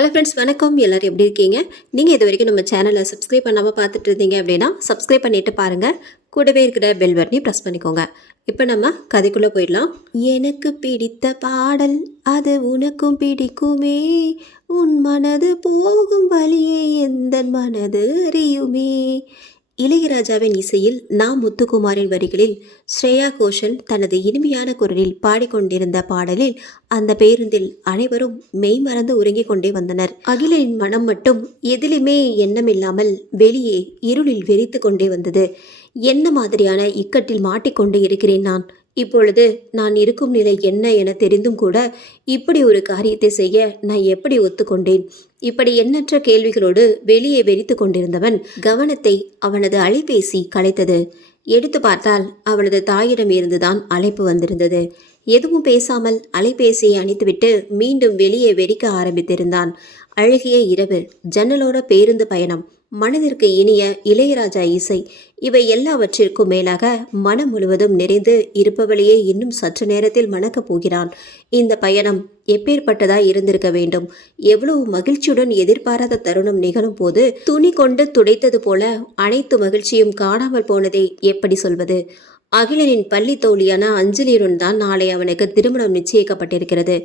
Hello friends, வணக்கம். எல்லோரும் எப்படி இருக்கீங்க? நீங்கள் இது வரைக்கும் நம்ம சேனலை சப்ஸ்கிரைப் பண்ணாமல் பார்த்துட்டு இருந்தீங்க அப்படின்னா சப்ஸ்கிரைப் பண்ணிட்டு பாருங்கள். கூடவே இருக்கிற பெல் பட்டனையும் ப்ரெஸ் பண்ணிக்கோங்க. இப்போ நம்ம கதைக்குள்ளே போயிடலாம். எனக்கு பிடித்த பாடல் அது உனக்கும் பிடிக்குமே, உன் மனது போகும் வழியே எந்த மனது அறியுமே. இளையராஜாவின் இசையில் முத்துக்குமாரின் வரிகளில் ஸ்ரேயா கோஷல் தனது இனிமையான குரலில் பாடிக்கொண்டிருந்த பாடலில் அந்த பேருந்தில் அனைவரும் மெய்மறந்து உறங்கிக் கொண்டே வந்தனர். அகிலனின் மனம் மட்டும் எதிலுமே எண்ணமில்லாமல் வெளியே இருளில் வெறித்து கொண்டே வந்தது. என்ன மாதிரியான இக்கட்டில் மாட்டிக்கொண்டு இருக்கிறேன் இப்பொழுது நான் இருக்கும் நிலை என்ன என தெரிந்தும் கூட இப்படி ஒரு காரியத்தை செய்ய நான் எப்படி ஒத்துக்கொண்டேன்? இப்படி எண்ணற்ற கேள்விகளோடு வெளியே வெறித்து கொண்டிருந்தவன் கவனத்தை அவனது அலைபேசி கலைத்தது. எடுத்து பார்த்தால் அவளது தாயிடம் இருந்துதான் அழைப்பு வந்திருந்தது. எதுவும் பேசாமல் அலைபேசியை அணைத்துவிட்டு மீண்டும் வெளியே வெறிக்க ஆரம்பித்திருந்தான். அழகிய இரவு, ஜன்னலோட பேருந்து பயணம், மனதிற்கு இனிய இளையராஜா இசை, இவை எல்லாவற்றிற்கும் மேலாக மனம் முழுவதும் நிறைந்து இருப்பவளையே இன்னும் சற்று நேரத்தில் மணக்கப் போகிறான். இந்த பயணம் எப்பேற்பட்டதாய் இருந்திருக்க வேண்டும்? எவ்வளவு மகிழ்ச்சியுடன் எதிர்பாராத தருணம் நிகழும் போது துணி கொண்டு துடைத்தது போல அனைத்து மகிழ்ச்சியும் காணாமல் போனதை எப்படி சொல்வது? அகிலனின் பள்ளி தோழியான அஞ்சலியுடன் தான் நாளை அவனுக்கு திருமணம் நிச்சயிக்கப்பட்டிருக்கிறது.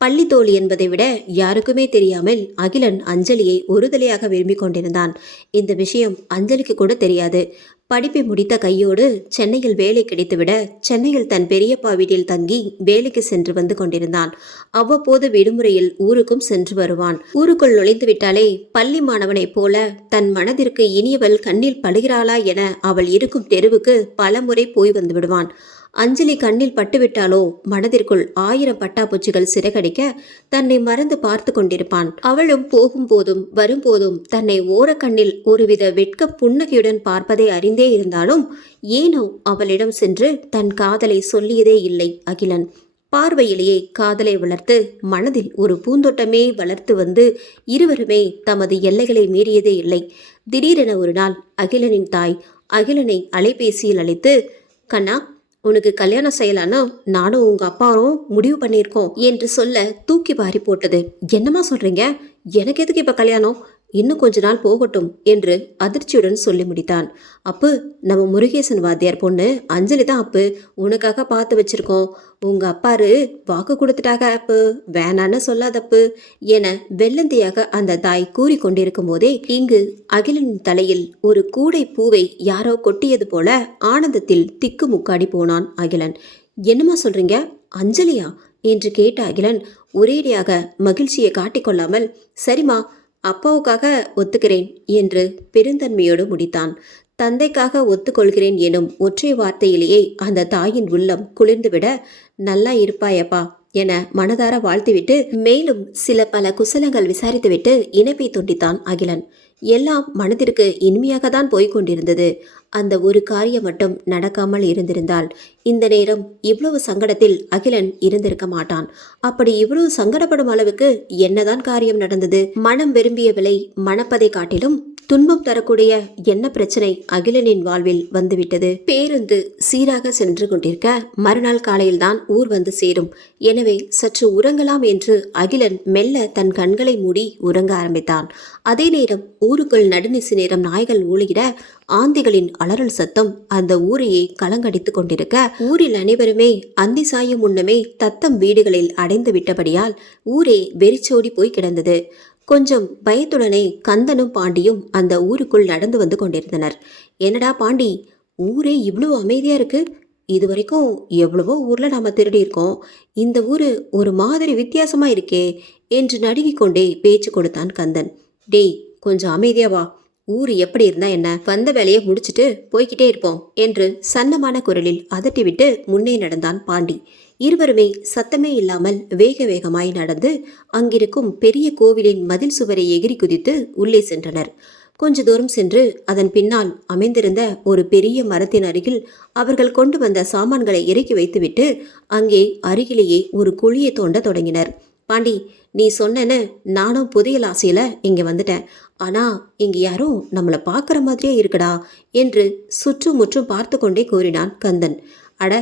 பள்ளி தோழி என்பதை விட யாருக்குமே தெரியாமல் அகிலன் அஞ்சலியை ஒருதலையாக விரும்பிக் கொண்டிருந்தான். இந்த விஷயம் அஞ்சலிக்கு கூட தெரியாது. படிப்பை முடித்த கையோடு சென்னையில் வேலை கிடைத்துவிட சென்னையில் தன் பெரியப்பா வீட்டில் தங்கி வேலைக்கு சென்று வந்து கொண்டிருந்தான். அவ்வப்போது விடுமுறையில் ஊருக்கும் சென்று வருவான். ஊருக்குள் நுழைந்து விட்டாலே பள்ளி மாணவனைப் போல தன் மனதிற்கு இனியவள் கண்ணில் படுகிறாளா என அவள் இருக்கும் தெருவுக்கு பல முறை போய் வந்து விடுவான். அஞ்சலி கண்ணில் பட்டுவிட்டாலோ மனதிற்குள் 1000 பட்டாப்பூச்சிகள் சிறகடிக்க தன்னை மறந்து பார்த்து கொண்டிருப்பான். அவளும் போகும்போதும் வரும்போதும் தன்னை ஓரக்கண்ணில் ஒருவித வெட்க புன்னகையுடன் பார்ப்பதை அறிந்தே இருந்தாலும் ஏனோ அவளிடம் சென்று தன் காதலை சொல்லியதே இல்லை அகிலன். பார்வையிலேயே காதலை வளர்த்து மனதில் ஒரு பூந்தோட்டமே வளர்த்து வந்து இருவருமே தமது எல்லைகளை மீறியதே இல்லை. திடீரென ஒரு நாள் அகிலனின் தாய் அகிலனை அலைபேசியில் அழைத்து, கண்ணா, உனக்கு கல்யாணம் செய்யலான்னா நானும் உங்க அப்பாவும் முடிவு பண்ணியிருக்கோம் என்று சொல்ல தூக்கி வாரி போட்டது. என்னம்மா சொல்றீங்க? எனக்கு எதுக்கு இப்ப கல்யாணம்? இன்னும் கொஞ்ச நாள் போகட்டும் என்று அதிர்ச்சியுடன் சொல்லி முடித்தான். அப்பு, நம்ம முருகேசன் வாத்தியார் பொண்ணு அஞ்சலி தான் அப்பு, உனக்காக பார்த்து வச்சிருக்கோம். உங்க அப்பாரு வாக்கு கொடுத்துட்டாக அப்பு, வேணான்னு சொல்லாதப்பு என வெள்ளந்தியாக அந்த தாய் கூறி கொண்டிருக்கும் போதே இங்கு அகிலனின் தலையில் ஒரு கூடை பூவை யாரோ கொட்டியது போல ஆனந்தத்தில் திக்கு முக்காடி போனான் அகிலன். என்னம்மா சொல்றீங்க? அஞ்சலியா என்று கேட்ட அகிலன் ஒரேடியாக மகிழ்ச்சியை காட்டிக்கொள்ளாமல், சரிம்மா, அப்பாவுக்காக ஒத்துக்கிறேன் என்று பெருந்தன்மையோடு முடித்தான். தந்தைக்காக ஒத்துக்கொள்கிறேன் எனும் ஒற்றை வார்த்தையிலேயே அந்த தாயின் உள்ளம் குளிர்ந்துவிட, நல்லா இருப்பாயப்பா என மனதார வாழ்த்துவிட்டு மேலும் சில பல குசலங்கள் விசாரித்துவிட்டு இணைப்பை துண்டித்தான் அகிலன். எல்லாம் மனதிற்கு இனிமையாக தான் போய்கொண்டிருந்தது. அந்த ஒரு காரியம் மட்டும் நடக்காமல் இருந்திருந்தால் இந்த நேரம் இவ்வளவு சங்கடத்தில் அகிலன் இருந்திருக்க மாட்டான். அப்படி இவ்வளவு சங்கடப்படும் அளவுக்கு என்னதான் காரியம் நடந்தது? மனம் விரும்பியவளை மணப்பதை காட்டிலும் துன்பம் தரக்கூடிய என்ன பிரச்சனை அகிலனின் வாழ்வில் வந்துவிட்டது? பேருந்து சீராக சென்று கொண்டிருக்க மறுநாள் காலையில்தான் ஊர் வந்து சேரும். எனவே சற்று உறங்கலாம் என்று அகிலன் மெல்ல தன் கண்களை மூடி உறங்க ஆரம்பித்தான். அதே நேரம் ஊருக்குள் நடுநிசி நேரம் நாய்கள் ஊழியிட ஆந்திகளின் அலறல் சத்தம் அந்த ஊரையே கலங்கடித்து கொண்டிருக்க ஊரில் அனைவருமே அந்தி சாயும் முன்னமே தத்தம் வீடுகளில் அடைந்து விட்டபடியால் ஊரே வெறிச்சோடி போய் கிடந்தது. கொஞ்சம் பயத்துடனே கந்தனும் பாண்டியும் அந்த ஊருக்குள் நடந்து வந்து கொண்டிருந்தனர். என்னடா பாண்டி, ஊரே இவ்வளவு அமைதியா இருக்கு? இது வரைக்கும் எவ்வளவோ ஊர்ல நாம திருடி இருக்கோம், இந்த ஊரு ஒரு மாதிரி வித்தியாசமா இருக்கே என்று நடுங்கிக் கொண்டே பேச்சு கொடுத்தான் கந்தன். டேய், கொஞ்சம் அமைதியா வா, ஊர் எப்படி இருந்தா என்ன, வந்த வேலையை முடிச்சுட்டு போய்கிட்டே இருப்போம் என்று சன்னமான குரலில் அதட்டிவிட்டு முன்னே நடந்தான் பாண்டி. இருவருமே சத்தமே இல்லாமல் வேக வேகமாய் நடந்து அங்கிருக்கும் பெரிய கோவிலின் மதில் சுவரை எகிரி குதித்து உள்ளே சென்றனர். கொஞ்ச தூரம் சென்று அதன் பின்னால் அமைந்திருந்த ஒரு பெரிய மரத்தின் அருகில் அவர்கள் கொண்டு வந்த சாமான்களை இறக்கி வைத்துவிட்டு அங்கே அருகிலேயே ஒரு குழியை தோண்ட தொடங்கினர். பாண்டி, நீ சொன்னேன்னு நானும் புதையல் ஆசையில இங்க வந்துட்டேன். ஆனா இங்க யாரும் நம்மளை பார்க்குற மாதிரியே இருக்குடா என்று சுற்றும் முற்றும் பார்த்து கொண்டே கூறினான் கந்தன். அட,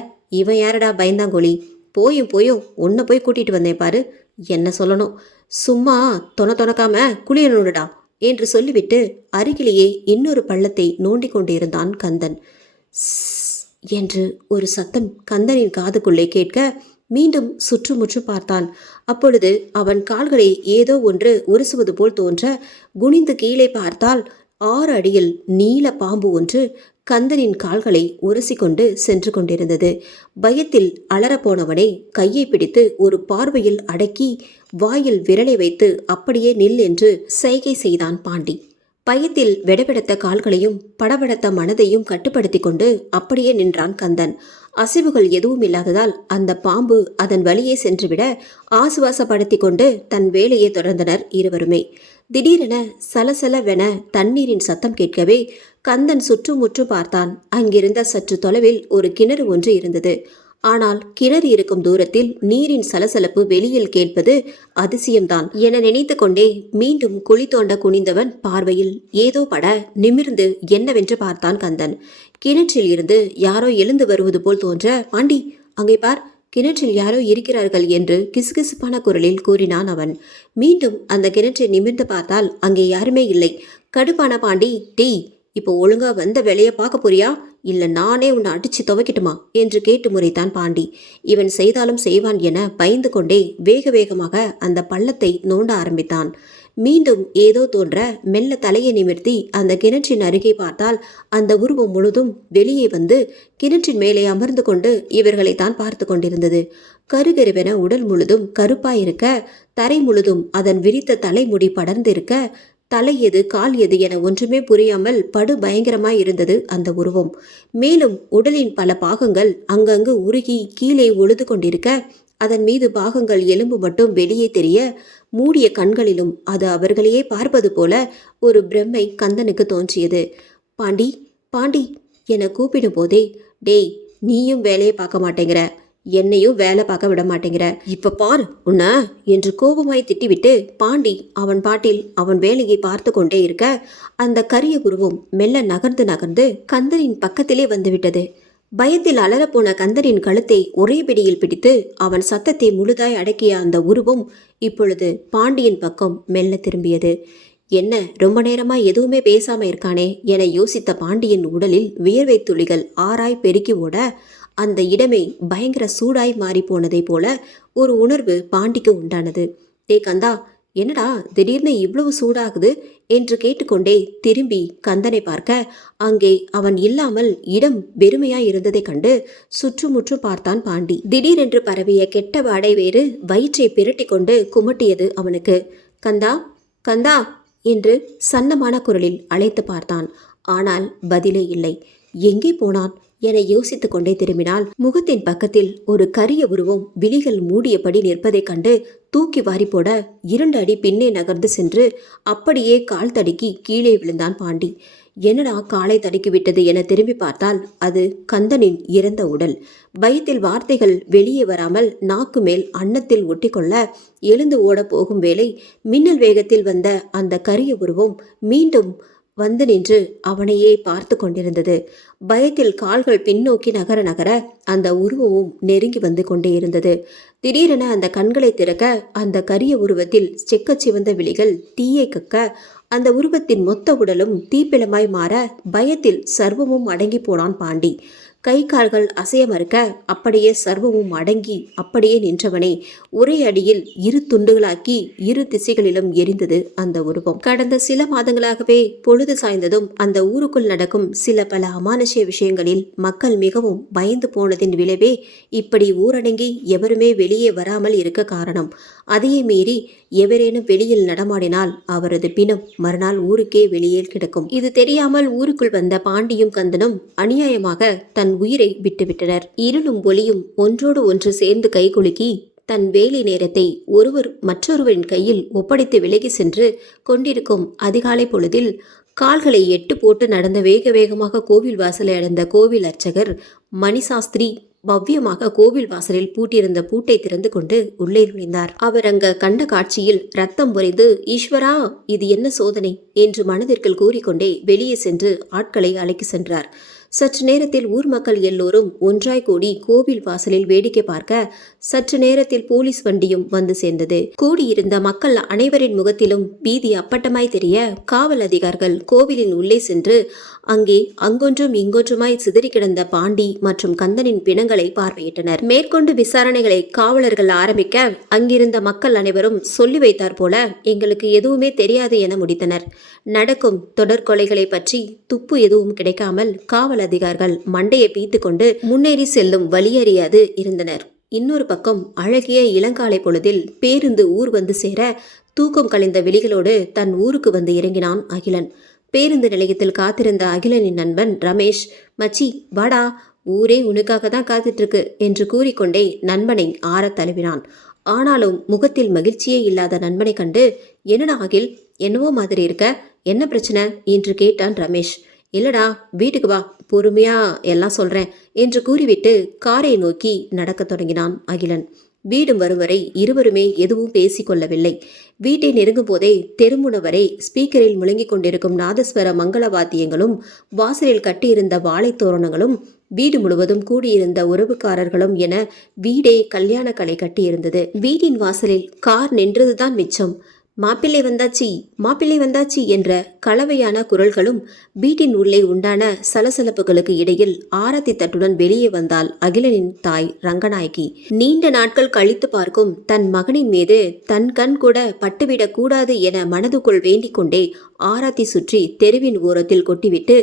இவன் யாரடா பயந்தாங்கோழி? போயும் உன்னை போய் கூட்டிட்டு வந்தேன் பாரு, என்ன சொல்லணும், சும்மா தொணக்காம குளியலுடா என்று சொல்லிவிட்டு அருகிலேயே இன்னொரு பள்ளத்தை நோண்டி கொண்டிருந்தான் கந்தன். "ஸ்" என்று ஒரு சத்தம் கந்தனின் காதுக்குள்ளே கேட்க மீண்டும் சுற்றுமுற்று பார்த்தான். அப்பொழுது அவன் கால்களை ஏதோ ஒன்று உரசுவது போல் தோன்ற குனிந்து கீழே பார்த்தால் 6 அடியில் நீல பாம்பு ஒன்று கந்தனின் கால்களை உரசிக்கொண்டு சென்று கொண்டிருந்தது. பயத்தில் அலறப்போனவனை கையை பிடித்து ஒரு பார்வையில் அடக்கி வாயில் விரலை வைத்து அப்படியே நில் என்று சைகை செய்தான் பாண்டி. பயத்தில் வெடவெடத்த கால்களையும் படபடத்த மனதையும் கட்டுப்படுத்தி கொண்டு அப்படியே நின்றான் கந்தன். அசைவுகள் எதுவும் இல்லாததால் அந்த பாம்பு அதன் வழியே சென்றுவிட ஆசுவாசப்படுத்தி கொண்டு தன் வேலையை தொடர்ந்தனர் இருவருமே. திடீரென சலசலவென தண்ணீரின் சத்தம் கேட்கவே கந்தன் சுற்றுமுற்று பார்த்தான். அங்கிருந்த சற்று தொலைவில் ஒரு கிணறு ஒன்று இருந்தது. ஆனால் கிணறு இருக்கும் தூரத்தில் நீரின் சலசலப்பு வெளியில் கேட்பது அதிசயம்தான் என நினைத்து கொண்டே மீண்டும் குழி தோண்ட குனிந்தவன் பார்வையில் ஏதோ பட நிமிர்ந்து என்னவென்று பார்த்தான் கந்தன். கிணற்றில் இருந்து யாரோ எழுந்து வருவது போல் தோன்ற, "பாண்டி, அங்கே பார், கிணற்றில் யாரோ இருக்கிறார்கள்" என்று கிசுகிசுப்பான குரலில் கூறினான் அவன். மீண்டும் அந்த கிணற்றை நிமிர்ந்து பார்த்தால் அங்கே யாருமே இல்லை. கடுப்பான பாண்டி, "டேய், இப்போ ஒழுங்கா வந்த வேலையை பார்க்க போறியா, இல்ல நானே உன்னை அடிச்சு துவைக்கட்டுமா என்று கேட்டு முறைத்தான் பாண்டி. இவன் செய்தாலும் செய்வான் என பயந்து கொண்டே வேக வேகமாக அந்த பள்ளத்தை நோண்ட ஆரம்பித்தான். மீண்டும் ஏதோ தோன்ற மெல்ல தலையை நிமிர்த்தி அந்த கிணற்றின் அருகே பார்த்தால் அந்த உருவம் முழுதும் வெளியே வந்து கிணற்றின் மேலே அமர்ந்து கொண்டு இவர்களை தான் பார்த்து கொண்டிருந்தது. கருகருவென உடல் முழுதும் கருப்பாயிருக்க, தரை முழுதும் அதன் விரித்த தலைமுடி படர்ந்திருக்க, தலை எது கால் எது என ஒன்றுமே புரியாமல் படு பயங்கரமாய் இருந்தது அந்த உருவம். மேலும் உடலின் பல பாகங்கள் அங்கங்கு உருகி கீழே உழுது கொண்டிருக்க, அதன் மீது பாகங்கள் எலும்பு மட்டும் வெளியே தெரிய, மூடிய கண்களிலும் அது அவர்களையே பார்ப்பது போல ஒரு பிரம்மை கந்தனுக்கு தோன்றியது. "பாண்டி, பாண்டி" என கூப்பிடும் போதே, "டேய், நீயும் வேலையை பார்க்க மாட்டேங்கிற, என்னையும் வேலை பார்க்க விட மாட்டேங்கிற, இப்ப பார் உன்ன" என்று கோபமாய் திட்டிவிட்டு பாண்டி அவன் பாட்டில் அவன் வேலையை பார்த்து கொண்டே இருக்க, அந்த கரிய உருவம் மெல்ல நகர்ந்து நகர்ந்து கந்தனின் பக்கத்திலே வந்துவிட்டது. பயத்தில் அலறப்போன கந்தனின் கழுத்தை ஒரே பிடியில் பிடித்து அவன் சத்தத்தை முழுதாய் அடக்கிய அந்த உருவம் இப்பொழுது பாண்டியின் பக்கம் மெல்ல திரும்பியது. என்ன, ரொம்ப நேரமா எதுவுமே பேசாம இருக்கானே என யோசித்த பாண்டியின் உடலில் வியர்வை துளிகள் ஆறாய் பெருக்கி ஓட, அந்த இடமே பயங்கர சூடாய் மாறி போனதை போல ஒரு உணர்வு பாண்டிக்கு உண்டானது. "டே கந்தா, என்னடா திடீர்னு இவ்வளவு சூடாகுது" என்று கேட்டுக்கொண்டே திரும்பி கந்தனை பார்க்க, அங்கே அவன் இல்லாமல் இடம் வெறுமையாய் இருந்ததை கண்டு சுற்றுமுற்று பார்த்தான் பாண்டி. திடீரென்று பரவிய கெட்ட வாடை வேறு வயிற்றை பிரட்டி கொண்டு குமட்டியது அவனுக்கு. "கந்தா, கந்தா" என்று சன்னமான குரலில் அழைத்து பார்த்தான். ஆனால் பதிலே இல்லை. எங்கே போனான் என யோசித்து கொண்டே திரும்பினால் முகத்தின் பக்கத்தில் ஒரு கரிய உருவம் விழிகள் மூடியபடி நிற்பதைக் கண்டு தூக்கி வாரி போட 2 அடி பின்னே நகர்ந்து சென்று அப்படியே கால் தடுக்கி கீழே விழுந்தான் பாண்டி. என்னடா காலை தடுக்கி விட்டது என திரும்பி பார்த்தால் அது கந்தனின் இறந்த உடல். பயத்தில் வார்த்தைகள் வெளியே வராமல் நாக்கு மேல் அன்னத்தில் ஒட்டிக்கொள்ள எழுந்து ஓட போகும் வேளை மின்னல் வேகத்தில் வந்த அந்த கரிய உருவம் மீண்டும் வந்து நின்று அவனையே பார்த்து கொண்டிருந்தது. பயத்தில் கால்கள் பின்னோக்கி நகர நகர அந்த உருவமும் நெருங்கி வந்து கொண்டே இருந்தது. திடீரென அந்த கண்களை திறக்க அந்த கரிய உருவத்தில் செக்கச் சிவந்த விழிகள் தீயை கக்க, அந்த உருவத்தின் மொத்த உடலும் தீப்பிளமாய் மாற பயத்தில் சர்வமும் அடங்கி போனான் பாண்டி. கை கால்கள் அசைய மறுக்க அப்படியே சர்வமும் அடங்கி அப்படியே நின்றவனை ஒரே அடியில் 2 துண்டுகளாக்கி 2 திசைகளிலும் எரிந்தது அந்த உருவம். கடந்த சில மாதங்களாகவே பொழுது சாய்ந்ததும் அந்த ஊருக்குள் நடக்கும் சில பல அமானுஷ்ய விஷயங்களில் மக்கள் மிகவும் பயந்து போனதின் விளைவே இப்படி ஊரடங்கி எவருமே வெளியே வராமல் இருக்க காரணம். அதையே மீறி எவரேனும் வெளியில் நடமாடினால் அவரது பிணம் மறுநாள் ஊருக்கே வெளியே கிடக்கும். இது தெரியாமல் ஊருக்குள் வந்த பாண்டியும் கந்தனும் அநியாயமாக தன் உயிரை விட்டுவிட்டனர். இருளும் ஒளியும் ஒன்றோடு ஒன்று சேர்ந்து கைகுலுக்கி தன் வேலை நேரத்தை ஒருவர் மற்றொருவரின் கையில் ஒப்படைத்து விலகி சென்று கொண்டிருக்கும் அதிகாலை பொழுதில் கால்களை 8 போட்டு நடந்த வேக வேகமாக கோவில் வாசலை அடைந்த கோவில் அர்ச்சகர் மணிசாஸ்திரி பவ்யமாக கோவில் வாசலில் பூட்டியிருந்த பூட்டை திறந்து கொண்டு உள்ளே நுழைந்தார். அவர் அங்க கண்ட காட்சியில் ரத்தம் உறைந்து, "ஈஸ்வரா, இது என்ன சோதனை" என்று மனதிற்குள் கூறிக்கொண்டே வெளியே சென்று ஆட்களை அழைக்கி சென்றார். சற்று நேரத்தில் ஊர் மக்கள் எல்லோரும் ஒன்றாய் கூடி கோவில் வாசலில் வேடிக்கை பார்க்க சற்று நேரத்தில் போலீஸ் வண்டியும் வந்து சேர்ந்தது. கூடியிருந்த மக்கள் அனைவரின் முகத்திலும் பீதி அப்பட்டமாய் தெரிய காவல் அதிகாரிகள் கோவிலின் உள்ளே சென்று அங்கே அங்கொன்றும் இங்கொன்றுமாய் சிதறி கிடந்த பாண்டி மற்றும் கந்தனின் பிணங்களை பார்வையிட்டனர். மேற்கொண்டு விசாரணைகளை காவலர்கள் ஆரம்பிக்க அங்கிருந்த மக்கள் அனைவரும் சொல்லி வைத்தார் போல எங்களுக்கு எதுவுமே தெரியாது என முடித்தனர். நடக்கும் தொடர் கொலைகளை பற்றி துப்பு எதுவும் கிடைக்காமல் காவல் அதிகாரிகள் மண்டையை பீத்து கொண்டு முன்னேறி செல்லும் வழியறியாது இருந்தனர். இன்னொரு பக்கம் அழகிய இளங்காலை பொழுதில் பேருந்து ஊர் வந்து சேர தூக்கம் கலைந்த விழிகளோடு தன் ஊருக்கு வந்து இறங்கினான் அகிலன். பேருந்து நிலையத்தில் காத்திருந்த அகிலனின் நண்பன் ரமேஷ், மச்சி வாடா, ஊரே உனக்காக தான் காத்துட்டு இருக்கு என்று கூறிக்கொண்டே நண்பனை ஆற தழுவினான். ஆனாலும் முகத்தில் மகிழ்ச்சியே இல்லாத நண்பனை கண்டு, என்னடா அகில், என்னவோ மாதிரி இருக்க, என்ன பிரச்சனை என்று கேட்டான் ரமேஷ். இல்லடா, வீட்டுக்கு வா, பொறுமையா எல்லாம் சொல்றேன் என்று கூறிவிட்டு காரை நோக்கி நடக்க தொடங்கினான் அகிலன். வீடும் வரும் வரை இருவருமே எதுவும் பேசிக்கொள்ளவில்லை. வீட்டை நெருங்கும் போதே தெருமுன வரை ஸ்பீக்கரில் முழங்கிக் கொண்டிருக்கும் நாதஸ்வர மங்கள வாத்தியங்களும் வாசலில் கட்டியிருந்த வாழை தோரணங்களும் வீடு முழுவதும் கூடியிருந்த உறவுக்காரர்களும் என வீடே கல்யாண கலை கட்டியிருந்தது. வீட்டின் வாசலில் கார் நின்றதுதான் மிச்சம். மாப்பிள்ளை வந்தாச்சி, மாப்பிள்ளை வந்தாச்சி என்ற கலவையான குரல்களும் வீட்டின் உள்ளே உண்டான சலசலப்புகளுக்கு இடையில் ஆரத்தி தட்டுடன் வெளியே வந்தாள் அகிலனின் தாய் ரங்கநாயகி. நீண்ட நாட்கள் கழித்து பார்க்கும் தன் மகனின் மீது தன் கண் கூட பட்டுவிடக் கூடாது என மனதுக்குள் வேண்டிக் கொண்டே ஆராத்தி சுற்றி தெருவின் ஓரத்தில் கொட்டிவிட்டு,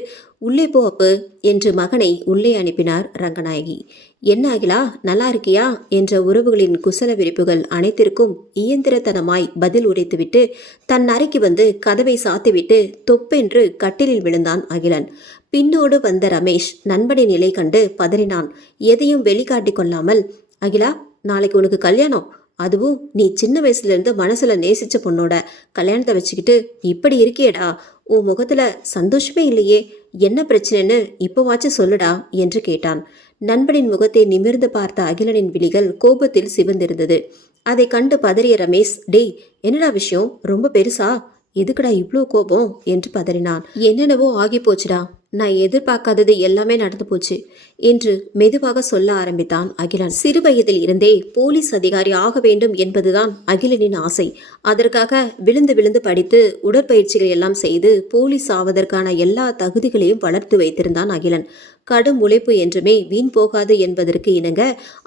உள்ளே போ அப்பு என்று மகனை உள்ளே அனுப்பினார் ரங்கநாயகி. என்ன அகிலா, நல்லா இருக்கியா என்ற உறவுகளின் குசல விரிப்புகள் அனைத்திற்கும் இயந்திரத்தனமாய் பதில் உரைத்துவிட்டு தன் அறைக்கு வந்து கதவை சாத்திவிட்டு தொப்பென்று கட்டிலில் விழுந்தான் அகிலன். பின்னோடு வந்த ரமேஷ் நண்பனின் நிலை கண்டு பதறினான். எதையும் வெளிக்காட்டி கொள்ளாமல், அகிலா, நாளைக்கு உனக்கு கல்யாணம், அதுவும் நீ சின்ன வயசுல இருந்து மனசுல நேசிச்ச பொண்ணோட கல்யாணத்தை வச்சுக்கிட்டு இப்படி இருக்கியடா, உன் முகத்துல சந்தோஷமே இல்லையே, என்ன பிரச்சனைன்னு இப்போவாச்சும் சொல்லுடா என்று கேட்டான். நண்பனின் முகத்தை நிமிர்ந்து பார்த்த அகிலனின் விழிகள் கோபத்தில் சிவந்திருந்தது. அதை கண்டு பதறிய ரமேஷ், டேய், என்னடா விஷயம், ரொம்ப பெருசா, எதுக்குடா இவ்வளோ கோபம் என்று பதறினான். என்னென்னவோ ஆகி போச்சுடா, நான் எதிர்பார்க்காதது எல்லாமே நடந்து போச்சு என்று மெதுவாக சொல்ல ஆரம்பித்தான் அகிலன். சிறு வயதில் இருந்தே போலீஸ் அதிகாரி ஆக வேண்டும் என்பதுதான் அகிலனின் ஆசை. அதற்காக விழுந்து விழுந்து படித்து உடற்பயிற்சிகள் எல்லாம் செய்து போலீஸ் ஆவதற்கான எல்லா தகுதிகளையும் வளர்த்து வைத்திருந்தான் அகிலன். கடும் உழைப்பு என்றுமே வீண் போகாது என்பதற்கு இணங்க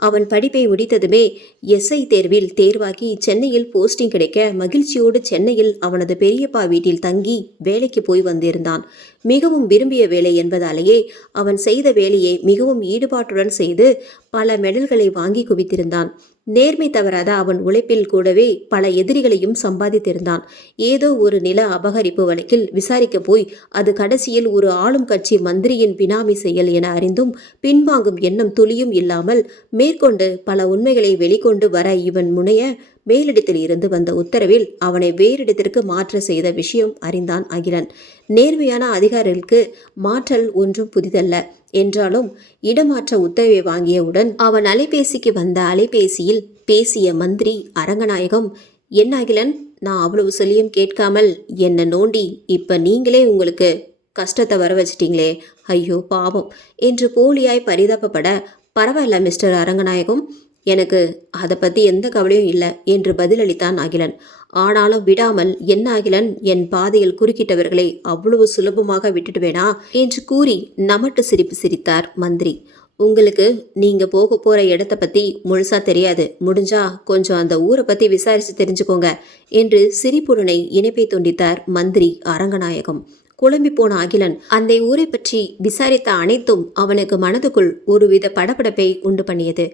அவன் படிப்பை முடித்ததுமே எஸ்ஐ தேர்வில் தேர்வாகி சென்னையில் போஸ்டிங் கிடைக்க மகிழ்ச்சியோடு சென்னையில் அவனது பெரியப்பா வீட்டில் தங்கி வேலைக்கு போய் வந்திருந்தான். மிகவும் விரும்பிய வேலை என்பதாலேயே அவன் செய்த வேலையை மிகவும் ஈடுபாட்டுடன் செய்து பல மெடல்களை வாங்கி குவித்திருந்தான். நேர்மை தவறாத அவன் உழைப்பில் கூடவே பல எதிரிகளையும் சம்பாதித்திருந்தான். ஏதோ ஒரு நில அபகரிப்பு வழக்கில் விசாரிக்க போய் அது கடைசியில் ஒரு ஆளும் கட்சி மந்திரியின் பினாமி செயல் என அறிந்தும் பின்வாங்கும் எண்ணம் துளியும் இல்லாமல் மேற்கொண்டு பல உண்மைகளை வெளிக்கொண்டு வர இவன் முனைய மேலிடத்தில் இருந்து வந்த உத்தரவில் அவனை வேறிடத்திற்கு மாற்ற செய்த விஷயம் அறிந்தான் அகிலன். நேர்மையான அதிகாரிகளுக்கு மாற்றல் ஒன்றும் புதிதல்ல என்றாலும் இடமாற்ற உத்தரவை வாங்கியவுடன் அவன் அலைபேசிக்கு வந்த அலைபேசியில் பேசிய மந்திரி அரங்கநாயகம், என்ன அகிலன், நான் அவ்வளவு சொல்லியும் கேட்காமல் என்னை நோண்டி இப்ப நீங்களே உங்களுக்கு கஷ்டத்தை வர வச்சிட்டீங்களே, ஐயோ பாவம் என்று போலியாய் பரிதாபப்பட, பரவாயில்ல மிஸ்டர் அரங்கநாயகம், எனக்கு அதை பற்றி எந்த கவலையும் இல்லை என்று பதிலளித்தான் அகிலன். ஆனாலும் விடாமல், என்ன அகிலன், என் பாதையில் குறுக்கிட்டவர்களை அவ்வளவு சுலபமாக விட்டுடுவேனா என்று கூறி நமட்டு சிரிப்பு சிரித்தார் மந்திரி. உங்களுக்கு நீங்க போக போற இடத்த பத்தி முழுசா தெரியாது, முடிஞ்சா கொஞ்சம் அந்த ஊரை பத்தி விசாரிச்சு தெரிஞ்சுக்கோங்க என்று சிரிப்புடனே இணைப்பை துண்டித்தார் மந்திரி அரங்கநாயகம். குழம்பி போன அகிலன் அந்த ஊரை பற்றி விசாரித்த அனைத்தும் அவனுக்கு மனதுக்குள் ஒருவித படபடப்பை உண்டு பண்ணியது.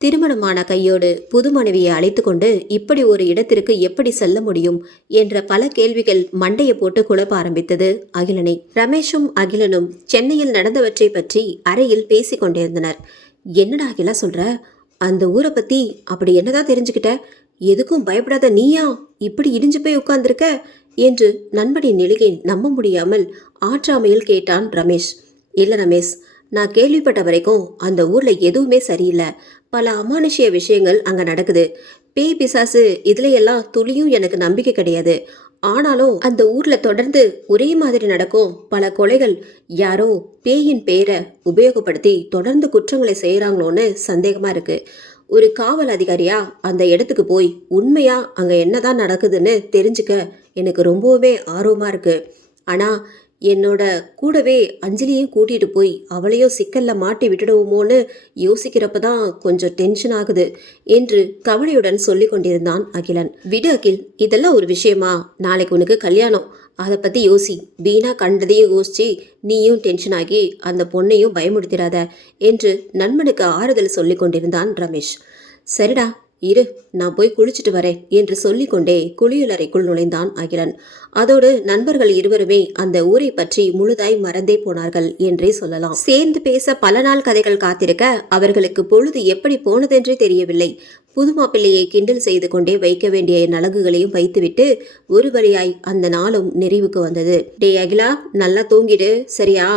திருமணமான கையோடு புது மனைவியை அழைத்து கொண்டு இப்படி ஒரு இடத்திற்கு எப்படி செல்ல முடியும் என்ற பல கேள்விகள் மண்டையை போட்டு குழப்ப ஆரம்பித்தது அகிலனை. ரமேஷும் அகிலனும் சென்னையில் நடந்தவற்றை பற்றி அறையில் பேசி கொண்டிருந்தனர். என்னடா அகிலா சொல்ற, அந்த ஊரை பத்தி அப்படி என்னதான் தெரிஞ்சுக்கிட்ட, எதுக்கும் பயப்படாத நீயா இப்படி இடிஞ்சு போய் உட்கார்ந்திருக்க என்று நண்பனின் நிலையை நம்ப முடியாமல் ஆற்றாமையில் கேட்டான் ரமேஷ். இல்லை ரமேஷ், நான் கேள்விப்பட்ட வரைக்கும் அந்த ஊர்ல எதுவுமே சரியில்லை, பல அமானுஷ்ய விஷயங்கள் அங்க நடக்குது, பேய் பிசாசு இதுல எல்லாம் துளியும் எனக்கு நம்பிக்கை கிடையாது. ஆனாலும் அந்த ஊர்ல தொடர்ந்து ஒரே மாதிரி நடக்கும் பல கொலைகள் யாரோ பேயின் பேரை உபயோகப்படுத்தி தொடர்ந்து குற்றங்களை செய்யறாங்களோன்னு சந்தேகமா இருக்கு. ஒரு காவல் அதிகாரியா அந்த இடத்துக்கு போய் உண்மையா அங்க என்னதான் நடக்குதுன்னு தெரிஞ்சுக்க எனக்கு ரொம்பவே ஆர்வமா இருக்கு. ஆனா என்னோட கூடவே அஞ்சலியும் கூட்டிட்டு போய் அவளையும் சிக்கல்ல மாட்டி விட்டுடுவோமோன்னு யோசிக்கிறப்ப தான் கொஞ்சம் டென்ஷன் ஆகுது என்று கவலையுடன் சொல்லி கொண்டிருந்தான் அகிலன். விடு அகில், இதெல்லாம் ஒரு விஷயமா? நாளைக்கு உனக்கு கல்யாணம், அதை பத்தி யோசி. வீணா கண்டதையும் யோசிச்சு நீயும் டென்ஷன் ஆகி அந்த பொண்ணையும் பயமுடுத்திடாத என்று நண்பனுக்கு ஆறுதல் சொல்லி கொண்டிருந்தான் ரமேஷ். சரிடா இரு, நான் போய் குளிச்சுட்டு வரேன் என்று சொல்லிக்கொண்டே குளியலறைக்குள் நுழைந்தான் அகிலன். அதோடு நண்பர்கள் இருவருமே அந்த ஊரை பற்றி முழுதாய் மறந்தே போனார்கள் என்றே சொல்லலாம். சேர்ந்து பேச பல நாள் கதைகள் காத்திருக்க அவர்களுக்கு பொழுது எப்படி போனதென்றே தெரியவில்லை. புது மாப்பிள்ளையை கிண்டல் செய்து கொண்டே வைக்க வேண்டிய நலங்குகளையும் வைத்துவிட்டு ஒரு வழியாய் அந்த நாளும் நிறைவுக்கு வந்தது. டே அகிலா, நல்லா தூங்கிடு சரியா?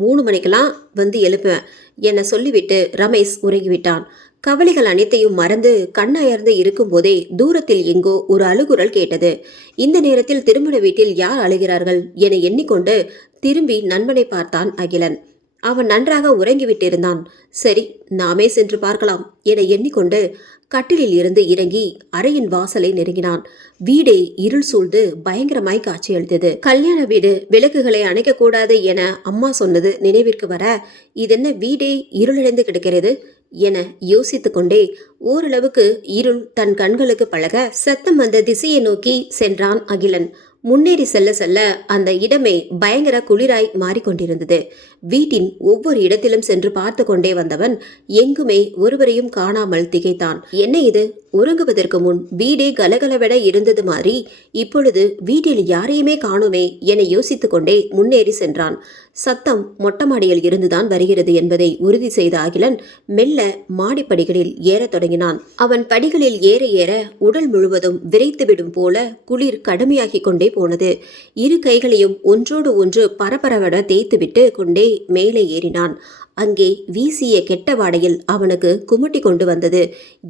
3 மணிக்கெல்லாம் வந்து எழுப்புவேன் என சொல்லிவிட்டு ரமேஷ் உறங்கிவிட்டான். கவலைகள் அனைத்தையும் மறந்து கண்ணயர்ந்து இருக்கும் போதே தூரத்தில் எங்கோ ஒரு அழுகுரல் கேட்டது. இந்த நேரத்தில் திருமண வீட்டில் யார் அழுகிறார்கள் என எண்ணிக்கொண்டு திரும்பி நண்பனை பார்த்தான் அகிலன். அவன் நன்றாக உறங்கிவிட்டிருந்தான். சரி, நாமே சென்று பார்க்கலாம் என எண்ணிக்கொண்டு கட்டிலில் இருந்து இறங்கி அறையின் வாசலை நெருங்கினான். வீடே இருள் சூழ்ந்து பயங்கரமாய் காட்சியளித்தது. கல்யாண வீடு, விளக்குகளை அணைக்கக்கூடாது என அம்மா சொன்னது நினைவிற்கு வர, இதென்ன வீடே இருளடைந்து கிடக்கிறது என யோசித்துக் கொண்டே ஓரளவுக்கு இருள் தன் கண்களுக்கு பழக சத்தம் வந்த திசையை நோக்கி சென்றான் அகிலன். முன்னேறி செல்ல செல்ல அந்த இடமே பயங்கர குளிராய் மாறிக்கொண்டிருந்தது. வீட்டின் ஒவ்வொரு இடத்திலும் சென்று பார்த்து கொண்டே வந்தவன் எங்குமே ஒருவரையும் காணாமல் திகைத்தான். என்ன இது, உறங்குவதற்கு முன் வீடே கலகலவென இருந்தது மாதிரி இப்பொழுது வீட்டில் யாரையுமே காணுமே என யோசித்துக் கொண்டே முன்னேறி சென்றான். சத்தம் மொட்டமாடியில் இருந்துதான் வருகிறது என்பதை உறுதி செய்த அகிலன் மெல்ல மாடிப்படிகளில் ஏறத் தொடங்கினான். அவன் படிகளில் ஏற ஏற உடல் முழுவதும் விரைத்துவிடும் போல குளிர் கடுமையாகிக் கொண்டே போனது. இரு கைகளையும் ஒன்றோடு ஒன்று பரபரவென தேய்த்துவிட்டு கொண்டே மேலே ஏறினான். அங்கே வீசிய கெட்ட வாடையில் அவனுக்கு குமட்டி கொண்டு வந்தது.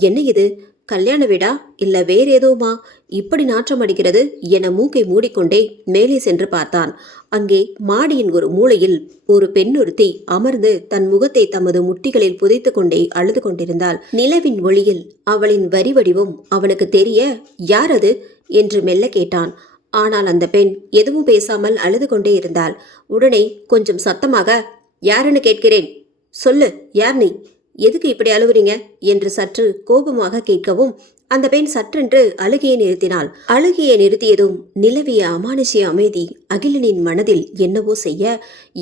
என்ன இது, கல்யாண வீடா இல்ல வேற ஏதோமா இப்படி நாற்றம் அடிக்கிறது என மூக்கை மூடிக்கொண்டே மேலே சென்று பார்த்தான். அங்கே மாடியின் ஒரு மூலையில் ஒரு பெண்ணொருத்தி அமர்ந்து தன் முகத்தை தமது முட்டிகளில் புதைத்து கொண்டே அழுது கொண்டிருந்தாள். நிலவின் ஒளியில் அவளின் வரி வடிவம் அவனுக்கு தெரிய, யார் அது என்று மெல்ல கேட்டான். ஆனால் அந்த பெண் எதுவும் பேசாமல் அழுது கொண்டே இருந்தாள். உடனே கொஞ்சம் சத்தமாக, யாருன்னு கேட்கிறேன், சொல்லு, யார் நீ, எதுக்கு இப்படி அழுவுறீங்க என்று சற்று கோபமாக கேட்கவும் அந்த பெண் சற்றென்று அழுகையை நிறுத்தினாள். அழுகையை நிறுத்தியதும் நிலவிய அமானுஷ்ய அமைதி அகிலனின் மனதில் என்னவோ செய்ய,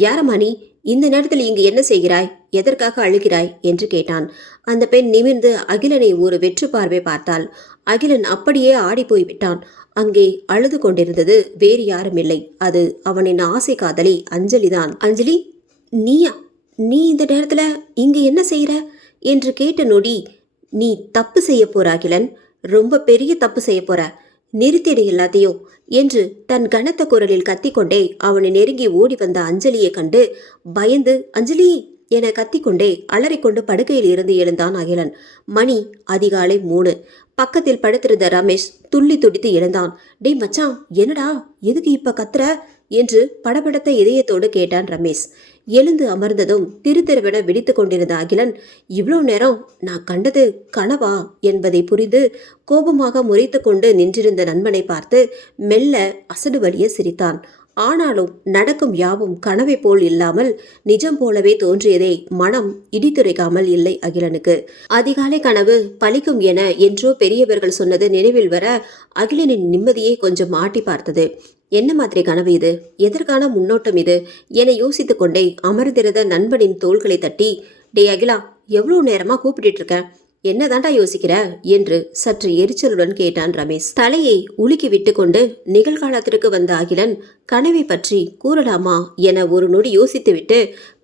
யாரம்மா நீ, இந்த நேரத்தில் இங்கு என்ன செய்கிறாய், எதற்காக அழுகிறாய் என்று கேட்டான். அந்த பெண் நிமிர்ந்து அகிலனை ஒரு வெற்று பார்வை பார்த்தாள். அகிலன் அப்படியே ஆடி போய்விட்டான். அங்கே அழுது கொண்டிருந்தது வேறு யாரும் இல்லை, அது அவனின் ஆசை காதலி அஞ்சலிதான். அஞ்சலி, நீயா? நீ இந்த நேரத்துல இங்கு என்ன செய்யற என்று கேட்ட நொடி, நீ தப்பு செய்ய போற அகிலன், ரொம்ப பெரிய தப்பு செய்ய போற, நிறுத்திடு எல்லாத்தையும் என்று தன் கனத்த குரலில் கத்திக்கொண்டே அவனை நெருங்கி ஓடி வந்த அஞ்சலியை கண்டு பயந்து அஞ்சலி என கத்திக்கொண்டே அலறிக்கொண்டு படுக்கையில் இருந்து எழுந்தான் அகிலன். மணி அதிகாலை 3. பக்கத்தில் படுத்திருந்த ரமேஷ் துள்ளி துடித்து எழுந்தான். டே மச்சான், என்னடா, எதுக்கு இப்ப கத்துற என்று படபடத்த இதயத்தோடு கேட்டான் ரமேஷ். எழுந்து அமர்ந்ததும் திருத்திருவென விழித்து கொண்டிருந்த அகிலன், இவ்வளோ நேரம் நான் கண்டது கனவா என்பதை புரிந்து கோபமாக முறைத்து கொண்டு நின்றிருந்த நண்பனை பார்த்து மெல்ல அசடு வலிய சிரித்தான். ஆனாலும் நடக்கும் யாவும் கனவை போல் இல்லாமல் நிஜம் போலவே தோன்றியதை மனம் இடித்துரைக்காமல் இல்லை அகிலனுக்கு. அதிகாலை கனவு பலிக்கும் என என்றோ பெரியவர்கள் சொன்னது நினைவில் வர அகிலனின் நிம்மதியை கொஞ்சம் ஆட்டி பார்த்தது. என்ன மாதிரி கனவு இது, எதற்கான முன்னோட்டம் இது என யோசித்துக் கொண்டே அமர்ந்திருந்த நண்பனின் தோள்களை தட்டி, டே அகிலா, எவ்வளவு நேரமா கூப்பிட்டு இருக்க, என்னதாண்டா யோசிக்கிற என்று சற்று எரிச்சலுடன் கேட்டான் ரமேஷ். தலையை உலுக்கி விட்டு கொண்டு நிகழ்காலத்திற்கு வந்த அகிலன் கனவை பற்றி கூறலாமா என ஒரு நொடி யோசித்துவிட்டு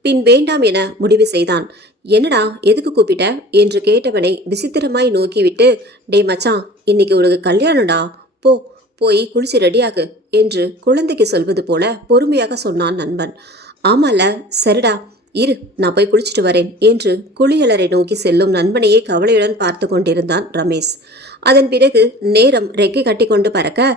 பின் வேண்டாம் என முடிவு செய்தான். என்னடா, எதுக்கு கூப்பிட்ட என்று கேட்டவனை விசித்திரமாய் நோக்கிவிட்டு, டே மச்சான், இன்னைக்கு உனக்கு கல்யாணம்டா, போய் குளிச்சு ரெடியாகு என்று குழந்தைக்கு சொல்வது போல பொறுமையாக சொன்னான் நண்பன். ஆமால, சரிடா இரு, நான் போய் குளிச்சுட்டு வரேன் என்று குளியலறை நோக்கி செல்லும் நண்பனையே கவலையுடன் பார்த்து கொண்டிருந்தான் ரமேஷ். அதன் பிறகு நேரம் ரெக்கை கட்டி கொண்டு பறக்க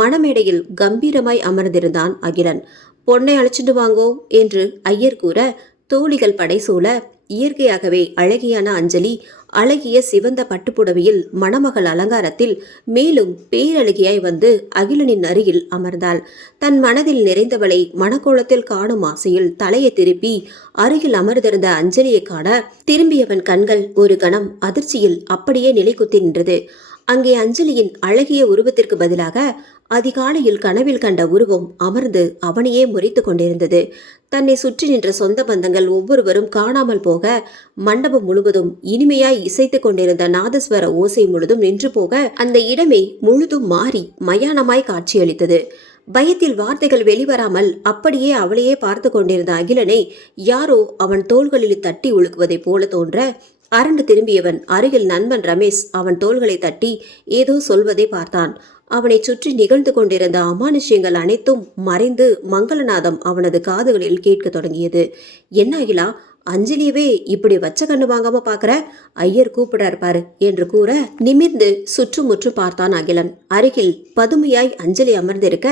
மணமேடையில் கம்பீரமாய் அமர்ந்திருந்தான் அகிலன். பொண்ணை அழைச்சிட்டு வாங்கோ என்று ஐயர் கூற தோழிகள் படை சூழ இயற்கையாகவே அழகியான அஞ்சலி அழகிய சிவந்த பட்டுப்புடவையில் மணமகள் அலங்காரத்தில் மேலும் பேரழகியாய் வந்து அகிலனின் அருகில் அமர்ந்தாள். தன் மனதில் நிறைந்தவளை மணக்கோலத்தில் காணும் ஆசையில் தலையை திருப்பி அருகில் அமர்ந்திருந்த அஞ்சலியை காண திரும்பியவன் கண்கள் ஒரு கணம் அதிர்ச்சியில் அப்படியே நிலைக்குத்தி நின்றது. அங்கே அஞ்சலியின் அழகிய உருவத்திற்கு பதிலாக அதிகாலையில் கனவில் கண்ட உருவம் அமர்ந்து அவனையே முறைத்து கொண்டிருந்தது. தன்னை சுற்றி நின்ற சொந்த பந்தங்கள் ஒவ்வொருவரும் காணாமல் போக மண்டபம் முழுவதும் இனிமையாய் இசைத்து கொண்டிருந்த நாதஸ்வர ஓசை முழுதும் நின்று போக அந்த இடமே முழுதும் மாறி மயானமாய் காட்சியளித்தது. பயத்தில் வார்த்தைகள் வெளிவராமல் அப்படியே அவளையே பார்த்து கொண்டிருந்த அகிலனை யாரோ அவன் தோள்களில் தட்டி உழுக்குவதைப் போல தோன்ற அரண்டு திரும்பியவன் அருகில் நண்பன் ரமேஷ் அவன் தோள்களை தட்டி ஏதோ சொல்வதை பார்த்தான். அவனை சுற்றி நிகழ்ந்து கொண்டிருந்த அமானுஷ்யங்கள் அனைத்தும் மறைந்து மங்களநாதம் அவனது காதுகளில் கேட்க தொடங்கியது. என்ன அகிலா, அஞ்சலியவே இப்படி வச்ச கண்ணு வாங்காம பாக்குற, ஐயர் கூப்பிடார் பாரு என்று கூற நிமிர்ந்து சுற்றுமுற்றும் பார்த்தான் அகிலன். அருகில் பதுமையாய் அஞ்சலி அமர்ந்திருக்க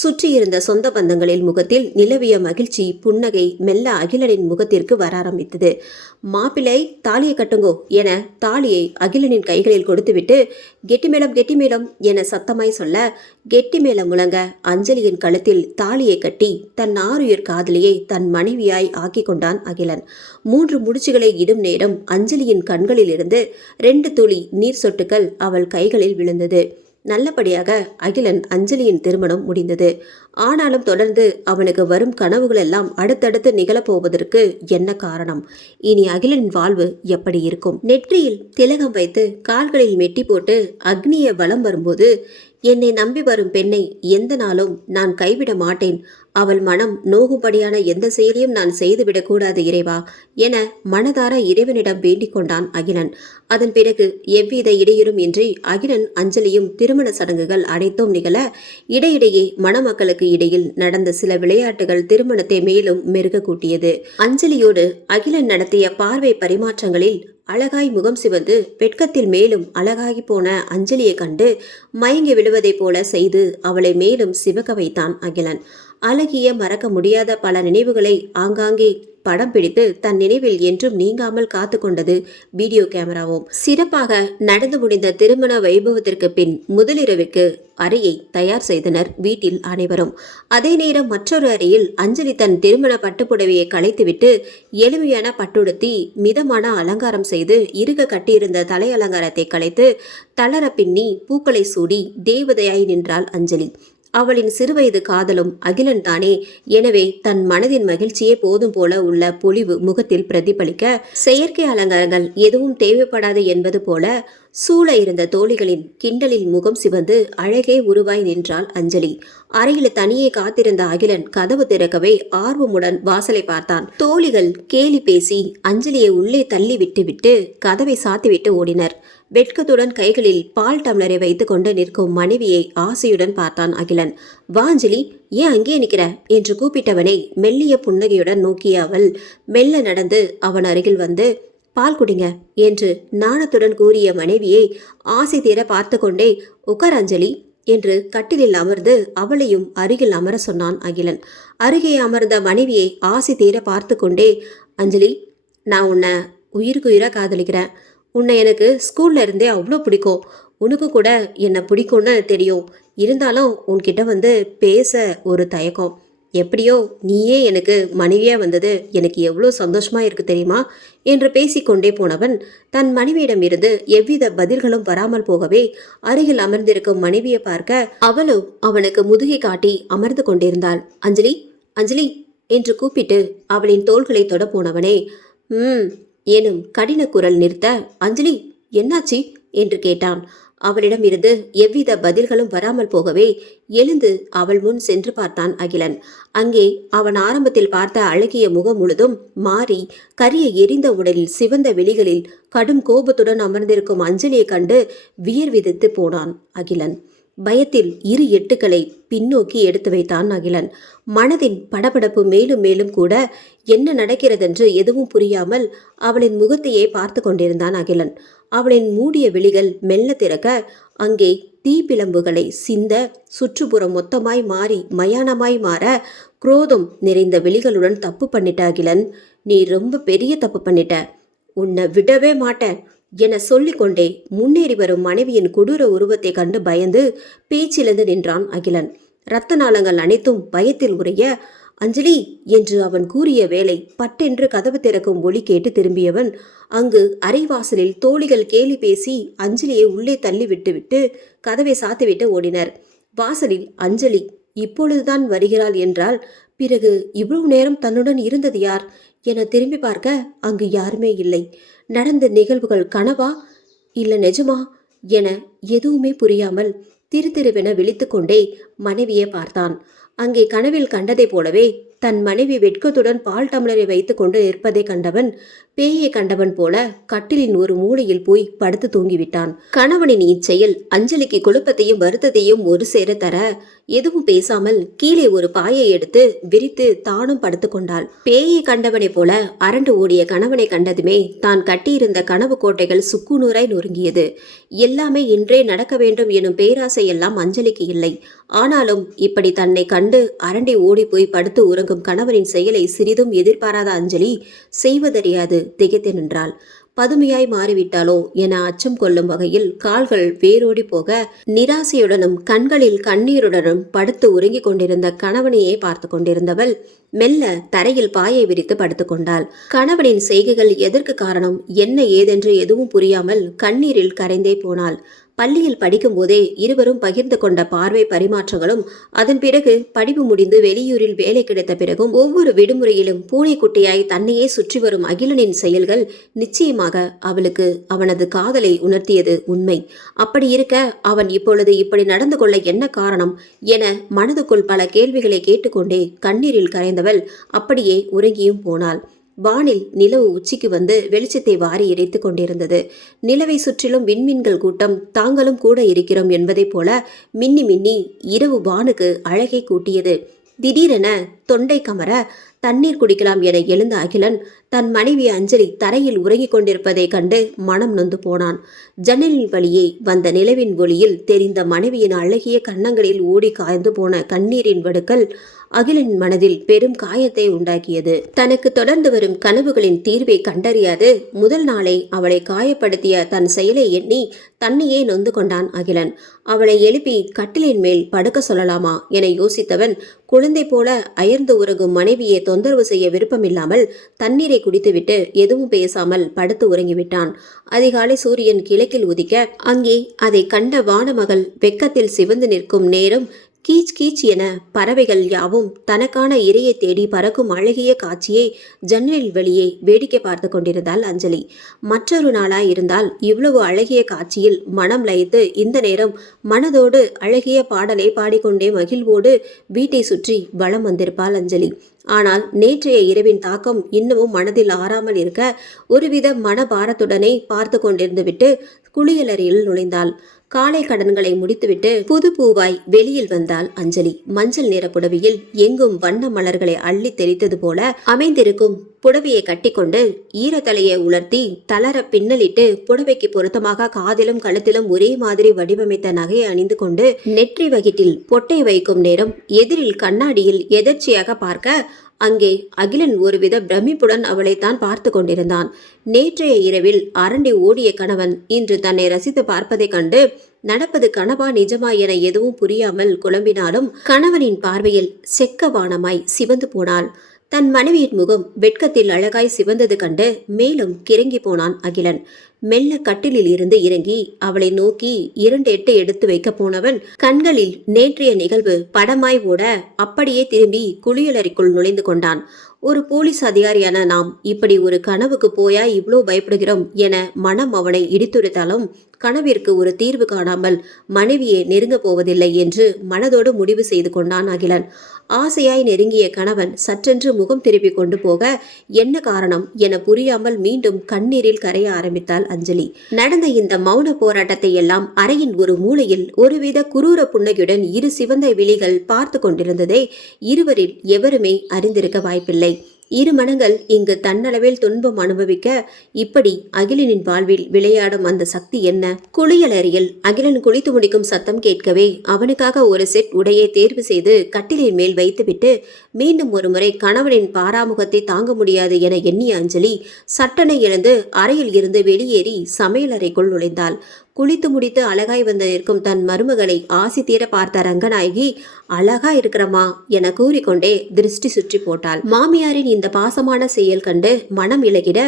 சுற்றி இருந்த சொந்த பந்தங்களில் முகத்தில் நிலவிய மகிழ்ச்சி புன்னகை மெல்ல அகிலனின் முகத்திற்கு வர ஆரம்பித்தது. மாப்பிள்ளை தாலியை கட்டுங்கோ என தாலியை அகிலனின் கைகளில் கொடுத்துவிட்டு கெட்டி மேளம் என சத்தமாய் சொல்ல கெட்டி மேளம் முழங்க அஞ்சலியின் கழுத்தில் தாலியை கட்டி தன் ஆருயிர் காதலியை தன் மனைவியாய் ஆக்கி கொண்டான் அகிலன். 3 முடிச்சுகளை இடும் நேரம் அஞ்சலியின் கண்களில் இருந்து 2 துளி நீர் சொட்டுக்கள் அவள் கைகளில் விழுந்தது. நல்லபடியாக அகிலன் அஞ்சலியின் திருமணம் முடிந்தது. ஆனாலும் தொடர்ந்து அவனுக்கு வரும் கனவுகள் எல்லாம் அடுத்தடுத்து நிகழப்போவதற்கு என்ன காரணம்? இனி அகிலனின் வாழ்வு எப்படி இருக்கும்? நெற்றியில் திலகம் வைத்து கால்களில் மெட்டி போட்டு அக்னியை வலம் வரும்போது என்னை நம்பி வரும் பெண்ணை எந்த நாளும் நான் கைவிட மாட்டேன். அவள் மனம் நோகும்படியான எந்த செயலையும் நான் செய்துவிடக்கூடாது இறைவா என மனதார இறைவனிடம் வேண்டிக் கொண்டான் அகிலன். அதன் பிறகு எவ்வித இடையூறும் இன்றி அகிலன் அஞ்சலியும் திருமண சடங்குகள் அனைத்தும் நிகழ இடையிடையே மணமக்களுக்கு இடையில் நடந்த சில விளையாட்டுகள் திருமணத்தை மேலும் மெருக கூட்டியது. அஞ்சலியோடு அகிலன் நடத்திய பார்வை பரிமாற்றங்களில் அழகாய் முகம் சிவந்து வெட்கத்தில் மேலும் அழகாகி போன அஞ்சலியை கண்டு மயங்கி விழுவதைப் போல செய்து அவளை மேலும் சிவக்க வைத்தான் அகிலன். அழகிய மறக்க முடியாத பல நினைவுகளை ஆங்காங்கே படம் பிடித்து தன் நினைவில் என்றும் நீங்காமல் காத்து கொண்டது வீடியோ கேமராவும். சிறப்பாக நடந்து முடிந்த திருமண வைபவத்திற்கு பின் முதலிரவிற்கு அறையை தயார் செய்தனர் வீட்டில் அனைவரும். அதே நேரம் மற்றொரு அறையில் அஞ்சலி தன் திருமண பட்டுப்புடவையை களைத்துவிட்டு எளிமையான பட்டுடுத்தி மிதமான அலங்காரம் செய்து இறுக கட்டியிருந்த தலை அலங்காரத்தை களைத்து தளர பின்னி பூக்களை சூடி தேவதையாய் நின்றாள் அஞ்சலி. அவளின் சிறுவயது காதலும் அகிலன் தானே. எனவே தன் மனதின் மகிழ்ச்சியே போதும் போல உள்ள பொலிவு முகத்தில் பிரதிபலிக்க செயற்கை அலங்காரங்கள் எதுவும் தேவைப்படாது என்பது போல சூழ இருந்த தோழிகளின் கிண்டலில் முகம் சிவந்து அழகே உருவாய் நின்றாள் அஞ்சலி. அறையில் தனியே காத்திருந்த அகிலன் கதவு திறக்கவே ஆர்வமுடன் வாசலை பார்த்தான். தோழிகள் கேலி பேசி அஞ்சலியை உள்ளே தள்ளி விட்டு கதவை சாத்திவிட்டு ஓடினர். வெட்கத்துடன் கைகளில் பால் டம்ளரை வைத்து கொண்டு நிற்கும் மனைவியை ஆசையுடன் பார்த்தான் அகிலன். வா அஞ்சலி, ஏன் அங்கே நிற்கிற என்று கூப்பிட்டவனை மெல்லிய புன்னகையுடன் நோக்கிய அவள் மெல்ல நடந்து அவன் அருகில் வந்து பால் குடிங்க என்று நாணத்துடன் கூறிய மனைவியை ஆசை தீர பார்த்து கொண்டே உட்கார் அஞ்சலி என்று கட்டிலில் அமர்ந்து அவளையும் அருகில் அமர சொன்னான் அகிலன். அருகே அமர்ந்த மனைவியை ஆசை தீர பார்த்து கொண்டே அஞ்சலி, நான் உன்னை உயிருக்கு உயிராக காதலிக்கிறேன். உன்னை எனக்கு ஸ்கூல்ல இருந்தே அவ்வளோ பிடிக்கும். உனக்கு கூட என்னை பிடிக்கும்னு தெரியும். இருந்தாலும் உன்கிட்ட வந்து பேச ஒரு தயக்கம். எப்படியோ நீயே எனக்கு மனைவியாக வந்தது எனக்கு எவ்வளோ சந்தோஷமா இருக்கு தெரியுமா என்று பேசிக்கொண்டே போனவன் தன் மனைவியிடம் இருந்து எவ்வித பதில்களும் வராமல் போகவே அருகில் அமர்ந்திருக்கும் மனைவியை பார்க்க அவளும் அவனுக்கு முதுகை காட்டி அமர்ந்து கொண்டிருந்தாள். அஞ்சலி அஞ்சலி என்று கூப்பிட்டு அவளின் தோள்களை தொட போனவனே எனும் கடின குரல் நிறுத்த அஞ்சலி என்னாச்சி என்று கேட்டான். அவளிடம் இருந்து எவ்வித பதில்களும் வராமல் போகவே எழுந்து அவள் முன் சென்று பார்த்தான் அகிலன். அங்கே அவன் ஆரம்பத்தில் பார்த்த அழகிய முகம் முழுதும் மாறி கரிய எரிந்த உடலில் சிவந்த வெளிகளில் கடும் கோபத்துடன் அமர்ந்திருக்கும் அஞ்சலியை கண்டு வியர்விதித்து போனான் அகிலன். பயத்தில் 2 எட்டுக்களை பின்னோக்கி எடுத்து வைத்தான் அகிலன். மனதின் படபடப்பு மேலும் மேலும் கூட என்ன நடக்கிறதென்று எதுவும் புரியாமல் அவளின் முகத்தையே பார்த்து கொண்டிருந்தான் அகிலன். அவளின் மூடிய விழிகள் மெல்ல திறக்க அங்கே தீப்பிழம்புகளை சிந்த சுற்றுப்புறம் மொத்தமாய் மாறி மயானமாய் மாற குரோதம் நிறைந்த விழிகளுடன் தப்பு பண்ணிட்ட அகிலன். நீ ரொம்ப பெரிய தப்பு பண்ணிட்ட. உன்னை விடவே மாட்டேன். என சொல்லிக்கொண்டே முன்னேறி வரும் மனைவியின் கொடூர உருவத்தை கண்டு பயந்து பேச்சிழந்து நின்றான் அகிலன். இரத்த நாளங்கள் அனைத்தும் பயத்தில் உறைய, அஞ்சலி என்று அவன் கூறிய வேளை பட்டென்று கதவு திறக்கும் ஒலி கேட்டு திரும்பியவன் அங்கு அரைவாசலில் தோழிகள் கேலி பேசி அஞ்சலியை உள்ளே தள்ளி விட்டுவிட்டு கதவை சாத்திவிட்டு ஓடினர். வாசலில் அஞ்சலி இப்பொழுதுதான் வருகிறாள் என்றால் பிறகு இவ்வளவு நேரம் தன்னுடன் இருந்தது யார் என திரும்பி பார்க்க அங்கு யாருமே இல்லை. நடந்த நிகழ்வுகள் கனவா இல்ல நிஜமா என எதுவுமே புரியாமல் திருதிருவென விழித்து கொண்டே மனைவியை பார்த்தான். அங்கே கனவில் கண்டதை போலவே தன் மனைவி வெட்கத்துடன் பால் டம்ளரை வைத்து கொண்டு நிற்பதை கண்டவன் பேயை கண்டவன் போல கட்டிலின் ஒரு மூலையில் போய் படுத்து தூங்கிவிட்டான். கணவனின் இச்செயல் அஞ்சலிக்கு குழப்பத்தையும் வருத்தத்தையும் ஒரு சேர தர எதுவும் பேசாமல் கீழே ஒரு பாயை எடுத்து விரித்து தானும் படுத்து கொண்டாள். பேயை கண்டவனை போல அரண்டு ஓடிய கணவனை கண்டதுமே தான் கட்டியிருந்த கனவு கோட்டைகள் சுக்குநூறாய் நொறுங்கியது. எல்லாமே இன்றே நடக்க வேண்டும் எனும் பேராசை எல்லாம் அஞ்சலிக்கு இல்லை. ஆனாலும் இப்படி தன்னை கண்டு அரண்டை ஓடி போய் படுத்து உறங்கும் கணவனின் செயலை சிறிதும் எதிர்பாராத அஞ்சலி செய்வதறியாது திகைத்து நின்றாள். பதுமையாய் மாறிவிட்டாளோ என அச்சம் கொள்ளும் வகையில் கால்கள் வேரோடி போக நிராசையுடனும் கண்களில் கண்ணீருடனும் படுத்து உறங்கிக் கொண்டிருந்த கணவனையே பார்த்து கொண்டிருந்தவள் மெல்ல தரையில் பாயை விரித்து படுத்து கொண்டாள். கணவனின் செய்கைகள் எதற்கு காரணம் என்ன ஏதென்று எதுவும் புரியாமல் கண்ணீரில் கரைந்தே போனாள். பள்ளியில் படிக்கும் போதே இருவரும் பகிர்ந்து கொண்ட பார்வை பரிமாற்றங்களும் அதன் பிறகு படிப்பு முடிந்து வெளியூரில் வேலை கிடைத்த பிறகும் ஒவ்வொரு விடுமுறையிலும் பூனைக்குட்டியாய் தன்னையே சுற்றி வரும் அகிலனின் செயல்கள் நிச்சயமாக அவளுக்கு அவனது காதலை உணர்த்தியது உண்மை. அப்படி இருக்க அவன் இப்பொழுது இப்படி நடந்து கொள்ள என்ன காரணம் என மனதுக்குள் பல கேள்விகளை கேட்டுக்கொண்டே கண்ணீரில் கரைந்தவள் அப்படியே உறங்கியும் போனாள். வானில் நிலவு உச்சிக்கு வந்து வெளிச்சத்தை வாரி இறைத்து கொண்டிருந்தது. நிலவை சுற்றிலும் விண்மீன்கள் கூட்டம் தாங்களும் கூட இருக்கிறோம் என்பதை போல மின்னி மின்னி இரவு வானுக்கு அழகை கூட்டியது. திடீரென தொண்டை கமர தண்ணீர் குடிக்கலாம் என எழுந்த அகிலன் தன் மனைவி அஞ்சலி தரையில் உறங்கிக் கொண்டிருப்பதை கண்டு மனம் நொந்து போனான். ஜன்னலின் வழியே வந்த நிலவின் ஒளியில் தெரிந்த மனைவியின் அழகிய கன்னங்களில் ஓடி காய்ந்து போன கண்ணீரின் வடுக்கள் அகிலனின் மனதில் பெரும் காயத்தை உண்டாக்கியது. தனக்கு தொடர்ந்து வரும் கனவுகளின் தீர்வை கண்டறியாது முதல் நாளை அவளை காயப்படுத்திய தன் செயலை எண்ணி தன்னையே நொந்து கொண்டான் அகிலன். அவளை எழுப்பி கட்டிலின் மேல் படுக்க சொல்லலாமா என யோசித்தவன் குழந்தை போல அயர்ந்து உறங்கும் மனைவியை தொந்தரவு செய்ய விருப்பமில்லாமல் தண்ணீரை குடித்துவிட்டு எதுவும் பேசாமல் படுத்து உறங்கிவிட்டான். அதிகாலை சூரியன் கிழக்கில் உதிக்க அங்கே அதை கண்ட வானமகள் வெக்கத்தில் சிவந்து நிற்கும் நேரம் கீச் கீச் என பறவைகள் யாவும் தனக்கான இரையை தேடி பறக்கும் அழகிய காட்சியை ஜன்னலில் வெளியே வேடிக்கை பார்த்து கொண்டிருந்தாள் அஞ்சலி. மற்றொரு நாளாய் இருந்தால் இவ்வளவு அழகிய காட்சியில் மனம் லயித்து இந்த நேரம் மனதோடு அழகிய பாடலை பாடிக்கொண்டே மகிழ்வோடு வீட்டை சுற்றி வலம் வந்திருப்பாள் அஞ்சலி. ஆனால் நேற்றைய இரவின் தாக்கம் இன்னமும் மனதில் ஆறாமல் இருக்க ஒருவித மனபாரத்துடனே பார்த்து கொண்டிருந்து விட்டு குளியலறையில் நுழைந்தாள். காலை கடன்களை முடித்துவிட்டு புது பூவாய் வெளியில் வந்தாள் அஞ்சலி. மஞ்சள் நிற புடவையில் எங்கும் வண்ண மலர்களை அள்ளி தெளித்தது போல அமைந்திருக்கும் புடவையை கட்டிக்கொண்டு ஈரத்தலையை உலர்த்தி தளர பின்னலிட்டு புடவைக்கு பொருத்தமாக காதிலும் கழுத்திலும் ஒரே மாதிரி வடிவமைத்த நகையை அணிந்து கொண்டு நெற்றி வகிட்டில் பொட்டை வைக்கும் நேரம் எதிரில் கண்ணாடியில் எதர்ச்சியாக பார்க்க அங்கே அகிலன் ஒருவித பிரமிப்புடன் அவளைத்தான் பார்த்து கொண்டிருந்தான். நேற்றைய இரவில் அரண்டி ஓடிய கணவன் இன்று தன்னை ரசித்து பார்ப்பதை கண்டு நடப்பது கனவா நிஜமா என எதுவும் புரியாமல் குழம்பினாலும் கணவனின் பார்வையில் செக்கவானமாய் சிவந்து போனாள். தன் மனைவியின் முகம் வெட்கத்தில் அழகாய் சிவந்தது கண்டு மேலும் கிறங்கி போனான் அகிலன். மெல்ல கட்டிலில் இருந்து இறங்கி அவளை நோக்கி 2 எட்டு எடுத்து வைக்க போனவன் கண்களில் நேற்றைய நிகழ்வு படமாய் ஓட அப்படியே திரும்பி குளியலறைக்குள் நுழைந்து கொண்டான். ஒரு போலீஸ் அதிகாரியான நாம் இப்படி ஒரு கனவுக்கு போயா இவ்வளோ பயப்படுகிறோம் என மனம் அவனை இடித்துரைத்தாலும் கனவிற்கு ஒரு தீர்வு காணாமல் மனைவியை நெருங்க போவதில்லை என்று மனதோடு முடிவு செய்து கொண்டான் அகிலன். ஆசையாய் நெருங்கிய கணவன் சற்றென்று முகம் திருப்பி கொண்டு போக என்ன காரணம் என புரியாமல் மீண்டும் கண்ணீரில் கரைய ஆரம்பித்தாள் அஞ்சலி. நடந்த இந்த மௌன போராட்டத்தை எல்லாம் அறையின் ஒரு மூலையில் ஒருவித குரூர புன்னகையுடன் இரு சிவந்த விழிகள் பார்த்து கொண்டிருந்ததை இருவரில் எவருமே அறிந்திருக்க வாய்ப்பில்லை. இரு மனங்கள் இங்கு தன்னளவில் துன்பம் அனுபவிக்க இப்படி அகிலனின் வாழ்வில் விளையாடும் அந்த சக்தி என்ன? குளியலறையில் அகிலன் குளித்து முடிக்கும் சத்தம் கேட்கவே அவனுக்காக ஒரு செட் உடையை தேர்வு செய்து கட்டிலின் மேல் வைத்துவிட்டு மீண்டும் ஒரு முறை கணவனின் பாராமுகத்தை தாங்க முடியாது என எண்ணிய அஞ்சலி சட்டென எழுந்து அறையில் இருந்து வெளியேறி சமையலறைக்குள் நுழைந்தாள். குளித்து முடித்து அழகாய் வந்து நிற்கும் தன் மருமகளை ஆசி தீர பார்த்த ரங்கநாயகி அழகா இருக்கிறமா என கூறிக்கொண்டே திருஷ்டி சுற்றி போட்டாள். மாமியாரின் இந்த பாசமான செயல் கண்டு மனம் இலகிட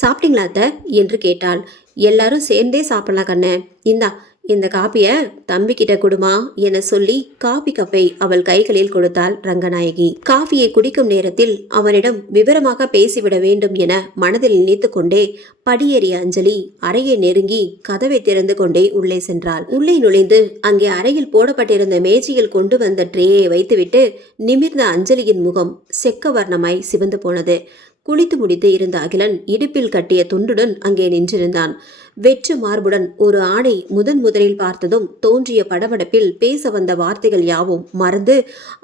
சாப்பிட்டீங்களா அத்தை என்று கேட்டாள். எல்லாரும் சேர்ந்தே சாப்பிடலாம் கண்ணு, இந்தா இந்த காப்பிய தம்பிக்கிட்ட கொடுமா என சொல்லி காபி கப்பை அவள் கைகளில் கொடுத்தாள் ரங்கநாயகி. காஃபியை குடிக்கும் நேரத்தில் அவனிடம் விவரமாக பேசிவிட வேண்டும் என மனதில் நினைத்து கொண்டே படியேறிய அஞ்சலி அறையை நெருங்கி கதவை திறந்து கொண்டே உள்ளே சென்றாள். உள்ளே நுழைந்து அங்கே அறையில் போடப்பட்டிருந்த மேஜையில் கொண்டு வந்த ட்ரேயை வைத்துவிட்டு நிமிர்ந்த அஞ்சலியின் முகம் செக்க வர்ணமாய் சிவந்து போனது. குளித்து முடித்து இருந்த அகிலன் இடுப்பில் கட்டிய துண்டுடன் அங்கே நின்றிருந்தான். வெற்று மார்புடன் ஒரு ஆணை முதலில் பார்த்ததும் தோன்றிய படபடப்பில் பேச வந்த வார்த்தைகள் யாவும் மறந்து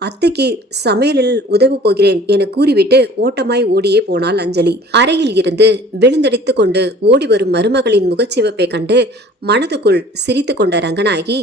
அத்தைக்கு சமையலில் உதவ போகிறேன் என கூறிவிட்டு ஓட்டமாய் ஓடியே போனாள் அஞ்சலி. அறையில் இருந்து விழுந்தடித்து கொண்டு ஓடி வரும் மருமகளின் முகச்சிவப்பை கண்டு மனதுக்குள் சிரித்து கொண்ட ரங்கநாயகி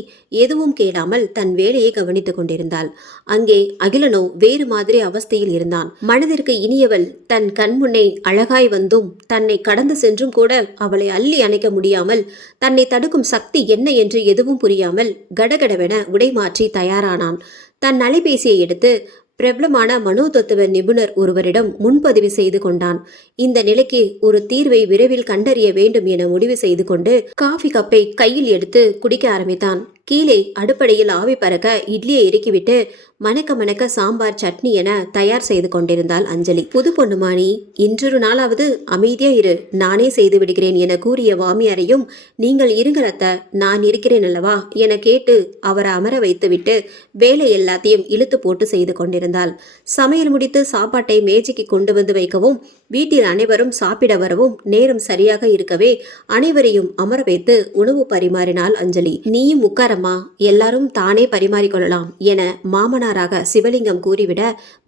எதுவும் கேளாமல் தன் வேலையை கவனித்துக் கொண்டிருந்தாள். அங்கே அகிலனோ வேறு மாதிரி அவஸ்தையில் இருந்தான். மனதிற்கு இனியவள் தன் கண்முன்னே அழகாய் வந்தும் தன்னை கடந்து சென்றும் கூட அவளை அள்ளி அணைக்க முடியாமல் தன்னை தடுக்கும் சக்தி என்ன என்று எதுவும் புரியாமல் கடகடவென உடை மாற்றி தயாரானான். தன் அலைபேசியை எடுத்து பிரபலமான மனோதத்துவ நிபுணர் ஒருவரிடம் முன்பதிவு செய்து கொண்டான். இந்த நிலைக்கு ஒரு தீர்வை விரைவில் கண்டறிய வேண்டும் என முடிவு செய்து கொண்டு காஃபி கப்பை கையில் எடுத்து குடிக்க ஆரம்பித்தான். கீழே அடுப்படையில் ஆவி பறக்க இட்லியை இறக்கிவிட்டு மணக்க சாம்பார் சட்னி என தயார் செய்து கொண்டிருந்தாள் அஞ்சலி. புது பொண்ணுமானி, இன்றொரு நாளாவது அமைதியா இரு, நானே செய்து விடுகிறேன் என கூறிய மாமியாரையும் நீங்கள் இருங்கள் அத்தை, நான் இருக்கிறேன் அல்லவா என கேட்டு அவரை அமர வைத்துவிட்டு வேலை எல்லாத்தையும் இழுத்து போட்டு செய்து கொண்டிருந்தாள். சமையல் முடித்து சாப்பாட்டை மேஜைக்கு கொண்டு வந்து வைக்கவும் வீட்டில் அனைவரும் சாப்பிட வரவும் நேரம் சரியாக இருக்கவே அனைவரையும் அமர வைத்து உணவு பரிமாறினாள் அஞ்சலி. நீயும் உட்காரம்மா, எல்லாரும் தானே பரிமாறிக்கொள்ளலாம் என மாமனாராக சிவலிங்கம் கூறிவிட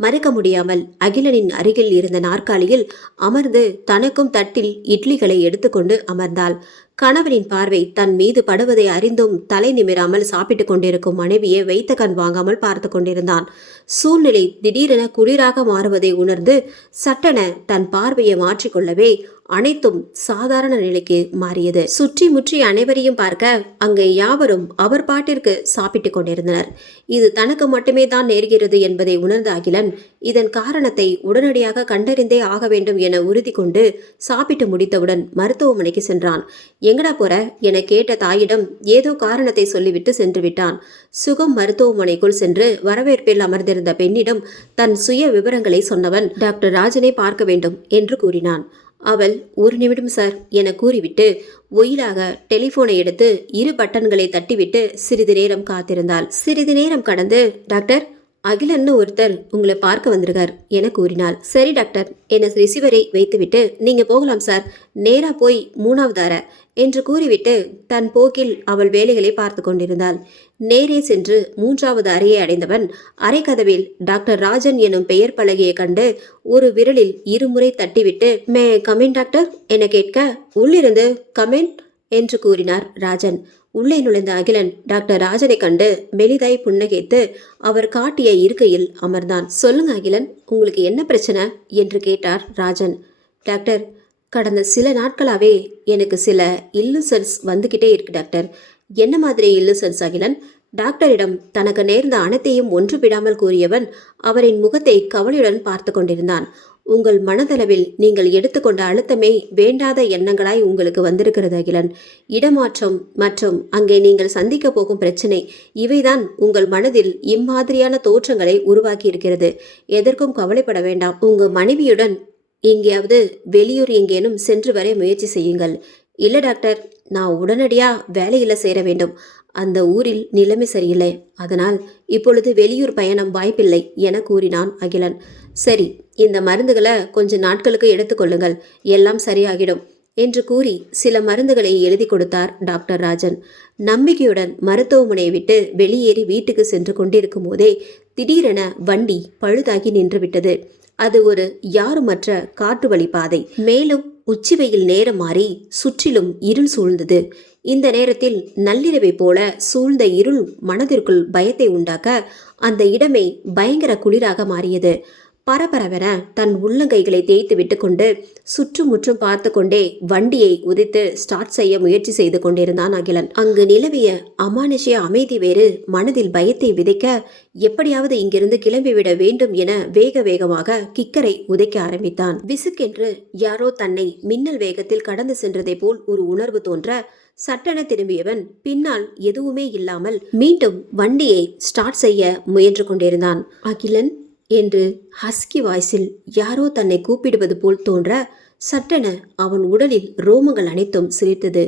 மறுக்க முடியாமல் அகிலனின் அருகில் இருந்த நாற்காலியில் அமர்ந்து தனக்கும் தட்டில் இட்லிகளை எடுத்துக்கொண்டு அமர்ந்தாள். கணவனின் பார்வை தன் மீது படுவதை அறிந்தும் தலை நிமிராமல் சாப்பிட்டுக் கொண்டிருக்கும் மனைவியை வைத்த கண் வாங்காமல் பார்த்து கொண்டிருந்தான். சூழ்நிலை திடீரென குளிராக மாறுவதை உணர்ந்து சட்டென தன் பார்வையை மாற்றிக்கொள்ளவே அனைத்தும் சாதாரண நிலைக்கு மாறியது. சுற்றி முற்றி அனைவரையும் பார்க்க அங்கே யாவரும் அவர் பாட்டிற்கு சாப்பிட்டுக் கொண்டிருந்தனர். இது தனக்கு மட்டுமே தான் நேர்கிறது என்பதை உணர்ந்த அகிலன் இதன் காரணத்தை உடனடியாக கண்டறிந்தே ஆக வேண்டும் என உறுதி கொண்டு சாப்பிட்டு முடித்தவுடன் மருத்துவமனைக்கு சென்றான். எங்கடா போற என கேட்ட தாயிடம் ஏதோ காரணத்தை சொல்லிவிட்டு சென்று விட்டான். சுகம் மருத்துவமனைக்குள் சென்று வரவேற்பில் அமர்ந்திருந்த பெண்ணிடம் தன் சுய விவரங்களை சொன்னவன் டாக்டர் ராஜனை பார்க்க வேண்டும் என்று கூறினான். அவள் ஒரு நிமிடம் சார் என கூறிவிட்டு ஒயிலாக டெலிபோனை எடுத்து 2 பட்டன்களை தட்டிவிட்டு சிறிது நேரம் காத்திருந்தாள். சிறிது நேரம் கடந்து டாக்டர் அகிலன்னு ஒருத்தர் உங்களை பார்க்க வந்திருக்கார் என கூறினாள். சரி டாக்டர் என ரிசீவரை வைத்துவிட்டு நீங்க போகலாம் சார், நேரா போய் 3வது அறை என்று கூறிவிட்டு தன் போக்கில் அவள் வேலைகளை பார்த்து கொண்டிருந்தாள். நேரே சென்று 3வது அறையை அடைந்தவன் அறை கதவில் டாக்டர் ராஜன் எனும் பெயர் பலகையை கண்டு ஒரு விரலில் 2 முறை தட்டிவிட்டு மே கமின் டாக்டர் என கேட்க உள்ளிருந்து கமின் என்று கூறினார் ராஜன். உள்ளே நுழைந்த அகிலன் டாக்டர் ராஜனை கண்டு மெலிதாய் புன்னகைத்து அவர் காட்டிய இருக்கையில் அமர்ந்தான். சொல்லுங்க அகிலன், உங்களுக்கு என்ன பிரச்சனை என்று கேட்டார் ராஜன். டாக்டர், கடந்த சில நாட்களாவே எனக்கு சில இல்லுசன்ஸ் வந்துகிட்டே இருக்கு டாக்டர். என்ன மாதிரி இல்லுசன்ஸ் அகிலன்? டாக்டரிடம் தனக்கு நேர்ந்த அனைத்தையும் ஒன்று விடாமல் கூறியவன் அவரின் முகத்தை கவலையுடன் பார்த்து கொண்டிருந்தான். உங்கள் மனதளவில் நீங்கள் எடுத்துக்கொண்ட அழுத்தமே வேண்டாத எண்ணங்களாய் உங்களுக்கு வந்திருக்கிறது அகிலன். இடமாற்றம் மற்றும் அங்கே நீங்கள் சந்திக்க போகும் பிரச்சனை, இவைதான் உங்கள் மனதில் இம்மாதிரியான தோற்றங்களை உருவாக்கி இருக்கிறது. எதற்கும் கவலைப்பட வேண்டாம். உங்க மனைவியுடன் எங்கேயாவது வெளியூர் எங்கேனும் சென்று வர முயற்சி செய்யுங்கள். இல்லை டாக்டர், நான் உடனடியாக வேலையில் சேர வேண்டும். அந்த ஊரில் நிலைமை சரியில்லை, அதனால் இப்பொழுது வெளியூர் பயணம் வாய்ப்பில்லை என கூறினான் அகிலன். சரி, இந்த மருந்துகளை கொஞ்ச நாட்களுக்கு எடுத்துக்கொள்ளுங்கள், எல்லாம் சரியாகிடும் என்று கூறி சில மருந்துகளை எழுதி கொடுத்தார் டாக்டர் ராஜன். நம்பிக்கையுடன் மருத்துவமனையை விட்டு வெளியேறி வீட்டுக்கு சென்று கொண்டிருக்கும் போதே திடீரென வண்டி பழுதாகி நின்றுவிட்டது. அது ஒரு யாருமற்ற காட்டு வழி பாதை. மேலும் உச்சி வெயில் நேரம் மாறி சுற்றிலும் இருள் சூழ்ந்தது. இந்த நேரத்தில் நள்ளிரவை போல சூழ்ந்த இருள் மனதிற்குள் பயத்தை உண்டாக்க அந்த இடமே பயங்கர குளிராக மாறியது. பரபரவென தன் உள்ளங்கைகளை தேய்த்து விட்டுக்கொண்டு சுற்றுமுற்றும் பார்த்து கொண்டே வண்டியை உதித்து ஸ்டார்ட் செய்ய முயற்சி செய்து கொண்டிருந்தான் அகிலன். அங்கு நிலவிய அமானுஷ்ய அமைதி வேறு மனதில் பயத்தை விதைக்க எப்படியாவது இங்கிருந்து கிளம்பிவிட வேண்டும் என வேக வேகமாக கிக்கரை உதைக்க ஆரம்பித்தான். விசுக்கென்று யாரோ தன்னை மின்னல் வேகத்தில் கடந்து சென்றதை போல் ஒரு உணர்வு தோன்ற சட்டென திரும்பியவன் பின்னால் எதுவுமே இல்லாமல் மீண்டும் வண்டியை ஸ்டார்ட் செய்ய முயன்று கொண்டிருந்தான். அகிலன் என்று ஹஸ்கி வாய்ஸில் யாரோ தன்னை கூப்பிடுவது போல் தோன்ற சட்டென அவன் உடலில் ரோமங்கள் அனைத்தும் சிரித்தது.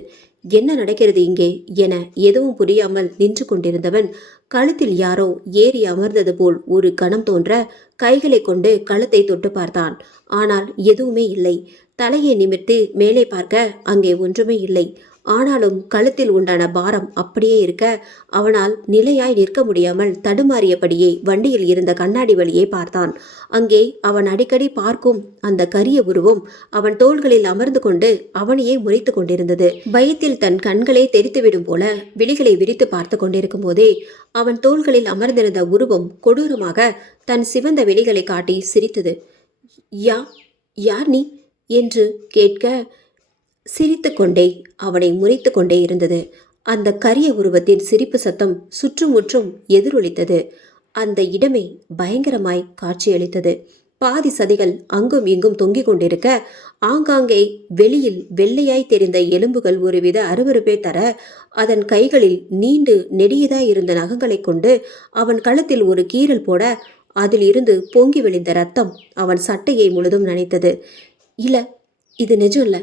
என்ன நடக்கிறது இங்கே என எதுவும் புரியாமல் நின்று கொண்டிருந்தவன் கழுத்தில் யாரோ ஏறி அமர்ந்தது போல் ஒரு கணம் தோன்ற கைகளை கொண்டு கழுத்தை தொட்டு பார்த்தான். ஆனால் எதுவுமே இல்லை. தலையை நிமிர்த்தி மேலே பார்க்க அங்கே ஒன்றுமே இல்லை. ஆனாலும் கழுத்தில் உண்டான பாரம் அப்படியே இருக்க அவனால் நிலையாய் நிற்க முடியாமல் தடுமாறியபடியே வண்டியில் இருந்த கண்ணாடி வழியை பார்த்தான். அங்கே அவன் அடிக்கடி பார்க்கும் அந்த கரிய உருவம் அவன் தோள்களில் அமர்ந்து கொண்டு அவனையே முறைத்து கொண்டிருந்தது. பயத்தில் தன் கண்களே தெரித்துவிடும் போல விழிகளை விரித்து பார்த்து கொண்டிருக்கும் போதே அவன் தோள்களில் அமர்ந்திருந்த உருவம் கொடூரமாக தன் சிவந்த விழிகளை காட்டி சிரித்தது. யார் நீ என்று கேட்க சிரித்து கொண்டே அவனை முறைத்து கொண்டே இருந்தது. அந்த கரிய உருவத்தின் சிரிப்பு சத்தம் சுற்றுமுற்றும் எதிரொலித்தது. அந்த இடமே பயங்கரமாய் காட்சியளித்தது. பாதி சதிகள் அங்கும் இங்கும் தொங்கிக் கொண்டிருக்க ஆங்காங்கே வெளியில் வெள்ளையாய் தெரிந்த எலும்புகள் ஒருவித அருவருப்பை தர அதன் கைகளில் நீண்டு நெடியதாய் இருந்த நகங்களை கொண்டு அவன் கழுத்தில் ஒரு கீறல் போட அதில் இருந்து பொங்கி விழுந்த ரத்தம் அவன் சட்டையை முழுதும் நனைத்தது. இல்ல, இது நிஜம் இல்லை,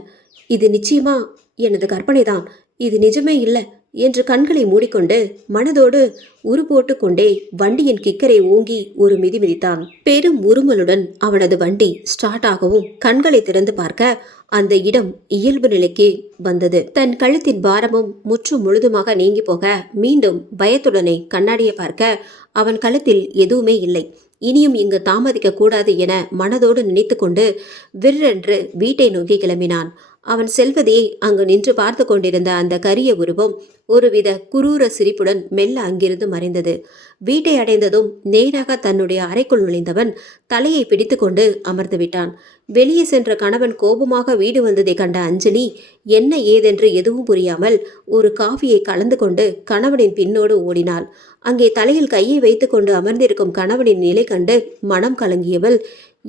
இது நிச்சயமா எனது கற்பனைதான், இது நிஜமே இல்லை என்று கண்களை மூடிக்கொண்டு மனதோடு உரு போட்டு கொண்டே வண்டியின் கிக்கரை ஓங்கி ஒரு மிதி மிதித்தான். பெரும் உருமலுடன் அவனது வண்டி ஸ்டார்ட் ஆகவும் கண்களை திறந்து பார்க்க அந்த இடம் இயல்பு நிலைக்கு வந்தது. தன் கழுத்தின் பாரமும் முற்றும் முழுதுமாக நீங்கி போக மீண்டும் பயத்துடனே கண்ணாடியை பார்க்க அவன் கழுத்தில் எதுவுமே இல்லை. இனியும் இங்கு தாமதிக்க கூடாது என மனதோடு நினைத்து கொண்டு விற்றென்று வீட்டை நோக்கி கிளம்பினான். அவன் செல்வதே அங்கு நின்று பார்த்து கொண்டிருந்த அந்த கரிய உருவம் ஒருவித குரூர சிரிப்புடன் மெல்ல அங்கிருந்து மறைந்தது. வீட்டை அடைந்ததும் நேராக தன்னுடைய அறைக்குள் நுழைந்தவன் தலையை பிடித்து கொண்டு அமர்ந்து விட்டான். வெளியே சென்ற கணவன் கோபமாக வீடு வந்ததை கண்ட அஞ்சலி என்ன ஏதென்று எதுவும் புரியாமல் ஒரு காஃபியை கலந்து கொண்டு கணவனின் பின்னோடு ஓடினாள். அங்கே தலையில் கையை வைத்து கொண்டு அமர்ந்திருக்கும் கணவனின் நிலை கண்டு மனம் கலங்கியவள்,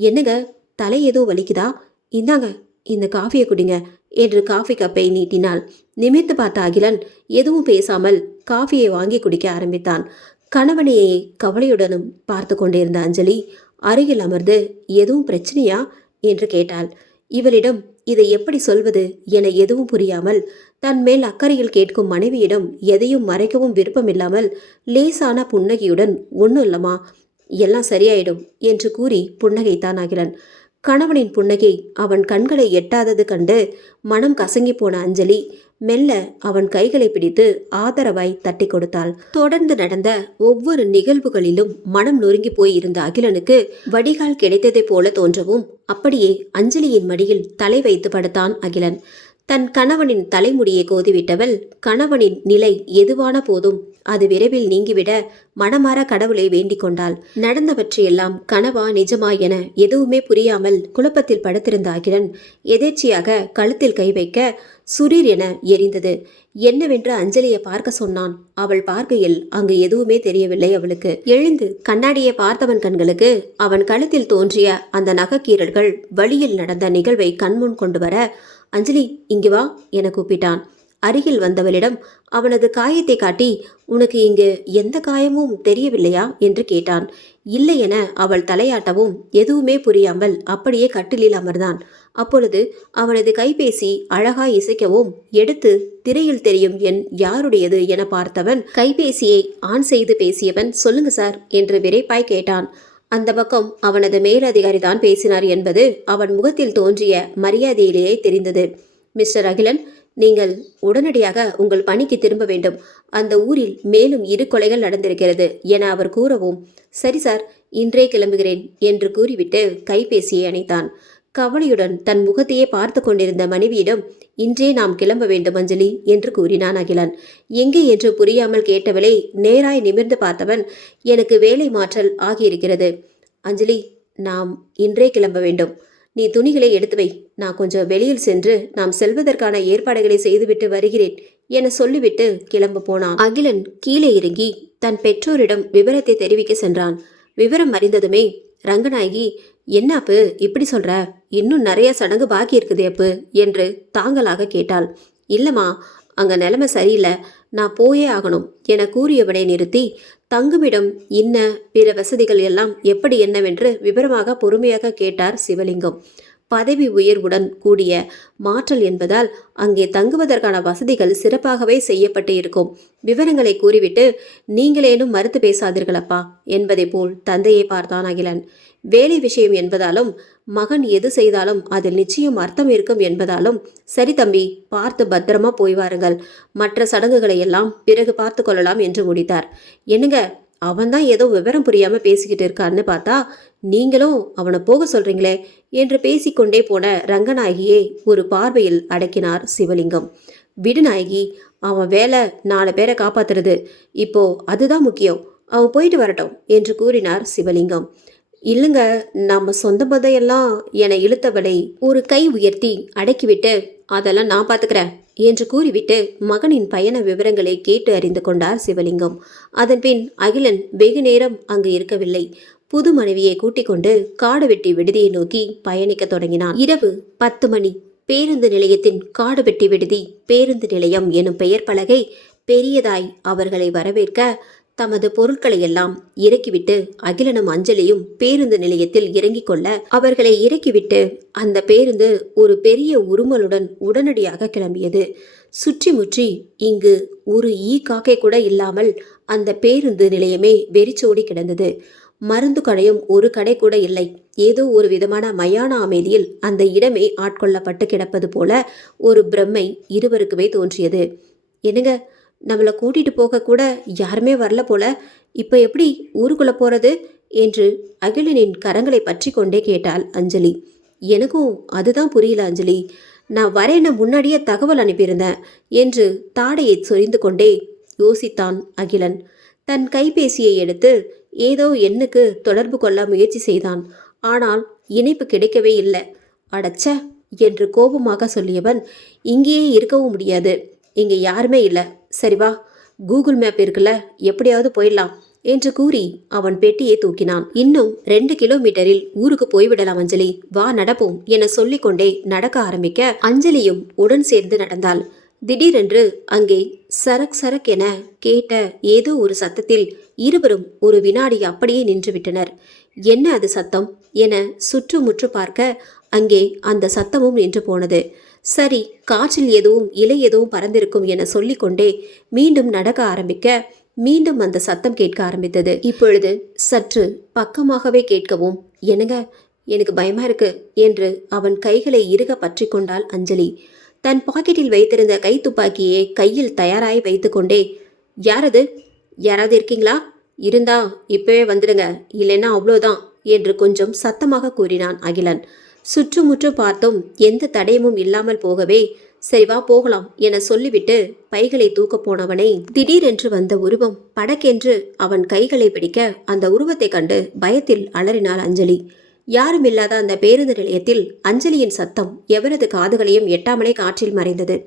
என்னங்க தலை ஏதோ வலிக்குதா, இந்தாங்க இந்த காஃபியை குடிங்க என்று காஃபி கப்பை நீட்டினாள். நிமிர்ந்து பார்த்த அகிலன் எதுவும் பேசாமல் காஃபியை வாங்கி குடிக்க ஆரம்பித்தான். கணவனையே கவலையுடனும் பார்த்து கொண்டிருந்த அஞ்சலி அருகில் அமர்ந்து எதுவும் பிரச்சனையா என்று கேட்டாள். இவளிடம் இதை எப்படி சொல்வது என எதுவும் புரியாமல் தன் மேல் அக்கறையில் கேட்கும் மனைவியிடம் எதையும் மறைக்கவும் விருப்பமில்லாமல் லேசான புன்னகையுடன் ஒன்றும் இல்லம்மா, எல்லாம் சரியாயிடும் என்று கூறி புன்னகைத்தான் அகிலன். கணவனின் புன்னகை அவன் கண்களை எட்டாதது கண்டு மனம் கசங்கி போன அஞ்சலி மெல்ல அவன் கைகளை பிடித்து ஆதரவாய் தட்டி கொடுத்தாள். தொடர்ந்து நடந்த ஒவ்வொரு நிகழ்வுகளிலும் மனம் நொறுங்கி போய் இருந்த அகிலனுக்கு வடிகால் கிடைத்ததை போல தோன்றவும் அப்படியே அஞ்சலியின் மடியில் தலை வைத்து படுத்தான் அகிலன். தன் கணவனின் தலைமுடியை கோதிவிட்டவள் கணவனின் நிலை எதுவான போதும் அது விரைவில் நீங்கிவிட மனமாற கடவுளை வேண்டிக் கொண்டாள். நடந்தவற்றையெல்லாம் கனவா நிஜமா என எதுவுமே புரியாமல் குழப்பத்தில் படுத்திருந்த அகிலன் எதேச்சியாக கழுத்தில் கை வைக்க சுரீர் என எரிந்தது. என்னவென்று அஞ்சலியை பார்க்க சொன்னான். அவள் பார்க்கையில் அங்கு எதுவுமே தெரியவில்லை அவளுக்கு. எழுந்து கண்ணாடியை பார்த்தவன் கண்களுக்கு அவன் கழுத்தில் தோன்றிய அந்த நகைக்கீரல்கள் வழியில் நடந்த நிகழ்வை கண்முன் கொண்டு வர, அஞ்சலி இங்கு வா என கூப்பிட்டான். அருகில் வந்தவளிடம் அவனது காயத்தை காட்டி, உனக்கு இங்கு எந்த காயமும் தெரியவில்லையா என்று கேட்டான். இல்லை என அவள் தலையாட்டவும் எதுவுமே புரியாமல் அப்படியே கட்டிலில் அமர்ந்தான். அப்பொழுது அவனது கைபேசி அழகாய் இசைக்கவும் எடுத்து திரையில் தெரியும் எண் யாருடையது என பார்த்தவன் கைபேசியை ஆன் செய்து பேசியவன், சொல்லுங்க சார் என்று விரைப்பாய் கேட்டான். அந்த பக்கம் அவனது மேலதிகாரி தான் பேசினார் என்பது அவன் முகத்தில் தோன்றிய மரியாதையிலேயே தெரிந்தது. மிஸ்டர் அகிலன், நீங்கள் உடனடியாக உங்கள் பணிக்கு திரும்ப வேண்டும். அந்த ஊரில் மேலும் 2 கொலைகள் நடந்திருக்கிறது என அவர் கூறவும், சரி சார், இன்றே கிளம்புகிறேன் என்று கூறிவிட்டு கைபேசியை அணைத்தான். கவலையுடன் தன் முகத்தையே பார்த்து கொண்டிருந்த மனைவியிடம், இன்றே நாம் கிளம்ப வேண்டும் அஞ்சலி என்று கூறினான் அகிலன். எங்கே என்று புரியாமல் கேட்டவளை நேராய் நிமிர்ந்து பார்த்தவன், எனக்கு வேலை மாற்றல் ஆகியிருக்கிறது அஞ்சலி, நாம் இன்றே கிளம்ப வேண்டும். நீ துணிகளை எடுத்து வை, நான் கொஞ்சம் வெளியில் சென்று நாம் செல்வதற்கான ஏற்பாடுகளை செய்துவிட்டு வருகிறேன் என சொல்லிவிட்டு கிளம்ப போனான். அகிலன் கீழே இறங்கி தன் பெற்றோரிடம் விவரத்தை தெரிவிக்க சென்றான். விவரம் அறிந்ததுமே ரங்கநாயகி, என்ன அப்பு இப்படி சொல்ற, இன்னும் நிறைய சடங்கு பாக்கி இருக்குது அப்பு என்று தாங்களாக கேட்டாள். இல்லம்மா, அங்க நிலைமை சரியில்லை, நான் போயே ஆகணும் என கூறியவனை நிறுத்தி, தங்குமிடம் இன்ன பிற வசதிகள் எல்லாம் எப்படி என்னவென்று விவரமாக பொறுமையாக கேட்டார் சிவலிங்கம். பதவி உயர்வுடன் கூடிய மாற்றல் என்பதால் அங்கே தங்குவதற்கான வசதிகள் சிறப்பாகவே செய்யப்பட்டு இருக்கும். விவரங்களை கூறிவிட்டு, நீங்களேனும் மறுத்து பேசாதீர்களப்பா என்பதை போல் தந்தையை பார்த்தான் அகிலன். வேலை விஷயம் என்பதாலும் மகன் எது செய்தாலும் அதில் நிச்சயம் அர்த்தம் இருக்கும் என்பதாலும், சரி தம்பி, பார்த்து பத்திரமா போய் வாருங்கள், மற்ற சடங்குகளை எல்லாம் பிறகு பார்த்து கொள்ளலாம் என்று முடித்தார். என்னங்க, அவன்தான் ஏதோ விவரம் புரியாம பேசிக்கிட்டு இருக்கான்னு பார்த்தா நீங்களும் அவனை போக சொல்றீங்களே என்று பேசிக்கொண்டே போன ரங்கநாயகியை ஒரு பார்வையில் அடக்கினார் சிவலிங்கம். விடுநாயகி, அவன் வேலை 4 பேரை காப்பாத்துறது, இப்போ அதுதான் முக்கியம், அவன் போயிட்டு வரட்டும் என்று கூறினார் சிவலிங்கம். இல்லைங்க, நம்ம சொந்த பதையெல்லாம் என இழுத்தவளை ஒரு கை உயர்த்தி அடக்கிவிட்டு, அதெல்லாம் நான் பார்த்துக்கிறேன் என்று கூறிவிட்டு மகனின் பயண விவரங்களை கேட்டு அறிந்து கொண்டார் சிவலிங்கம். அதன்பின் அகிலன் வெகு நேரம் அங்கு இருக்கவில்லை. புது மனைவியை கூட்டிக் கொண்டு காடுவெட்டி விடுதியை நோக்கி பயணிக்க தொடங்கினான். இரவு 10 மணி. பேருந்து நிலையத்தின் காடுவெட்டி விடுதி பேருந்து நிலையம் எனும் பெயர் பலகை பெரியதாய் அவர்களை வரவேற்க தமது பொருட்களை எல்லாம் இறக்கிவிட்டு அகிலனும் அஞ்சலியும் பேருந்து நிலையத்தில் இறங்கிக் கொள்ள அவர்களை இறக்கிவிட்டு அந்த பேருந்து ஒரு பெரிய உருமலுடன் உடனடியாக கிளம்பியது. சுற்றி முற்றி இங்கு ஒரு காக்கை கூட இல்லாமல் அந்த பேருந்து நிலையமே வெறிச்சோடி கிடந்தது. மருந்து கடையும் ஒரு கடை கூட இல்லை. ஏதோ ஒரு விதமான மயான அமைதியில் அந்த இடமே ஆட்கொள்ளப்பட்டு கிடப்பது போல ஒரு பிரம்மை இருவருக்குமே தோன்றியது. என்னங்க, நம்மளை கூட்டிட்டு போக கூட யாருமே வரல போல, இப்போ எப்படி ஊருக்குள்ள போறது என்று அகிலனின் கரங்களை பற்றி கொண்டே கேட்டாள் அஞ்சலி. எனக்கும் அதுதான் புரியல அஞ்சலி, நான் வரேன்னு முன்னாடியே தகவல் அனுப்பியிருந்தேன் என்று தாடையை சொரிந்து கொண்டே யோசித்தான் அகிலன். தன் கைபேசியை எடுத்து ஏதோ எண்ணுக்கு தொடர்பு கொள்ள முயற்சி செய்தான். ஆனால் இணைப்பு கிடைக்கவே இல்லை. அடச்ச என்று கோபமாக சொல்லியவன், இங்கேயே இருக்கவும் முடியாது, இங்கே யாருமே இல்லை, சரி வா, கூகுள் மேப் இருக்குல்ல, எப்படியாவது போயிடலாம் என்று கூறி அவன் பெட்டியை தூக்கினான். இன்னும் 2 கிலோமீட்டரில் ஊருக்கு போய்விடலாம் அஞ்சலி, வா நடப்போம் என சொல்லிக்கொண்டே நடக்க ஆரம்பிக்க அஞ்சலியும் உடன் சேர்ந்து நடந்தாள். திடீரென்று அங்கே சரக் சரக் என கேட்ட ஏதோ ஒரு சத்தத்தில் இருவரும் ஒரு வினாடி அப்படியே நின்றுவிட்டனர். என்ன அது சத்தம் என சுற்றுமுற்று பார்க்க அங்கே அந்த சத்தமும் நின்று போனது. சரி, காற்றில் எதுவும் இலை எதுவும் பறந்திருக்கும் என சொல்லிக்கொண்டே மீண்டும் நடக்க ஆரம்பிக்க மீண்டும் அந்த சத்தம் கேட்க ஆரம்பித்தது. இப்பொழுது சற்று பக்கமாகவே கேட்கவும், என்னங்க, எனக்கு பயமா இருக்கு என்று அவன் கைகளை இறுக பற்றி கொண்டாள் அஞ்சலி. தன் பாக்கெட்டில் வைத்திருந்த கைத்துப்பாக்கியை கையில் தயாராய் வைத்து கொண்டே, யாரது, யாராவது இருக்கீங்களா, இருந்தா இப்பவே வந்துடுங்க, இல்லைன்னா அவ்வளோதான் என்று கொஞ்சம் சத்தமாக கூறினான் அகிலன். சுற்றுமுற்று பார்த்தும் எந்த தடயமும் இல்லாமல் போகவே, சரி வா போகலாம் என சொல்லிவிட்டு பைகளை தூக்க போனவனை திடீரென்று வந்த உருவம் படக்கென்று அவன் கைகளை பிடிக்க அந்த உருவத்தை கண்டு பயத்தில் அலறினாள் அஞ்சலி. யாரும் இல்லாத அந்த பேருந்து நிலையத்தில் அஞ்சலியின் சத்தம் எவரது காதுகளையும் எட்டாமலே காற்றில் மறைந்தது.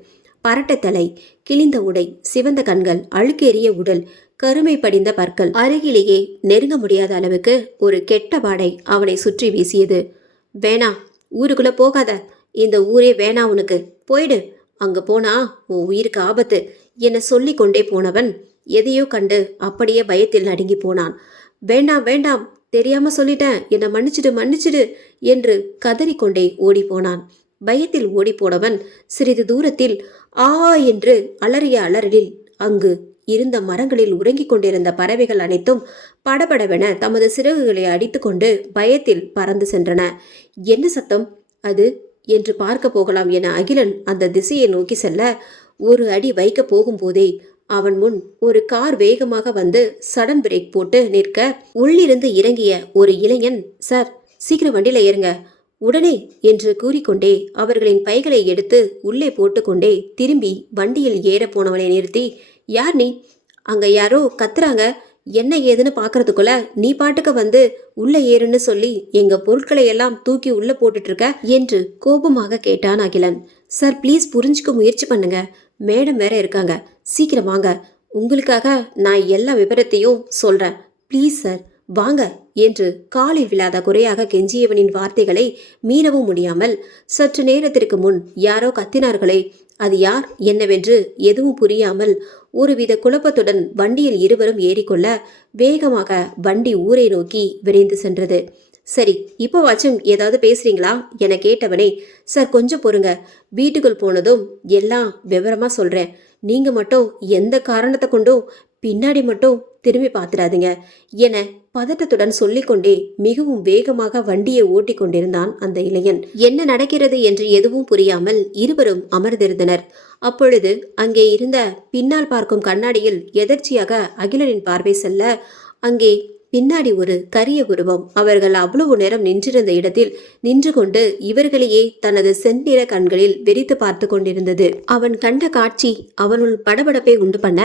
பரட்ட தலை, கிழிந்த உடை, சிவந்த கண்கள், அழுக்கேறிய உடல், கருமை படிந்த பற்கள், அருகிலேயே நெருங்க முடியாத அளவுக்கு ஒரு கெட்ட வாடை அவனை சுற்றி வீசியது. வேணா, ஊருக்குள்ள போகாத, இந்த ஊரே வேணா உனக்கு, போயிடு, அங்க போனா உன் உயிருக்கு ஆபத்து என சொல்லி கொண்டே போனவன் எதையோ கண்டு அப்படியே பயத்தில் நடுங்கி போனான். வேண்டாம் வேண்டாம், தெரியாம சொல்லிட்டேன், என்னை மன்னிச்சிடு மன்னிச்சிடு என்று கதறிக்கொண்டே ஓடி போனான். பயத்தில் ஓடி போனவன் சிறிது தூரத்தில் ஆ என்று அலறிய அலறலில் அங்கு இருந்த மரங்களில் உறங்கிக் கொண்டிருந்த பறவைகள் அனைத்தும் படபடவென தமது சிறகுகளை அடித்து கொண்டு பயத்தில் பறந்து சென்றன. என்ன சத்தம் அது, என்று பார்க்க போகலாம் என அகிலன் அந்த திசையை நோக்கி செல்ல, ஒரு அடி வைக்க போகும்போதே அவன் முன் ஒரு கார் வேகமாக வந்து சடன் பிரேக் போட்டு நிற்க, உள்ளிருந்து இறங்கிய ஒரு இளைஞன், சார் சீக்கிரம் வண்டியில ஏறுங்க உடனே என்று கூறிக்கொண்டே அவர்களின் பைகளை எடுத்து உள்ளே போட்டுக்கொண்டே திரும்பி வண்டியில் ஏற போனவனை நிறுத்தி, யார் நீ? அங்க யாரோ கத்துறாங்க, என்ன ஏதுன்னு பாக்குறதுக்குள்ள நீ பாட்டுக்க வந்து உள்ள ஏறுன்னு சொல்லி எங்க பொருட்களை எல்லாம் தூக்கி உள்ள போட்டுட்டு இருக்க என்று கோபமாக கேட்டான் அகிலன். சார் ப்ளீஸ் புரிஞ்சுக்க முயற்சி பண்ணுங்க, மேடம் வேற இருக்காங்க, சீக்கிரம் வாங்க, உங்களுக்காக நான் எல்லா விவரத்தையும் சொல்றேன், ப்ளீஸ் சார் வாங்க என்று காலில் விழாத குறையாக கெஞ்சியவனின் வார்த்தைகளை மீறவும் முடியாமல், சற்று நேரத்திற்கு முன் யாரோ கத்தினார்களே, அது யார் என்னவென்று எதுவும் புரியாமல் ஒருவித குழப்பத்துடன் வண்டியில் இருவரும் ஏறிக்கொள்ள வேகமாக வண்டி ஊரை நோக்கி விரைந்து சென்றது. சரி, இப்போ வாச்சும் ஏதாவது பேசுறீங்களா என கேட்டவனே, சார் கொஞ்சம் பொறுங்க, வீட்டுக்குள் போனதும் எல்லாம் விவரமா சொல்றேன், நீங்க மட்டும் எந்த காரணத்தை கொண்டும் பின்னாடி மட்டும் திரும்பி பார்த்துடாதீங்க என பதட்டத்துடன் சொல்லிக்கொண்டே மிகவும் வேகமாக வண்டியை ஓட்டி கொண்டிருந்தான் அந்த இளைஞன். என்ன நடக்கிறது என்று எதுவும் புரியாமல் இருவரும் அமர்ந்திருந்தனர். அப்பொழுது அங்கே இருந்த பின்னால் பார்க்கும் கண்ணாடியில் எதர்ச்சியாக அகிலனின் பார்வை செல்ல, அங்கே பின்னாடி ஒரு கரிய உருவம் அவர்கள் அவ்வளவு நேரம் நின்றிருந்த இடத்தில் நின்று கொண்டு இவர்களையே தனது செந்நிற கண்களில் வெறித்து பார்த்து கொண்டிருந்தது. அவன் கண்ட காட்சி அவனுள் படபடப்பை உண்டு பண்ண,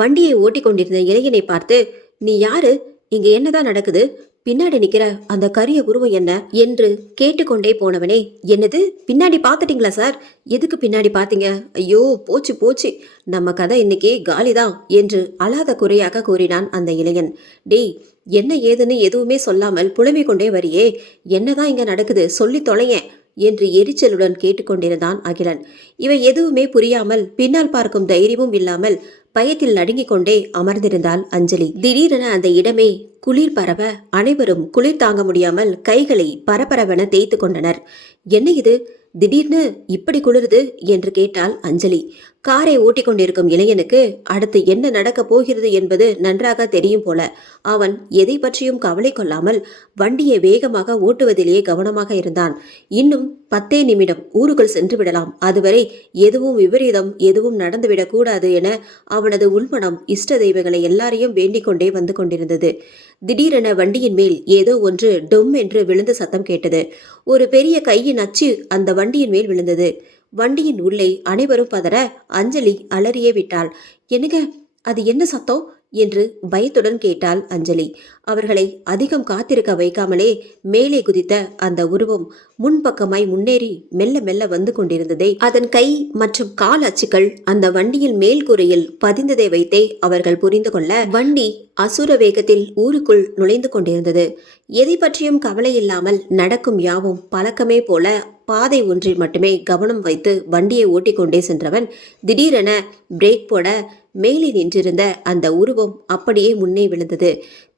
வண்டியை ஓட்டி கொண்டிருந்த இளைஞனை பார்த்து, நீ யாரு, இங்க என்னதான் நடக்குது, பின்னாடி நிக்கிற அந்த கரிய உருவம் என்ன என்று கேட்டுக்கொண்டே போனவனே, என்னது பின்னாடி பார்த்துட்டீங்களா சார், எதுக்கு பின்னாடி பார்த்தீங்க, ஐயோ போச்சு போச்சு, நம்ம கதை இன்னைக்கு காலிதான் என்று அழாத குறையாக கூறினான் அந்த இளைஞன். டேய், என்ன ஏதுன்னு எதுவுமே சொல்லாமல் புலம்பிக் கொண்டே வரியே, என்னதான் இங்க நடக்குது சொல்லி தொலையேன் என்று எரிச்சலுடன் கேட்டுக்கொண்டிருந்தான் அகிலன். இவை எதுவுமே புரியாமல் பின்னால் பார்க்கும் தைரியமும் இல்லாமல் பயத்தில் நடுங்கிக் கொண்டே அமர்ந்திருந்தாள் அஞ்சலி. திடீரென அந்த இடமே குளிர் பரவ அனைவரும் குளிர் தாங்க முடியாமல் கைகளை பரபரவென தேய்த்து கொண்டனர். என்ன இது, திடீர்னு இப்படி குளிருது என்று கேட்டாள் அஞ்சலி. காரை ஓட்டிக் கொண்டிருக்கும் இளைஞனுக்கு அடுத்து என்ன நடக்கப் போகிறது என்பது நன்றாக தெரியும் போல அவன் எதை பற்றியும் கவலை கொள்ளாமல் வண்டியை வேகமாக ஓட்டுவதிலேயே கவனமாக இருந்தான். இன்னும் 10 நிமிடம் ஊருக்குள் சென்று விடலாம், அதுவரை எதுவும் விபரீதம் எதுவும் நடந்துவிடக் கூடாது என அவனது உள்மனம் இஷ்ட தெய்வங்களை எல்லாரையும் வேண்டிக் கொண்டே வந்து கொண்டிருந்தது. திடீரென வண்டியின் மேல் ஏதோ ஒன்று டொம் என்று விழுந்த சத்தம் கேட்டது. ஒரு பெரிய கையின் அச்சு அந்த வண்டியின் மேல் விழுந்தது. வண்டியின் உள்ளே அனைவரும் பதற அஞ்சலி அலறியே விட்டாள். என்னங்க, அது என்ன சத்தம் என்று பயத்துடன் கேட்டாள் அஞ்சலி. அவர்களை அதிகம் காத்திருக்க வைக்காமலே மேலே குதித்த அந்த உருவம் முன்பக்கமாய் முன்னேறி மெல்ல மெல்ல வந்து கொண்டிருந்ததை, அதன் கை மற்றும் கால் அச்சுக்கள் அந்த வண்டியில் மேல் கூரையில் பதிந்ததை வைத்தே அவர்கள் புரிந்து கொள்ள, வண்டி அசுர வேகத்தில் ஊருக்குள் நுழைந்து கொண்டிருந்தது. எதை பற்றியும் கவலை இல்லாமல் நடக்கும் யாவும் பழக்கமே போல பாதை ஒன்றில் மட்டுமே கவனம் வைத்து வண்டியை ஓட்டிக்கொண்டே சென்றவன் திடீரென பிரேக் போட, மேலே நின்றிருந்த அந்த உருவம் அப்படியே முன்னே விழுந்தது.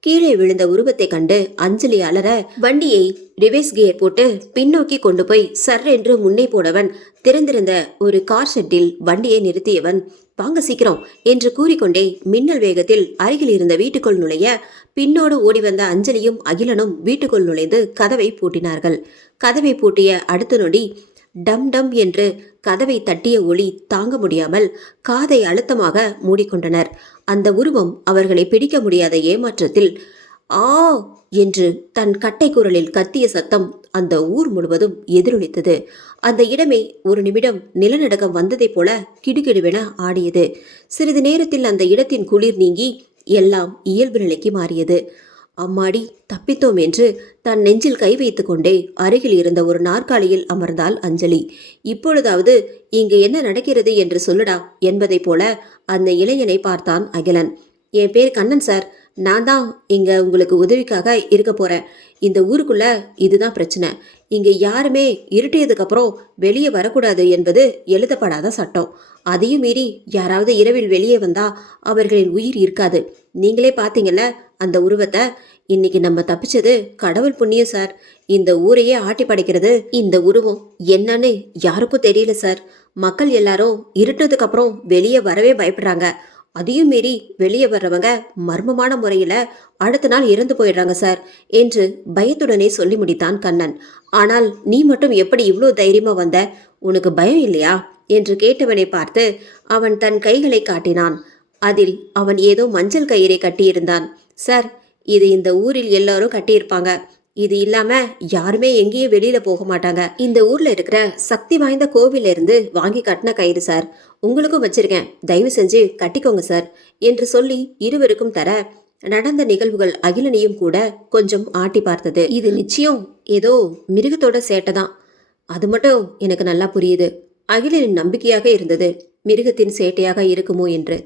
கீழே விழுந்த உருவத்தை கண்டு அஞ்சலி அலற, வண்டியை ரிவர்ஸ் கியர் போட்டு பின்னோக்கி கொண்டு போய் சர் என்று முன்னே போனவன் திறந்திருந்த ஒரு கார் ஷெட்டில் வண்டியை நிறுத்தியவன், வாங்க சீக்கிரம் என்று கூறிக்கொண்டே மின்னல் வேகத்தில் அருகில் இருந்த வீட்டுக்குள் நுழைய, பின்னோடு ஓடி வந்த அஞ்சலியும் அகிலனும் வீட்டுக்குள் நுழைந்து கதவை பூட்டினார்கள். கதவை பூட்டிய அடுத்த நொடி டம் டம் என்று கதவை தட்டிய ஒளி தாங்க முடியாமல் காதை அழுத்தமாக மூடிக்கொண்டனர். அந்த உருவம் அவர்களை பிடிக்க முடியாத ஏமாற்றத்தில் ஆ என்று தன் கட்டை குரலில் கத்திய சத்தம் அந்த ஊர் முழுவதும் எதிரொலித்தது. அந்த இடமே ஒரு நிமிடம் நிலநடுக்கம் வந்ததைப் போல கிடுகிடுவென ஆடியது. சிறிது நேரத்தில் அந்த இடத்தின் குளிர் நீங்கி எல்லாம் இயல்பு நிலைக்கு மாறியது. அம்மாடி, தப்பித்தோம் என்று தன் நெஞ்சில் கை வைத்து கொண்டே அருகில் இருந்த ஒரு நாற்காலியில் அமர்ந்தாள் அஞ்சலி. இப்பொழுதாவது இங்கு என்ன நடக்கிறது என்று சொல்லுடா என்பதை போல அந்த இளைஞனை பார்த்தான் அகிலன். என் பேர் கண்ணன் சார், நான் தான் இங்க உங்களுக்கு உதவிக்காக இருக்க போறேன். இந்த ஊருக்குள்ள இதுதான் பிரச்சனை. இங்க யாருமே இருட்டியதுக்கு அப்புறம் வெளியே வரக்கூடாது என்பது எழுதப்படாத சட்டம். அதையும் மீறி யாராவது இரவில் வெளியே வந்தா அவர்களின் உயிர் இருக்காது. நீங்களே பார்த்தீங்கல்ல அந்த உருவத்தை. இன்னைக்கு நம்ம தப்பிச்சது கடவுள் புண்ணியம் சார். இந்த ஊரையே ஆட்டி படைக்கிறது இந்த உருவம் என்னன்னு யாருக்கும் தெரியல சார். மக்கள் எல்லாரும் இருட்டதுக்கு அப்புறம் வெளியே வரவே பயப்படுறாங்க. அதையும் மீறி வெளியே வர்றவங்க மர்மமான முறையில அடுத்த நாள் இறந்து போயிடுறாங்க சார் என்று பயத்துடனே சொல்லி முடித்தான் கண்ணன். ஆனால் நீ மட்டும் எப்படி இவ்வளோ தைரியமா வந்த? உனக்கு பயம் இல்லையா என்று கேட்டவனை பார்த்து அவன் தன் கைகளை காட்டினான். அதில் அவன் ஏதோ மஞ்சள் கயிறை கட்டியிருந்தான். சார், இது இந்த ஊரில் எல்லாரும் கட்டியிருப்பாங்க. இது இல்லாம யாருமே எங்கேயும் வெளியில போக மாட்டாங்க. இந்த ஊர்ல இருக்கிற சக்தி வாய்ந்த கோவில இருந்து வாங்கி கட்டின கயிறு சார். உங்களுக்கும் வச்சிருக்கேன், தயவு செஞ்சு கட்டிக்கோங்க சார் என்று சொல்லி இருவருக்கும் தர நடந்த நிகழ்வுகள் அகிலனையும் கூட கொஞ்சம் ஆட்டி பார்த்தது. இது நிச்சயம் ஏதோ மிருகத்தோட சேட்டைதான், அது மட்டும் எனக்கு நல்லா புரியுது. அகிலனின் நம்பிக்கையாக இருந்தது மிருகத்தின் சேட்டையாக இருக்குமோ என்று.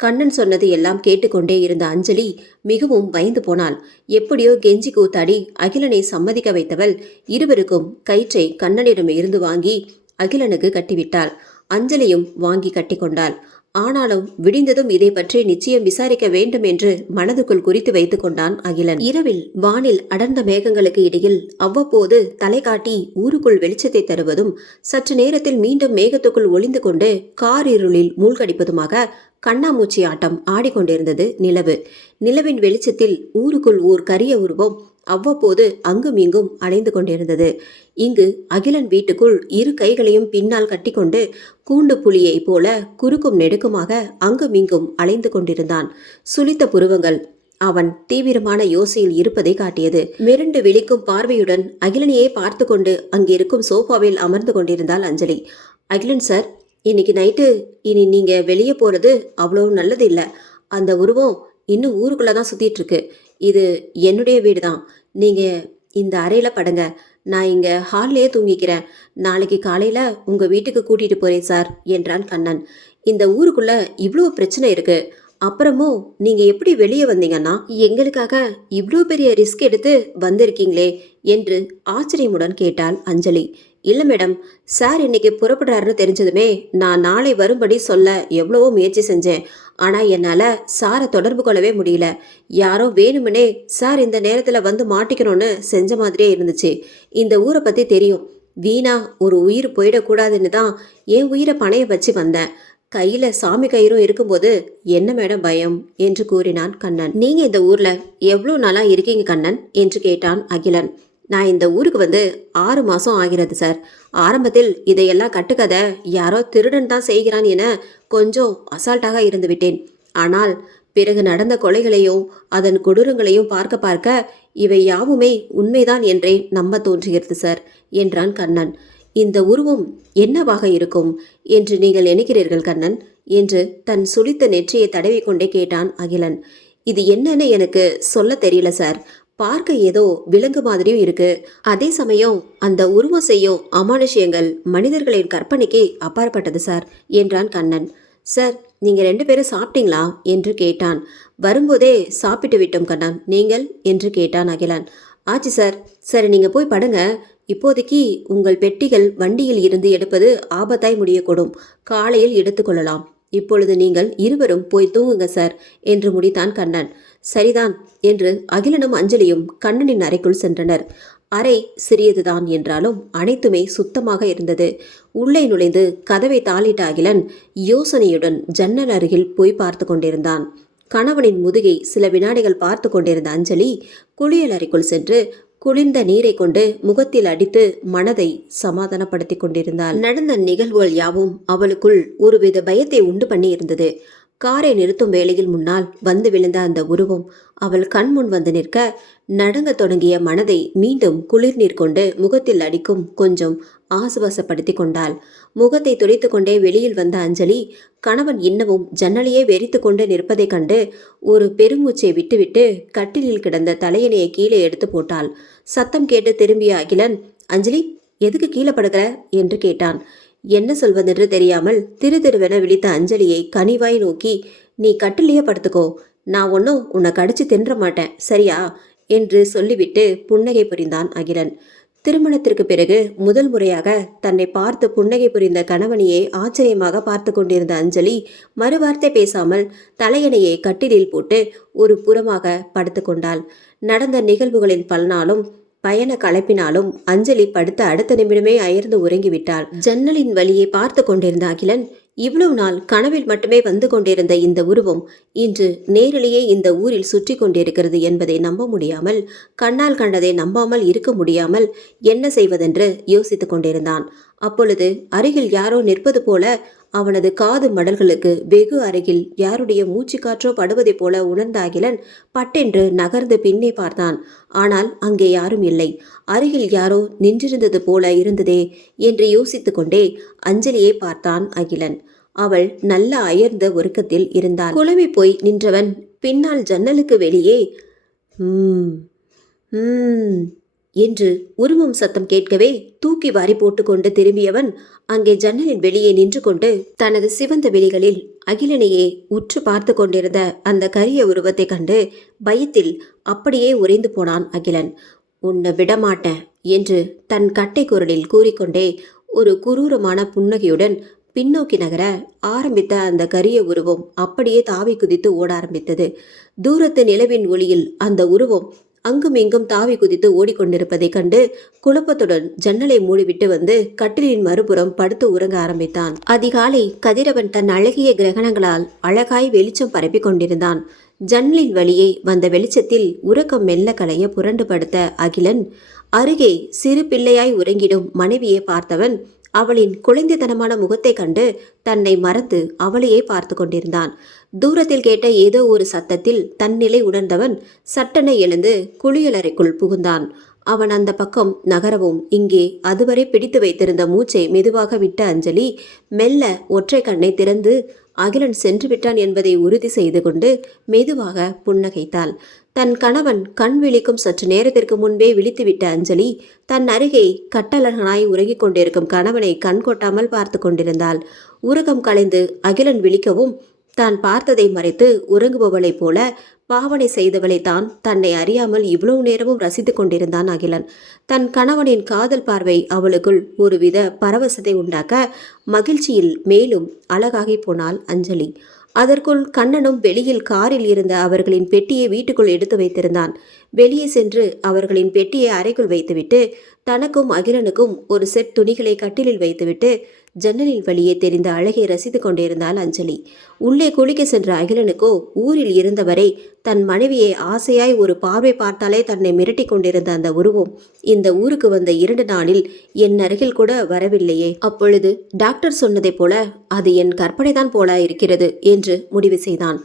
கண்ணன் சொன்னது எல்லாம் கேட்டுக்கொண்டே இருந்த அஞ்சலி மிகவும் பயந்து போனாள். எப்படியோ கெஞ்சி கூத்தாடி அகிலனை சம்மதிக்க வைத்தவள் இருவருக்கும் கயிற்றை கண்ணனிடம் இருந்து வாங்கி அகிலனுக்கு கட்டிவிட்டாள். அஞ்சலியும் வாங்கி கட்டிக்கொண்டாள். ஆனாலும் விடிந்ததும் இதை பற்றி நிச்சயம் விசாரிக்க வேண்டும் என்று மனதுக்குள் குறித்து வைத்துக் கொண்டான் அகிலன். இரவில் வானில் அடர்ந்த மேகங்களுக்கு இடையில் அவ்வப்போது தலை காட்டி ஊருக்குள் வெளிச்சத்தை தருவதும் சற்று நேரத்தில் மீண்டும் மேகத்துக்குள் ஒளிந்து கொண்டு காரிருளில் மூழ்கடிப்பதுமாக கண்ணாமூச்சி ஆட்டம் ஆடிக்கொண்டிருந்தது நிலவு. நிலவின் வெளிச்சத்தில் ஊருக்குள் ஓர் கரிய உருவம் அவ்வப்போது அங்கும் இங்கும் அலைந்து கொண்டிருந்தது. இங்கு அகிலன் வீட்டுக்குள் இரு கைகளையும் பின்னால் கட்டிக்கொண்டு கூண்டு புலியை போல குறுக்கும் நெடுக்குமாக அங்கும் இங்கும் அலைந்து கொண்டிருந்தான். சுளித்த புருவங்கள் அவன் தீவிரமான யோசையில் இருப்பதை காட்டியது. மிரண்டு விழிக்கும் பார்வையுடன் அகிலனையே பார்த்து கொண்டு அங்கிருக்கும் சோஃபாவில் அமர்ந்து கொண்டிருந்தாள் அஞ்சலி. அகிலன் சார், இன்னைக்கு நைட்டு இனி நீங்க வெளியே போறது அவ்வளோ நல்லது இல்லை. அந்த உருவம் இன்னும் ஊருக்குள்ள தான் சுத்திட்டு இருக்கு. இது என்னுடைய வீடு தான். நீங்க இந்த அறையில படுங்க, நான் இங்க ஹால்லேயே தூங்கிக்கிறேன். நாளைக்கு காலையில உங்க வீட்டுக்கு கூட்டிட்டு போறேன் சார் என்றான் கண்ணன். இந்த ஊருக்குள்ள இவ்வளோ பிரச்சனை இருக்கு, அப்புறமும் நீங்க எப்படி வெளியே வந்தீங்கன்னா? எங்களுக்காக இவ்வளோ பெரிய ரிஸ்க் எடுத்து வந்திருக்கீங்களே என்று ஆச்சரியமுடன் கேட்டாள் அஞ்சலி. இல்லை மேடம், சார் இன்னைக்கு புறப்படுறாருன்னு தெரிஞ்சதுமே நான் நாளை வரும்படி சொல்ல எவ்வளவோ முயற்சி செஞ்சேன். ஆனால் என்னால் சாரை தொடர்பு கொள்ளவே முடியல. யாரோ வேணுமனே சார் இந்த நேரத்தில் வந்து மாட்டிக்கணும்னு செஞ்ச மாதிரியே இருந்துச்சு. இந்த ஊரை பற்றி தெரியும், வீணா ஒரு உயிர் போயிடக்கூடாதுன்னு தான் என் உயிரை பணைய வச்சு வந்தேன். கையில் சாமி கயிறும் இருக்கும்போது என்ன மேடம் பயம் என்று கூறினான் கண்ணன். நீங்கள் இந்த ஊரில் எவ்வளோ நாளாக இருக்கீங்க கண்ணன் என்று கேட்டான் அகிலன். நான் இந்த ஊருக்கு வந்து 6 மாதம் ஆகிறது சார். ஆரம்பத்தில் இதையெல்லாம் கட்டுக்கதை யாரோ திருடன் தான் செய்கிறான் என கொஞ்சம் அசால்ட்டாக இருந்து விட்டேன். ஆனால் பிறகு நடந்த கொலைகளையும் அதன் கொடூரங்களையும் பார்க்க பார்க்க இவை யாவுமே உண்மைதான் என்றே நம்ப தோன்றுகிறது சார் என்றான் கண்ணன். இந்த உருவம் என்னவாக இருக்கும் என்று நீங்கள் நினைக்கிறீர்கள் கண்ணன் என்று தன் சுளித்த நெற்றியை தடவிக்கொண்டே கேட்டான் அகிலன். இது என்னன்னு எனக்கு சொல்ல தெரியல சார். பார்க்க ஏதோ விலங்கு மாதிரியும் இருக்கு. அதே சமயம் அந்த உருவம் செய்யும் அமானுஷ்யங்கள் மனிதர்களின் கற்பனைக்கு அப்பாற்பட்டது சார் என்றான் கண்ணன். சார், நீங்க 2 பேரும் சாப்பிட்டீங்களா என்று கேட்டான். வரும்போதே சாப்பிட்டு விட்டோம் கண்ணன், நீங்கள் என்று கேட்டான் அகிலன். ஆச்சு சார். சரி, நீங்க போய் படுங்க. இப்போதைக்கு உங்கள் பெட்டிகள் வண்டியில் இருந்து எடுப்பது ஆபத்தாய் முடியக்கூடும். காலையில் எடுத்துக்கொள்ளலாம். இப்பொழுது நீங்கள் இருவரும் போய் தூங்குங்க சார் என்று முடித்தான் கண்ணன். சரிதான் என்று அகிலனும் அஞ்சலியும் கண்ணனின் அறைக்குள் சென்றனர். அறை சிறியதுதான் என்றாலும் அனைத்துமே சுத்தமாக இருந்தது. உள்ளே நுழைந்து கதவை தாளிட்ட அகிலன் யோசனையுடன் ஜன்னல் அருகில் போய் பார்த்து கொண்டிருந்தான். கணவனின் முதுகை சில வினாடிகள் பார்த்து கொண்டிருந்த அஞ்சலி குளியல் அறைக்குள் சென்று குளிர்ந்த நீரை கொண்டு முகத்தில் அடித்து மனதை சமாதானப்படுத்தி கொண்டிருந்தாள். நடந்த நிகழ்வுகள் யாவும் அவளுக்குள் ஒருவித பயத்தை உண்டு பண்ணி இருந்தது. காரை நிறுத்தும் வேளையில் முன்னால் வந்து விழுந்த அந்த உருவம் அவள் கண் முன் வந்து நிற்க நடுங்க தொடங்கிய மனதை மீண்டும் குளிர்நீர் கொண்டு முகத்தில் அடிக்கும் கொஞ்சம் ஆசுவாசப்படுத்தி கொண்டாள். முகத்தை துடைத்து கொண்டே வெளியில் வந்த அஞ்சலி கணவன் இன்னமும் ஜன்னலையே வெறித்து கொண்டு நிற்பதைக் கண்டு ஒரு பெருமூச்சை விட்டுவிட்டு கட்டிலில் கிடந்த தலையணையை கீழே எடுத்து போட்டாள். சத்தம் கேட்டு திரும்பிய அகிலன், அஞ்சலி, எதுக்கு கீழே படுக்கிற என்று கேட்டான். என்ன சொல்வதென்று தெரியாமல் திருதிருவென விழித்த அஞ்சலியை கனிவாய் நோக்கி, நீ கட்டிலேயே படுத்துக்கோ, நான் ஒன்றும் உன்னை கடிச்சு தின்ற மாட்டேன், சரியா என்று சொல்லிவிட்டு புன்னகை புரிந்தான் அகிலன். திருமணத்திற்கு பிறகு முதல் முறையாக தன்னை பார்த்து புன்னகை புரிந்த கணவனையே ஆச்சரியமாக பார்த்து கொண்டிருந்த அஞ்சலி மறுவார்த்தை பேசாமல் தலையணையை கட்டிலில் போட்டு ஒரு புறமாக படுத்து கொண்டாள். நடந்த நிகழ்வுகளின் பலனாலும் பயண களைப்பினாலும் அஞ்சலி படுத்த அடுத்த நிமிடமே அயர்ந்து உறங்கிவிட்டாள். ஜன்னலின் வழியை பார்த்து கொண்டிருந்த அகிலன் இவ்வளவு நாள் கனவில் மட்டுமே வந்து கொண்டிருந்த இந்த உருவம் இன்று நேரிலேயே இந்த ஊரில் சுற்றி கொண்டிருக்கிறது என்பதை நம்ப முடியாமல், கண்ணால் கண்டதை நம்பாமல் இருக்க முடியாமல் என்ன செய்வதென்று யோசித்துக் கொண்டிருந்தான். அப்பொழுது அருகில் யாரோ நிற்பது போல அவனது காது மடல்களுக்கு வெகு அருகில் யாருடைய மூச்சு காற்றோ படுவதைப் போல உணர்ந்த அகிலன் பட்டென்று நகர்ந்து பின்னே பார்த்தான். ஆனால் அங்கே யாரும் இல்லை. அருகில் யாரோ நின்றிருந்தது போல இருந்ததே என்று யோசித்துக் கொண்டே அஞ்சலியை பார்த்தான் அகிலன். அவள் நல்ல அயர்ந்த உறக்கத்தில் இருந்தாள். குழம்பி போய் நின்றவன் பின்னால் ஜன்னலுக்கு வெளியே என்று உருவம் சத்தம் கேட்கவே தூக்கி வாரி போட்டுக்கொண்டு திரும்பியவன் அங்கே ஜன்னலின் வெளியே நின்று கொண்டு தனது சிவந்த விழிகளில் அகிலனையே உற்று பார்த்து கொண்டிருந்த அந்த கரிய உருவத்தை கண்டு பயத்தில் அப்படியே உறைந்து போனான் அகிலன். உன்னை விடமாட்டேன் என்று தன் கட்டை குரலில் கூறிக்கொண்டே ஒரு குரூரமான புன்னகையுடன் பின்னோக்கி நகர ஆரம்பித்த அந்த கரிய உருவம் அப்படியே தாவி குதித்து ஓட ஆரம்பித்தது. தூரத்து நிலவின் ஒளியில் அந்த உருவம் அங்கும் இங்கும் தாவி குதித்து ஓடிக்கொண்டிருப்பதைக் கண்டு குழப்பத்துடன் ஜன்னலை மூடிவிட்டு வந்து கட்டிலின் மறுபுறம் படுத்து உறங்க ஆரம்பித்தான். அதிகாலை கதிரவன் தன் அழகிய கிரகணங்களால் அழகாய் வெளிச்சம் பரப்பி கொண்டிருந்தான். ஜன்னலின் வழியே வந்த வெளிச்சத்தில் உறக்கம் மெல்ல கலைய புரண்டு படுத்த அகிலன் அருகே சிறு பிள்ளையாய் உறங்கிடும் மனைவியை பார்த்தவன் அவளின் குழந்தைத்தனமான முகத்தை கண்டு தன்னை மறந்து அவளையே பார்த்து கொண்டிருந்தான். தூரத்தில் கேட்ட ஏதோ ஒரு சத்தத்தில் தன்னிலை உணர்ந்தவன் சட்டென எழுந்து குளியலறைக்குள் புகுந்தான். அவன் அந்த பக்கம் நகரவும் இங்கே அதுவரை பிடித்து வைத்திருந்த மூச்சை மெதுவாக விட்ட அஞ்சலி மெல்ல ஒற்றை கண்ணை திறந்து அகிலன் சென்று விட்டான் என்பதை உறுதி செய்து கொண்டு மெதுவாக புன்னகைத்தாள். தன் கணவன் கண் விழிக்கும் சற்று நேரத்திற்கு முன்பே விழித்துவிட்ட அஞ்சலி தன் அருகே கட்டழகனாய் உறங்கிக் கொண்டிருக்கும் கணவனை கண் கொட்டாமல் பார்த்து கொண்டிருந்தாள். உறக்கம் கலைந்து அகிலன் விழிக்கவும் தான் பார்த்ததை மறைத்து உறங்குபவளைப் போல பாவனை செய்தவளை தான் தன்னை அறியாமல் இவ்வளவு நேரமும் ரசித்து கொண்டிருந்தான் அகிலன். தன் கணவனின் காதல் பார்வை அவளுக்குள் ஒருவித பரவசத்தை உண்டாக்க மகிழ்ச்சியில் மேலும் அழகாகி போனாள் அஞ்சலி. அதற்குள் கண்ணனும் வெளியில் காரில் இருந்த அவர்களின் பெட்டியை வீட்டுக்குள் எடுத்து வைத்திருந்தான். வெளியே சென்று அவர்களின் பெட்டியை அறைக்குள் வைத்துவிட்டு தனக்கும் அகிலனுக்கும் ஒரு செட் துணிகளை கட்டிலில் வைத்துவிட்டு ஜன்னலின் வழியே தெரிந்த அழகை ரசித்து கொண்டிருந்தாள் அஞ்சலி. உள்ளே குளிக்க சென்ற அகிலனுக்கோ ஊரில் இருந்தவரை தன் மனைவியை ஆசையாய் ஒரு பார்வை பார்த்தாலே தன்னை மிரட்டி கொண்டிருந்த அந்த உருவம் இந்த ஊருக்கு வந்த 2 நாளில் என் அருகில் கூட வரவில்லையே. அப்பொழுது டாக்டர் சொன்னதைப் போல அது என் கற்பனைதான் போல இருக்கிறது என்று முடிவு செய்தான்.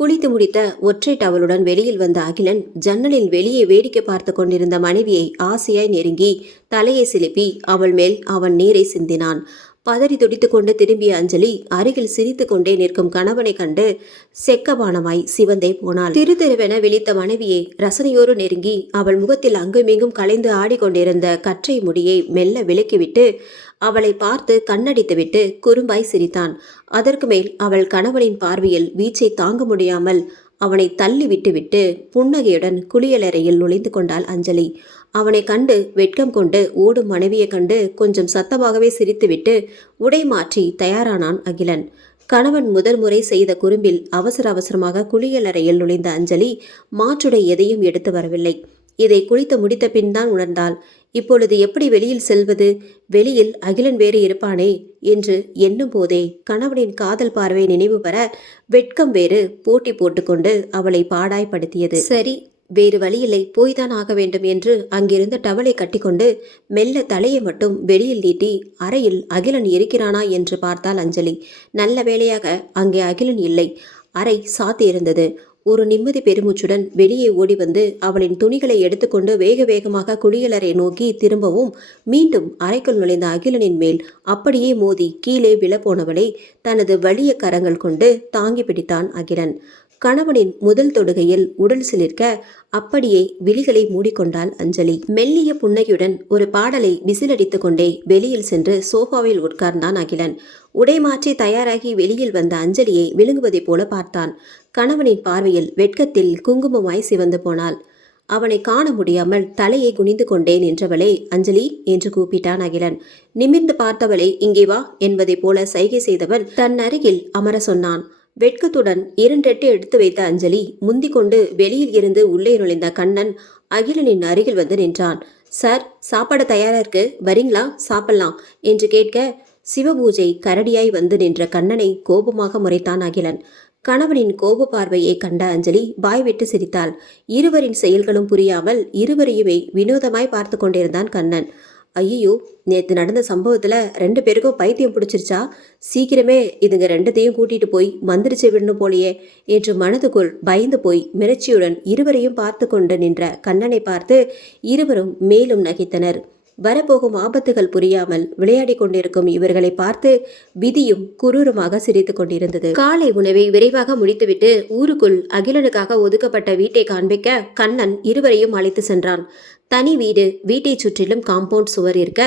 குளித்து முடித்த ஒற்றை டவலுடன் வெளியில் வந்த அகிலன் ஜன்னலில் வெளியே வேடிக்கை பார்த்து கொண்டிருந்த மனைவியை ஆசையாய் நெருங்கி தலையை சிலுப்பி அவள் மேல் அவன் நீரை சிந்தினான். பதறி துடித்து கொண்டு திரும்பிய அஞ்சலி அருகில் சிரித்து கொண்டே நிற்கும் கணவனை கண்டு செக்கபானமாய் சிவந்தே போனாள். திரு திருவென விழித்த மனைவியை ரசனையோடு நெருங்கி அவள் முகத்தில் அங்குமிங்கும் கலைந்து ஆடிக்கொண்டிருந்த கற்றை முடியை மெல்ல விலக்கிவிட்டு அவளை பார்த்து கண்ணடித்துவிட்டு குறும்பாய் சிரித்தான். அதற்கு மேல் அவள் கணவனின் பார்வையில் வீச்சை தாங்க முடியாமல் அவனை தள்ளி விட்டுவிட்டு புன்னகையுடன் குளியலறையில் நுழைந்து கொண்டாள் அஞ்சலி. அவனை கண்டு வெட்கம் கொண்டு ஓடும் மனைவியை கண்டு கொஞ்சம் சத்தமாகவே சிரித்துவிட்டு உடை மாற்றி தயாரானான் அகிலன். கணவன் முதல் முறை செய்த குறும்பில் அவசர அவசரமாக குளியலறையில் நுழைந்த அஞ்சலி மாற்றுடை எதையும் எடுத்து வரவில்லை. இதை குளித்து முடித்த பின் தான் உணர்ந்தாள். இப்பொழுது எப்படி வெளியில் செல்வது? வெளியில் அகிலன் வேறு இருப்பானே என்று எண்ணும் போதே கணவனின் காதல் பார்வை நினைவு வர வெட்கம் வேறு போட்டி போட்டுக்கொண்டு அவளை பாடாய்படுத்தியது. சரி, வேறு வழியில்லை, போய்தான் ஆக வேண்டும் என்று அங்கிருந்த டவலை கட்டிக்கொண்டு மெல்ல தலையை மட்டும் வெளியில் நீட்டி அறையில் அகிலன் இருக்கிறானா என்று பார்த்தாள் அஞ்சலி. நல்ல வேளையாக அங்கே அகிலன் இல்லை. அறை சாத்தியிருந்தது. ஒரு நிம்மதி பெருமூச்சுடன் வெளியே ஓடி வந்து அவளின் துணிகளை எடுத்துக்கொண்டு வேக வேகமாக குளியலறை நோக்கி திரும்பவும் மீண்டும் அறைக்குள் நுழைந்த அகிலனின் மேல் அப்படியே மோதி கீழே விழப்போனவளை தனது வலிய கரங்கள் கொண்டு தாங்கி பிடித்தான் அகிலன். கணவனின் முதல் தொடுகையில் உடல் சிலிர்க்க அப்படியே விழிகளை மூடிக்கொண்டாள் அஞ்சலி. மெல்லிய புன்னகையுடன் ஒரு பாடலை விசிலடித்து கொண்டே வெளியில் சென்று சோஃபாவில் உட்கார்ந்தான் அகிலன். உடை மாற்றி தயாராகி வெளியில் வந்த அஞ்சலியை விழுங்குவதைப் போல பார்த்தான். கணவனின் பார்வையில் வெட்கத்தில் குங்குமமாய் சிவந்து போனாள். அவனை காண முடியாமல் தலையை குனிந்து கொண்டே நின்றவளே அஞ்சலி என்று கூப்பிட்டான் அகிலன். நிமிர்ந்து பார்த்தவளை இங்கே வா என்பதை போல சைகை செய்தவன் தன் அருகில் அமர சொன்னான். வெட்கத்துடன் 2 எட்டு எடுத்து வைத்த அஞ்சலி முந்திக் கொண்டு வெளியில் இருந்து உள்ளே நுழைந்த கண்ணன் அகிலனின் அருகில் வந்து நின்றான். சார், சாப்பாடு தயாரா இருக்கு, வரீங்களா? சாப்பிடலாம் என்று கேட்க சிவபூஜை கரடியாய் வந்து நின்ற கண்ணனை கோபமாக முறைத்தான் அகிலன். கணவனின் கோப பார்வையை கண்ட அஞ்சலி வாய்விட்டு சிரித்தாள். இருவரின் செயல்களும் புரியாமல் இருவரையுமே வினோதமாய் பார்த்து கொண்டிருந்தான் கண்ணன். ஐயோ, நேற்று நடந்த சம்பவத்தில் 2 பேருக்கும் பைத்தியம் பிடிச்சிருச்சா? சீக்கிரமே இதுங்க 2த்தையும் கூட்டிட்டு போய் மந்திரிச்சு விடணும் போலியே என்று மனதுக்குள் பயந்து போய் மிரட்சியுடன் இருவரையும் பார்த்து கொண்டு நின்ற கண்ணனை பார்த்து இருவரும் மேலும் நகைத்தனர். வரப்போகும் ஆபத்துகள் புரியாமல் விளையாடி கொண்டிருக்கும் இவர்களை பார்த்து விதியும் குரூரமாக சிரித்து கொண்டிருந்தது. காலை உணவை விரைவாக முடித்துவிட்டு ஊருக்குள் அகிலனுக்காக ஒதுக்கப்பட்ட வீட்டை காண்பிக்க கண்ணன் இருவரையும் அழைத்து சென்றான். தனி வீடு, வீட்டை சுற்றிலும் காம்பவுண்ட் சுவர் இருக்க,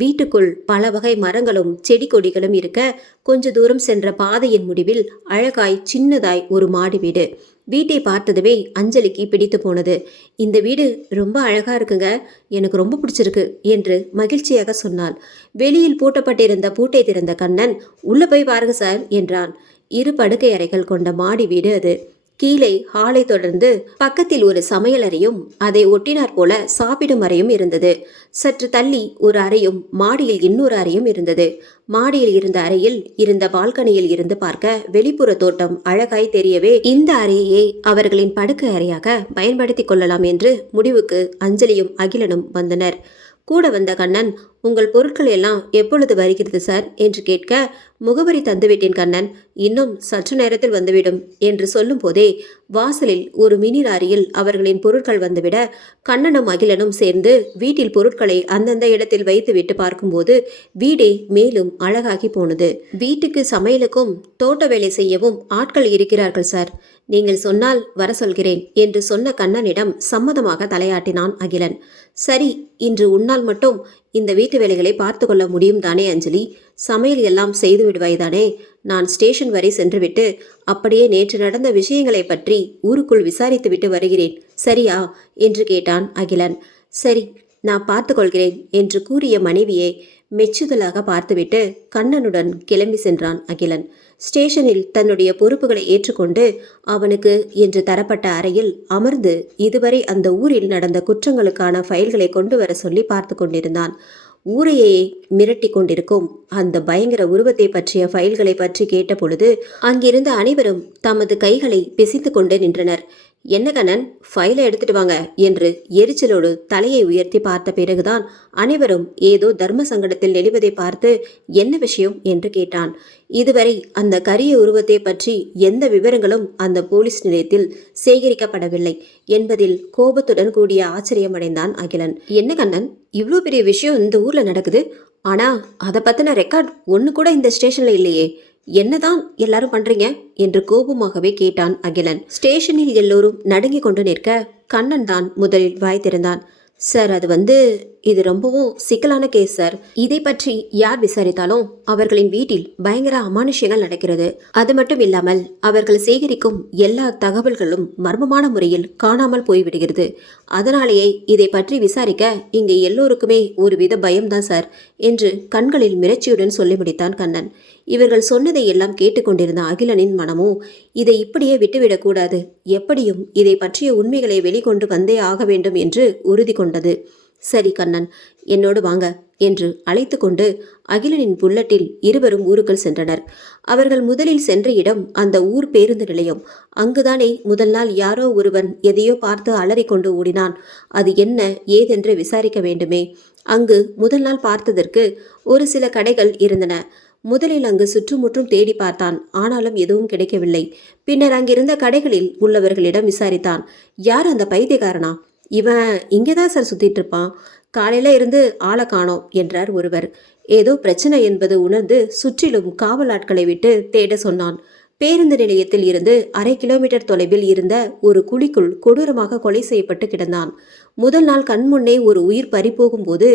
வீட்டுக்குள் பல வகை மரங்களும் செடி கொடிகளும் இருக்க, கொஞ்ச தூரம் சென்ற பாதையின் முடிவில் அழகாய் சின்னதாய் ஒரு மாடி வீடு. வீட்டை பார்த்ததுமே அஞ்சலிக்கு பிடித்து போனது. இந்த வீடு ரொம்ப அழகா இருக்குங்க, எனக்கு ரொம்ப பிடிச்சிருக்கு என்று மகிழ்ச்சியாக சொன்னாள். வெளியில் பூட்டப்பட்டிருந்த பூட்டை திறந்த கண்ணன், உள்ள போய் பாருங்க சார் என்றான். 2 படுக்கை அறைகள் கொண்ட மாடி வீடு அது. கீழே ஹாலை தொடர்ந்து பக்கத்தில் ஒரு சமையலறையும் அதை ஒட்டினார் போல சாப்பிடும் அறையும் இருந்தது. சற்று தள்ளி ஒரு அறையும் மாடியில் இன்னொரு அறையும் இருந்தது. மாடியில் இருந்த அறையில் இருந்த பால்கனியில் இருந்து பார்க்க வெளிப்புற தோட்டம் அழகாய் தெரியவே இந்த அறையை அவர்களின் படுக்கை அறையாக பயன்படுத்தி கொள்ளலாம் என்று முடிவுக்கு அஞ்சலியும் அகிலனும் வந்தனர். கூட வந்த கண்ணன், உங்கள் பொருட்கள் எல்லாம் எப்பொழுது வருகிறது சார் என்று கேட்க, முகவரி தந்துவிட்டேன் கண்ணன், இன்னும் சற்று நேரத்தில் வந்துவிடும் என்று சொல்லும் போதே வாசலில் ஒரு மினி லாரியில் அவர்களின் பொருட்கள் வந்துவிட கண்ணனும் அகிலனும் சேர்ந்து வீட்டில் பொருட்களை அந்தந்த இடத்தில் வைத்துவிட்டு பார்க்கும்போது வீடே மேலும் அழகாகி போனது. வீட்டுக்கு சமையலுக்கும் தோட்ட வேலை செய்யவும் ஆட்கள் இருக்கிறார்கள் சார், நீங்கள் சொன்னால் வர சொல்கிறேன் என்று சொன்ன கண்ணனிடம் சம்மதமாக தலையாட்டினான் அகிலன். சரி, இன்று உன்னால் மட்டும் இந்த வீட்டு வேலைகளை பார்த்து கொள்ள முடியும் தானே அஞ்சலி? சமையல் எல்லாம் செய்து விடுவாய்தானே? நான் ஸ்டேஷன் வரை சென்றுவிட்டு அப்படியே நேற்று நடந்த விஷயங்களை பற்றி ஊருக்குள் விசாரித்துவிட்டு வருகிறேன், சரியா என்று கேட்டான் அகிலன். சரி, நான் பார்த்து கொள்கிறேன் என்று கூறிய மனைவியை மெச்சுதலாக பார்த்துவிட்டு கண்ணனுடன் கிளம்பி சென்றான் அகிலன். ஸ்டேஷனில் தன்னுடைய பொறுப்புகளை ஏற்றுக்கொண்டு அவனுக்கு என்று தரப்பட்ட அறையில் அமர்ந்து இதுவரை அந்த ஊரில் நடந்த குற்றங்களுக்கான ஃபைல்களை கொண்டு வர சொல்லி பார்த்து கொண்டிருந்தான். ஊரையே மிரட்டி கொண்டிருக்கும் அந்த பயங்கர உருவத்தை பற்றிய ஃபைல்களை பற்றி கேட்ட பொழுது அங்கிருந்த அனைவரும் தமது கைகளை பிசைத்து கொண்டு நின்றனர். என்ன கண்ணன், ஃபைலை எடுத்துட்டு வாங்க என்று எரிச்சலோடு தலையை உயர்த்தி பார்த்த பிறகுதான் அனைவரும் ஏதோ தர்ம சங்கடத்தில் நெளிவதை பார்த்து என்ன விஷயம் என்று கேட்டான். இதுவரை அந்த கரிய உருவத்தை பற்றி எந்த விவரங்களும் அந்த போலீஸ் நிலையத்தில் சேகரிக்கப்படவில்லை என்பதில் கோபத்துடன் கூடிய ஆச்சரியமடைந்தான் அகிலன். என்ன கண்ணன், இவ்வளோ பெரிய விஷயம் இந்த ஊர்ல நடக்குது, ஆனா அதை பத்தின ரெக்கார்ட் ஒன்று கூட இந்த ஸ்டேஷன்ல இல்லையே, என்னதான் எல்லாரும் பண்றீங்க என்று கோபமாகவே கேட்டான் அகிலன். ஸ்டேஷனில் எல்லோரும் நடுங்கி கொண்டு நிற்க கண்ணன் தான் முதலில் வாய் திறந்தான். சார், அது இது ரொம்பவும் சிக்கலான கேஸ் சார். இதை பற்றி யார் விசாரித்தாலும் அவர்களின் வீட்டில் பயங்கர அமானுஷ்யங்கள் நடக்கிறது. அது மட்டும் இல்லாமல் அவர்கள் சேகரிக்கும் எல்லா தகவல்களும் மர்மமான முறையில் காணாமல் போய்விடுகிறது. அதனாலேயே இதை பற்றி விசாரிக்க இங்கே எல்லோருக்குமே ஒருவித பயம்தான் சார் என்று கண்களில் மிரட்சியுடன் சொல்லி முடித்தான் கண்ணன். இவர்கள் சொன்னதை எல்லாம் கேட்டுக்கொண்டிருந்த அகிலனின் மனமோ இதை இப்படியே விட்டுவிடக்கூடாது, எப்படியும் இதை பற்றிய உண்மைகளை வெளிக்கொண்டு வந்தே ஆக வேண்டும் என்று உறுதி கொண்டது. சரி கண்ணன், என்னோடு வாங்க என்று அழைத்து கொண்டு அகிலனின் புல்லட்டில் இருவரும் ஊருக்குள் சென்றனர். அவர்கள் முதலில் சென்ற இடம் அந்த ஊர் பேருந்து நிலையம். அங்குதானே முதல் நாள் யாரோ ஒருவன் எதையோ பார்த்து அலறிக்கொண்டு ஓடினான். அது என்ன ஏதென்று விசாரிக்க வேண்டுமே. அங்கு முதல் நாள் பார்த்ததற்கு ஒரு சில கடைகள் இருந்தன. முதலில் அங்கு சுற்றுமுற்றும் தேடி பார்த்தான். ஆனாலும் எதுவும் கிடைக்கவில்லை. பின்னர் அங்கிருந்த கடைகளில் உள்ளவர்களிடம் விசாரித்தான். யார் அந்த பைத்தியக்காரனா? இவன் இங்கேதான் சார் சுத்திட்டு இருப்பான், காலையில இருந்து ஆளை காணோம் என்றார் ஒருவர். ஏதோ பிரச்சனை என்பது உணர்ந்து சுற்றிலும் காவல் ஆட்களை விட்டு தேட சொன்னான். பேருந்து நிலையத்தில் இருந்து 1/2 கிலோமீட்டர் தொலைவில் இருந்த ஒரு குழிக்குள் கொடூரமாக கொலை செய்யப்பட்டு கிடந்தான். முதல் நாள் கண்முன்னே ஒரு உயிர் பறிபோகும் போது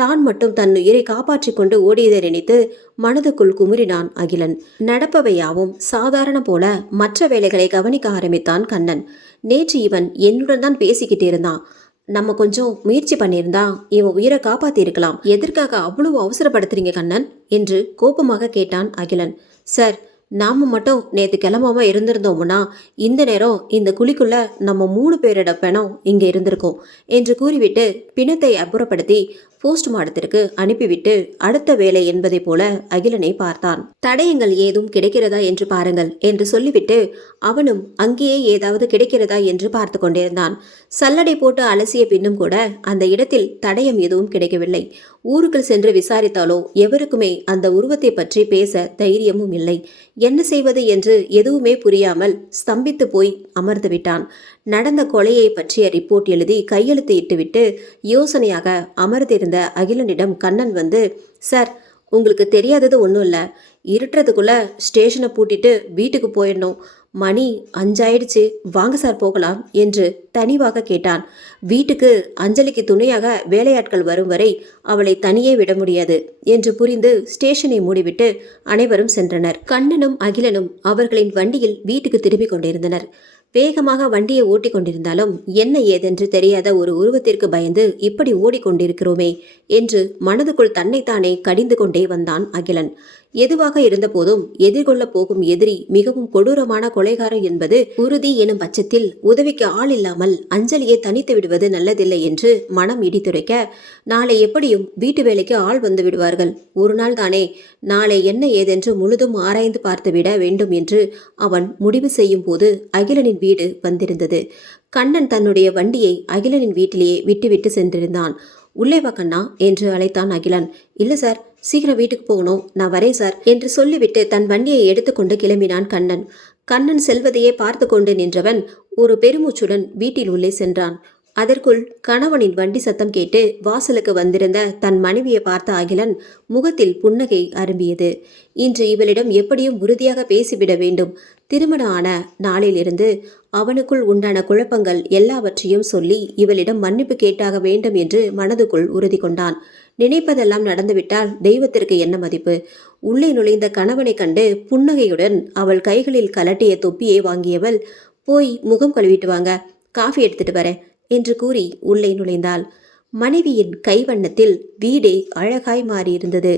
தான் மட்டும் தன் உயிரை காப்பாற்றிக் கொண்டு ஓடியதை நினைத்து மனதுக்குள் குமுறினான் அகிலன். நடப்பவையாவும் சாதாரண போல மற்ற வேலைகளை கவனிக்க ஆரம்பித்தான் கண்ணன். நேற்று இவன் என்னுடன் தான் பேசிக்கிட்டு இருந்தான். நம்ம கொஞ்சம் முயற்சி பண்ணியிருந்தா இவன் உயிரை காப்பாத்தி இருக்கலாம். எதற்காக அவ்வளவு அவசரப்படுத்துறீங்க கண்ணன் என்று கோபமாக கேட்டான் அகிலன். சார், நாம மட்டும் நேற்று கிளம்பாம இருந்திருந்தோம்னா இந்த நேரம் இந்த குழிக்குள்ள நம்ம 3 பேரோட பிணம் இங்கே இருந்திருக்கும் என்று கூறிவிட்டு பிணத்தை அப்புறப்படுத்தி போஸ்ட்மார்ட்டத்திற்கு அனுப்பிவிட்டு அடுத்த வேலை என்பதை போல அகிலனை பார்த்தான். தடயங்கள் ஏதும் கிடைக்கிறதா என்று பாருங்கள் என்று சொல்லிவிட்டு அவனும் அங்கேயே ஏதாவது கிடைக்கிறதா என்று பார்த்து கொண்டிருந்தான். சல்லடை போட்டு அலசிய பின்னும் கூட அந்த இடத்தில் தடயம் எதுவும் கிடைக்கவில்லை. ஊருக்குள் சென்று விசாரித்தாலோ எவருக்குமே அந்த உருவத்தை பற்றி பேச தைரியமும் இல்லை. என்ன செய்வது என்று எதுவுமே புரியாமல் ஸ்தம்பித்து போய் அமர்ந்து விட்டான். நடந்த கொலையை பற்றிய ரிப்போர்ட் எழுதி கையெழுத்து இட்டுவிட்டு யோசனையாக அமர்ந்திருந்த அகிலனிடம் கண்ணன் வந்து, சார், உங்களுக்கு தெரியாதது ஒன்றும் இல்லை. இருட்டுறதுக்குள்ள ஸ்டேஷனை பூட்டிட்டு வீட்டுக்கு போயிடணும். மணி 5 ஆயிடுச்சு, வாங்க சார் போகலாம் என்று தனிவாக கேட்டான். வீட்டுக்கு அஞ்சலிக்கு துணையாக வேலையாட்கள் வரும் வரை அவளை தனியே விட முடியாது என்று புரிந்து ஸ்டேஷனை மூடிவிட்டு அனைவரும் சென்றனர். கண்ணனும் அகிலனும் அவர்களின் வண்டியில் வீட்டுக்கு திரும்பிக் கொண்டிருந்தனர். வேகமாக வண்டியை ஓட்டி கொண்டிருந்தாலும் என்ன ஏதென்று தெரியாத ஒரு உருவத்திற்கு பயந்து இப்படி ஓடிக்கொண்டிருக்கிறோமே என்று மனதுக்குள் தன்னைத்தானே கடிந்து கொண்டே வந்தான் அகிலன். எதுவாக இருந்த போதும் எதிர்கொள்ள போகும் எதிரி மிகவும் கொடூரமான கொலைகாரர் என்பது உறுதி எனும் பட்சத்தில் உதவிக்கு ஆள் இல்லாமல் அஞ்சலியை தனித்து விடுவது நல்லதில்லை என்று மனம் இடித்துரைக்க, நாளை எப்படியும் வீட்டு வேலைக்கு ஆள் வந்து விடுவார்கள், ஒரு நாள் தானே, நாளை என்ன ஏதென்று முழுதும் ஆராய்ந்து பார்த்துவிட வேண்டும் என்று அவன் முடிவு செய்யும் போது அகிலனின் வீடு வந்திருந்தது. கண்ணன் தன்னுடைய வண்டியை அகிலனின் வீட்டிலேயே விட்டுவிட்டு சென்றிருந்தான். உள்ளே வா கண்ணா என்று அழைத்தான் அகிலன். இல்லை சார், சீக்கிரம் வீட்டுக்கு போகணும், நான் வரேன் சார் என்று சொல்லிவிட்டு தன் வண்டியை எடுத்துக்கொண்டு கிளம்பினான் கண்ணன். கண்ணன் செல்வதையே பார்த்து கொண்டு நின்றவன் ஒரு பெருமூச்சுடன் வீட்டில் உள்ளே சென்றான். அதற்குள் கணவனின் வண்டி சத்தம் கேட்டு வாசலுக்கு வந்திருந்த தன் மனைவியை பார்த்த அகிலன் முகத்தில் புன்னகை அரும்பியது. இன்று இவளிடம் எப்படியும் உறுதியாக பேசிவிட வேண்டும். திருமணம் ஆன நாளிலிருந்து அவனுக்குள் உண்டான குழப்பங்கள் எல்லாவற்றையும் சொல்லி இவளிடம் மன்னிப்பு கேட்டாக வேண்டும் என்று மனதுக்குள் உறுதி கொண்டான். நினைப்பதெல்லாம் நடந்துவிட்டால் தெய்வத்திற்கு என்ன மதிப்பு? உள்ளே நுழைந்த கணவனை கண்டு புன்னகையுடன் அவள் கைகளில் கலட்டிய தொப்பியை வாங்கியவள், போய் முகம் கழுவிட்டு வாங்க, காஃபி எடுத்துட்டு வரேன் என்று கூறி உள்ளே நுழைந்தாள். மனைவியின் கைவண்ணத்தில் வீடே அழகாய் மாறியிருந்தது.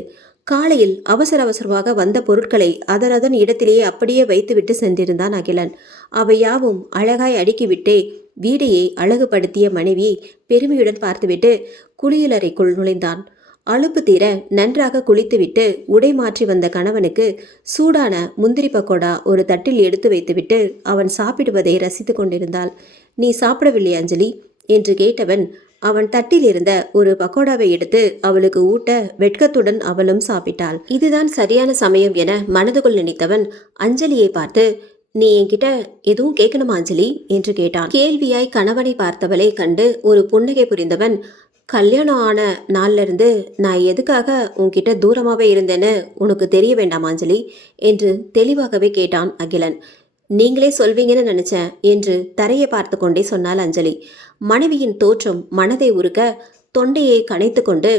காலையில் அவசர அவசரமாக வந்த பொருட்களை அதன் இடத்திலேயே அப்படியே வைத்துவிட்டு சென்றிருந்தான் அகிலன். அவை யாவும் அழகாய் அடுக்கிவிட்டே வீடையே அழகுபடுத்திய மனைவியை பெருமையுடன் பார்த்துவிட்டு குளியலறைக்குள் நுழைந்தான். அலுப்பு தீர நன்றாக குளித்துவிட்டு உடை மாற்றி வந்த கணவனுக்கு சூடான முந்திரி பக்கோடா ஒரு தட்டில் எடுத்து வைத்துவிட்டு அவன் சாப்பிடுவதை ரசித்து கொண்டிருந்தாள். நீ சாப்பிடவில்லை அஞ்சலி என்று கேட்டவன் அவன் தட்டில் இருந்த ஒரு பக்கோடாவை எடுத்து அவளுக்கு ஊட்ட வெட்கத்துடன் அவளும் சாப்பிட்டாள். இதுதான் சரியான சமயம் என மனதுக்குள் நினைத்தவன் அஞ்சலியை பார்த்து, நீ என்கிட்ட எதுவும் கேட்கணுமா அஞ்சலி என்று கேட்டான். கேள்வியாய் கணவனை பார்த்தவளை கண்டு ஒரு புன்னகை புரிந்தவன், கல்யாணம் ஆன நாள்ல இருந்து நான் எதுக்காக உன்கிட்ட தூரமாகவே இருந்தேன்னு உனக்கு தெரிய வேண்டாம் அஞ்சலி என்று தெளிவாகவே கேட்டான் அகிலன். நீங்களே சொல்வீங்கன்னு நினைச்சேன் என்று தரையை பார்த்து கொண்டே சொன்னாள் அஞ்சலி. மனைவியின் தோற்றம் மனதை உருக்க தொண்டையை கனைத்து கொண்டு,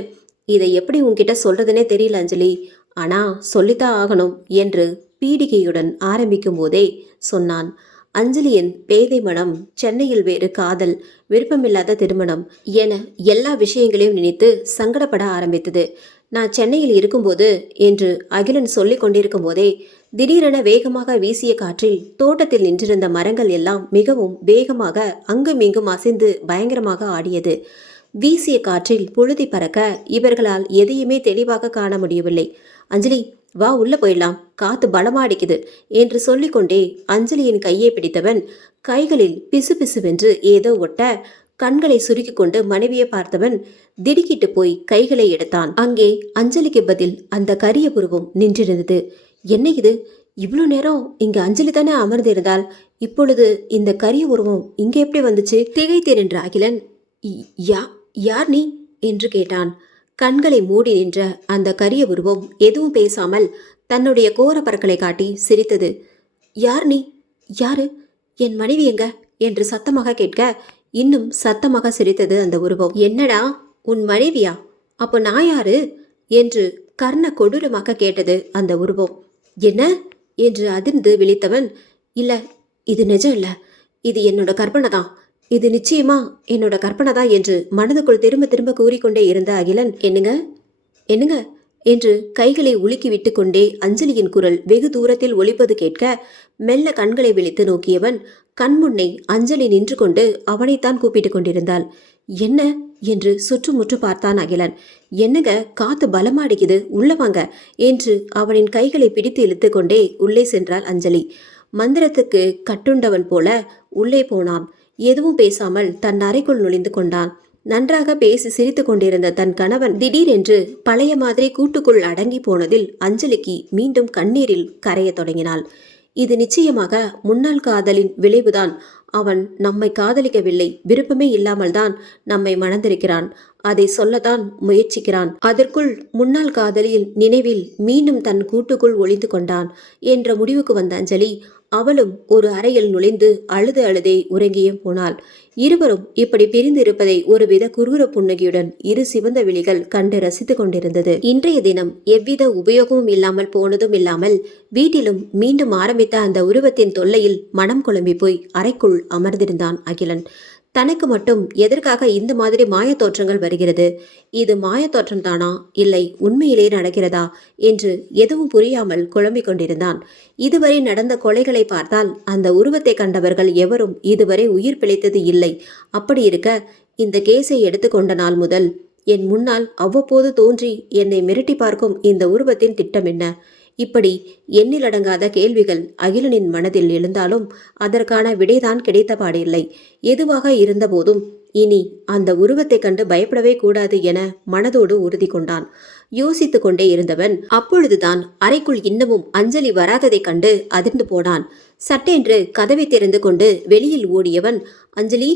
இதை எப்படி உன்கிட்ட சொல்றதுனே தெரியல அஞ்சலி, ஆனா சொல்லித்தான் ஆகணும் என்று பீடிகையுடன் ஆரம்பிக்கும் போதே சொன்னான். அஞ்சலியின் பேதை மனம், சென்னையில் வேறு காதல், விருப்பமில்லாத திருமணம் என எல்லா விஷயங்களையும் நினைத்து சங்கடப்பட ஆரம்பித்தது. நான் சென்னையில் இருக்கும்போது என்று அகிலன் சொல்லிக் கொண்டிருக்கும் போதே திடீரென வேகமாக வீசிய காற்றில் தோட்டத்தில் நின்றிருந்த மரங்கள் எல்லாம் மிகவும் வேகமாக அங்குமிங்கும் அசைந்து பயங்கரமாக ஆடியது. வீசிய காற்றில் புழுதி பறக்க இவர்களால் எதையுமே தெளிவாக காண முடியவில்லை. அஞ்சலி, வா உள்ள போயிடலாம், காத்து பலமா அடிக்குது என்று சொல்லிக்கொண்டே அஞ்சலியின் கையை பிடித்தவன் கைகளில் பிசு பிசுவென்று ஏதோ ஒட்ட கண்களை சுருக்கி கொண்டு மனைவியை பார்த்தவன் திடுக்கிட்டு போய் கைகளை எடுத்தான். அங்கே அஞ்சலிக்கு பதில் அந்த கரிய புருவம் நின்றிருந்தது. என்ன இது, இவ்வளோ நேரம் இங்க அஞ்சலி தானே அமர்ந்திருந்தால், இப்பொழுது இந்த கரிய உருவம் இங்க எப்படி வந்துச்சு? திகைத்து நின்ற அகிலன், யார் நீ என்று கேட்டான். கண்களை மூடி நின்ற அந்த கரிய உருவம் எதுவும் பேசாமல் தன்னுடைய கோர பற்களை காட்டி சிரித்தது. யார் நீ? யாரு? என் மனைவி எங்க என்று சத்தமாக கேட்க இன்னும் சத்தமாக சிரித்தது அந்த உருவம். என்னடா, உன் மனைவியா? அப்போ நான் யாரு என்று கர்ண கொடூரமாக கேட்டது அந்த உருவம். என்ன என்று அதிர்ந்து விழித்தவன், இல்ல, இது நிஜம் இல்ல, இது என்னோட கற்பனை தான், இது நிச்சயமா என்னோட கற்பனை தான் என்று மனதுக்குள் திரும்ப திரும்ப கூறிக்கொண்டே இருந்த அகிலன், என்னங்க என்னங்க என்று கைகளை உலுக்கி விட்டு கொண்டே அஞ்சலியின் குரல் வெகு தூரத்தில் ஒலிப்பது கேட்க மெல்ல கண்களை விழித்து நோக்கியவன் கண்முன்னே அஞ்சலி நின்று கொண்டு அவனைத்தான் கூப்பிட்டு கொண்டிருந்தாள். என்ன என்று சுற்றுமுற்று பார்த்தான் அகிலன். என்னங்க, காத்து பலமா அடிக்குது, உள்ள வாங்க என்று அவனின் கைகளை பிடித்து இழுத்து கொண்டே உள்ளே சென்றாள் அஞ்சலி. மந்திரத்துக்கு கட்டுண்டவன் போல உள்ளே போனான். எதுவும் பேசாமல் தன் அறைக்குள் நுழைந்து கொண்டான். நன்றாக பேசி சிரித்து கொண்டிருந்த தன் கணவன் திடீரென்று பழைய மாதிரி கூட்டுக்குள் அடங்கி போனதில் அஞ்சலிக்கு மீண்டும் கண்ணீரில் கரையத் தொடங்கினாள். இது நிச்சயமாக முன்னாள் காதலின் விளைவுதான். அவன் நம்மை காதலிக்கவில்லை, விருப்பமே இல்லாமல் தான் நம்மை மணந்திருக்கிறான். அதை சொல்லத்தான் முயற்சிக்கிறான். அதற்குள் முன்னாள் காதலியின் நினைவில் மீண்டும் தன் கூட்டுக்குள் ஒளிந்து கொண்டான் என்ற முடிவுக்கு வந்த அஞ்சலி அவளும் ஒரு அறையில் நுழைந்து அழுது அழுதே உறங்கியும் போனாள். இருவரும் இப்படி பிரிந்து இருப்பதை ஒருவித குரூர புன்னகையுடன் இரு சிவந்த விழிகள் கண்டு ரசித்து கொண்டிருந்தது. இன்றைய தினம் எவ்வித உபயோகமும் இல்லாமல் போனதும் இல்லாமல் வீட்டிலும் மீண்டும் ஆரம்பித்த அந்த உருவத்தின் தொல்லையில் மனம் குழம்பி போய் அறைக்குள் அமர்ந்திருந்தான் அகிலன். தனக்கு மட்டும் எதற்காக இந்த மாதிரி மாயத் தோற்றங்கள் வருகிறது? இது மாயத் தோற்றம் தானா, இல்லை உண்மையிலேயே நடக்கிறதா என்று எதுவும் புரியாமல் குழம்பிக் கொண்டிருந்தான். இதுவரை நடந்த கொலைகளை பார்த்தால் அந்த உருவத்தை கண்டவர்கள் எவரும் இதுவரை உயிர் பிழைத்தது இல்லை. அப்படி இருக்க இந்த கேஸை எடுத்துக்கொண்ட நாள் முதல் என் முன்னால் அவ்வப்போது தோன்றி என்னை மிரட்டி பார்க்கும் இந்த உருவத்தின் திட்டம் என்ன? இப்படி எண்ணிலடங்காத கேள்விகள் அகிலனின் மனதில் எழுந்தாலும் அதற்கான விடைதான் கிடைத்த பாடில்லை. எதுவாக இருந்தபோதும் இனி அந்த உருவத்தை கண்டு பயப்படவே கூடாது என மனதோடு உறுதி கொண்டான். யோசித்து கொண்டே இருந்தவன் அப்பொழுதுதான் அறைக்குள் இன்னமும் அஞ்சலி வராததைக் கண்டு அதிர்ந்து போனான். சட்டென்று கதவை திறந்து கொண்டு வெளியில் ஓடியவன் அஞ்சலி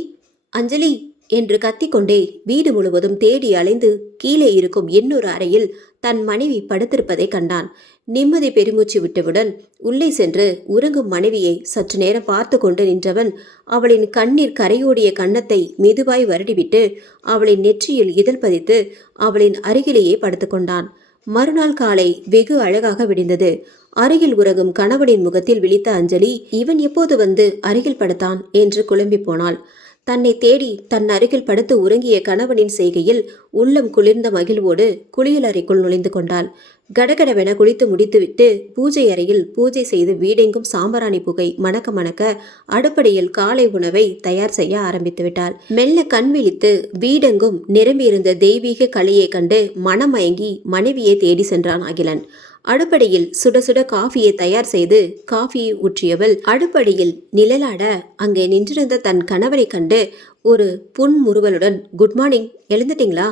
அஞ்சலி என்று கத்திக்கொண்டே வீடு முழுவதும் தேடி அலைந்து கீழே இருக்கும் இன்னொரு அறையில் தன் மனைவி படுத்திருப்பதை கண்டான். நிம்மதி பெருமூச்சு விட்டவுடன் உள்ளே சென்று உறங்கும் மனைவியை சற்று நேரம் பார்த்து கொண்டு நின்றவன் அவளின் கண்ணீர் கரையோடிய கன்னத்தை மெதுவாய் வருடிவிட்டு அவளின் நெற்றியில் இதழ் பதித்து அவளின் அருகிலேயே படுத்துக்கொண்டான். மறுநாள் காலை வெகு அழகாக விடிந்தது. அருகில் உறங்கும் கணவனின் முகத்தில் விழித்த அஞ்சலி இவன் எப்போது வந்து அருகில் படுத்தான் என்று குழம்பி போனாள். தன்னை தேடி தன் அருகில் படுத்து உறங்கிய கணவனின் செய்கையில் உள்ளம் குளிர்ந்த மகிழ்வோடு குளியல் அறைக்குள் நுழைந்து கொண்டாள். கடகடவென குளித்து முடித்துவிட்டு பூஜை அறையில் பூஜை செய்து வீடெங்கும் சாம்பிராணி புகை மணக்க மணக்க அடுப்படியில் காலை உணவை தயார் செய்ய ஆரம்பித்து விட்டாள். மெல்ல கண் விழித்து வீடெங்கும் நிரம்பியிருந்த தெய்வீக கலையை கண்டு மனமயங்கி மனைவியை தேடி சென்றான் அகிலன். அடுப்படியில் சுட சுட காஃபியை தயார் செய்து காஃபியை ஊற்றியவள் அடுப்படியில் நிழலாட அங்கே நின்றிருந்த தன் கணவரை கண்டு ஒரு புன்முறுவலுடன் குட் மார்னிங், எழுந்துட்டீங்களா?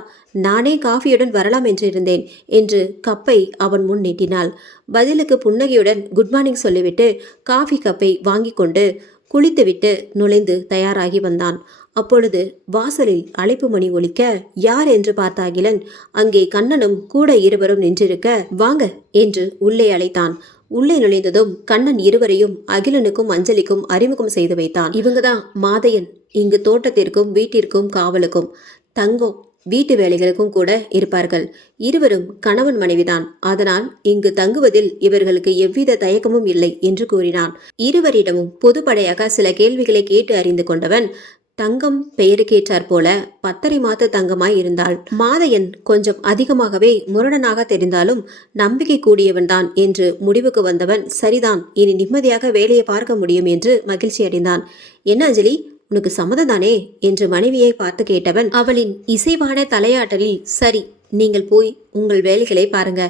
நானே காஃபியுடன் வரலாம் என்று இருந்தேன் என்று கப்பை அவன் முன் நீட்டினாள். பதிலுக்கு புன்னகையுடன் குட் மார்னிங் சொல்லிவிட்டு காஃபி கப்பை வாங்கி கொண்டு குளித்துவிட்டு நுழைந்து தயாராகி வந்தான். அப்பொழுது வாசலில் அழைப்பு மணி ஒலிக்க யார் என்று பார்த்த அகிலன் அங்கே கண்ணனும் கூட இருவரும் நின்றிருக்க வாங்க என்று உள்ளே அழைத்தான். உள்ளே நுழைந்ததும் கண்ணன் இருவரையும் அகிலனுக்கும் அஞ்சலிக்கும் அறிமுகம் செய்து வைத்தான். இவங்கதான் மாதையன், இங்கு தோட்டத்திற்கும் வீட்டிற்கும் காவலுக்கும், தங்கம் வீட்டு வேலைகளுக்கும் கூட இருப்பார்கள். இருவரும் கணவன் மனைவிதான். அதனால் இங்கு தங்குவதில் இவர்களுக்கு எவ்வித தயக்கமும் இல்லை என்று கூறினான். இருவரிடமும் பொதுப்படையாக சில கேள்விகளை கேட்டு அறிந்து கொண்டவன் தங்கம் பெயருக்கேற்றார் போல 10.5 மாத தங்கமாய் இருந்தாள். மாதையன் கொஞ்சம் அதிகமாகவே முரடனாக தெரிந்தாலும் நம்பிக்கை கூடியவன்தான் என்று முடிவுக்கு வந்தவன் சரிதான், இனி நிம்மதியாக வேலையை பார்க்க முடியும் என்று மகிழ்ச்சி அடைந்தான். என்ன அஞ்சலி, உனக்கு சம்மதம் தானே என்று மனைவியை பார்த்து கேட்டவன் அவளின் இசைவான தலையாட்டலில் சரி, நீங்கள் போய் உங்கள் வேலைகளை பாருங்க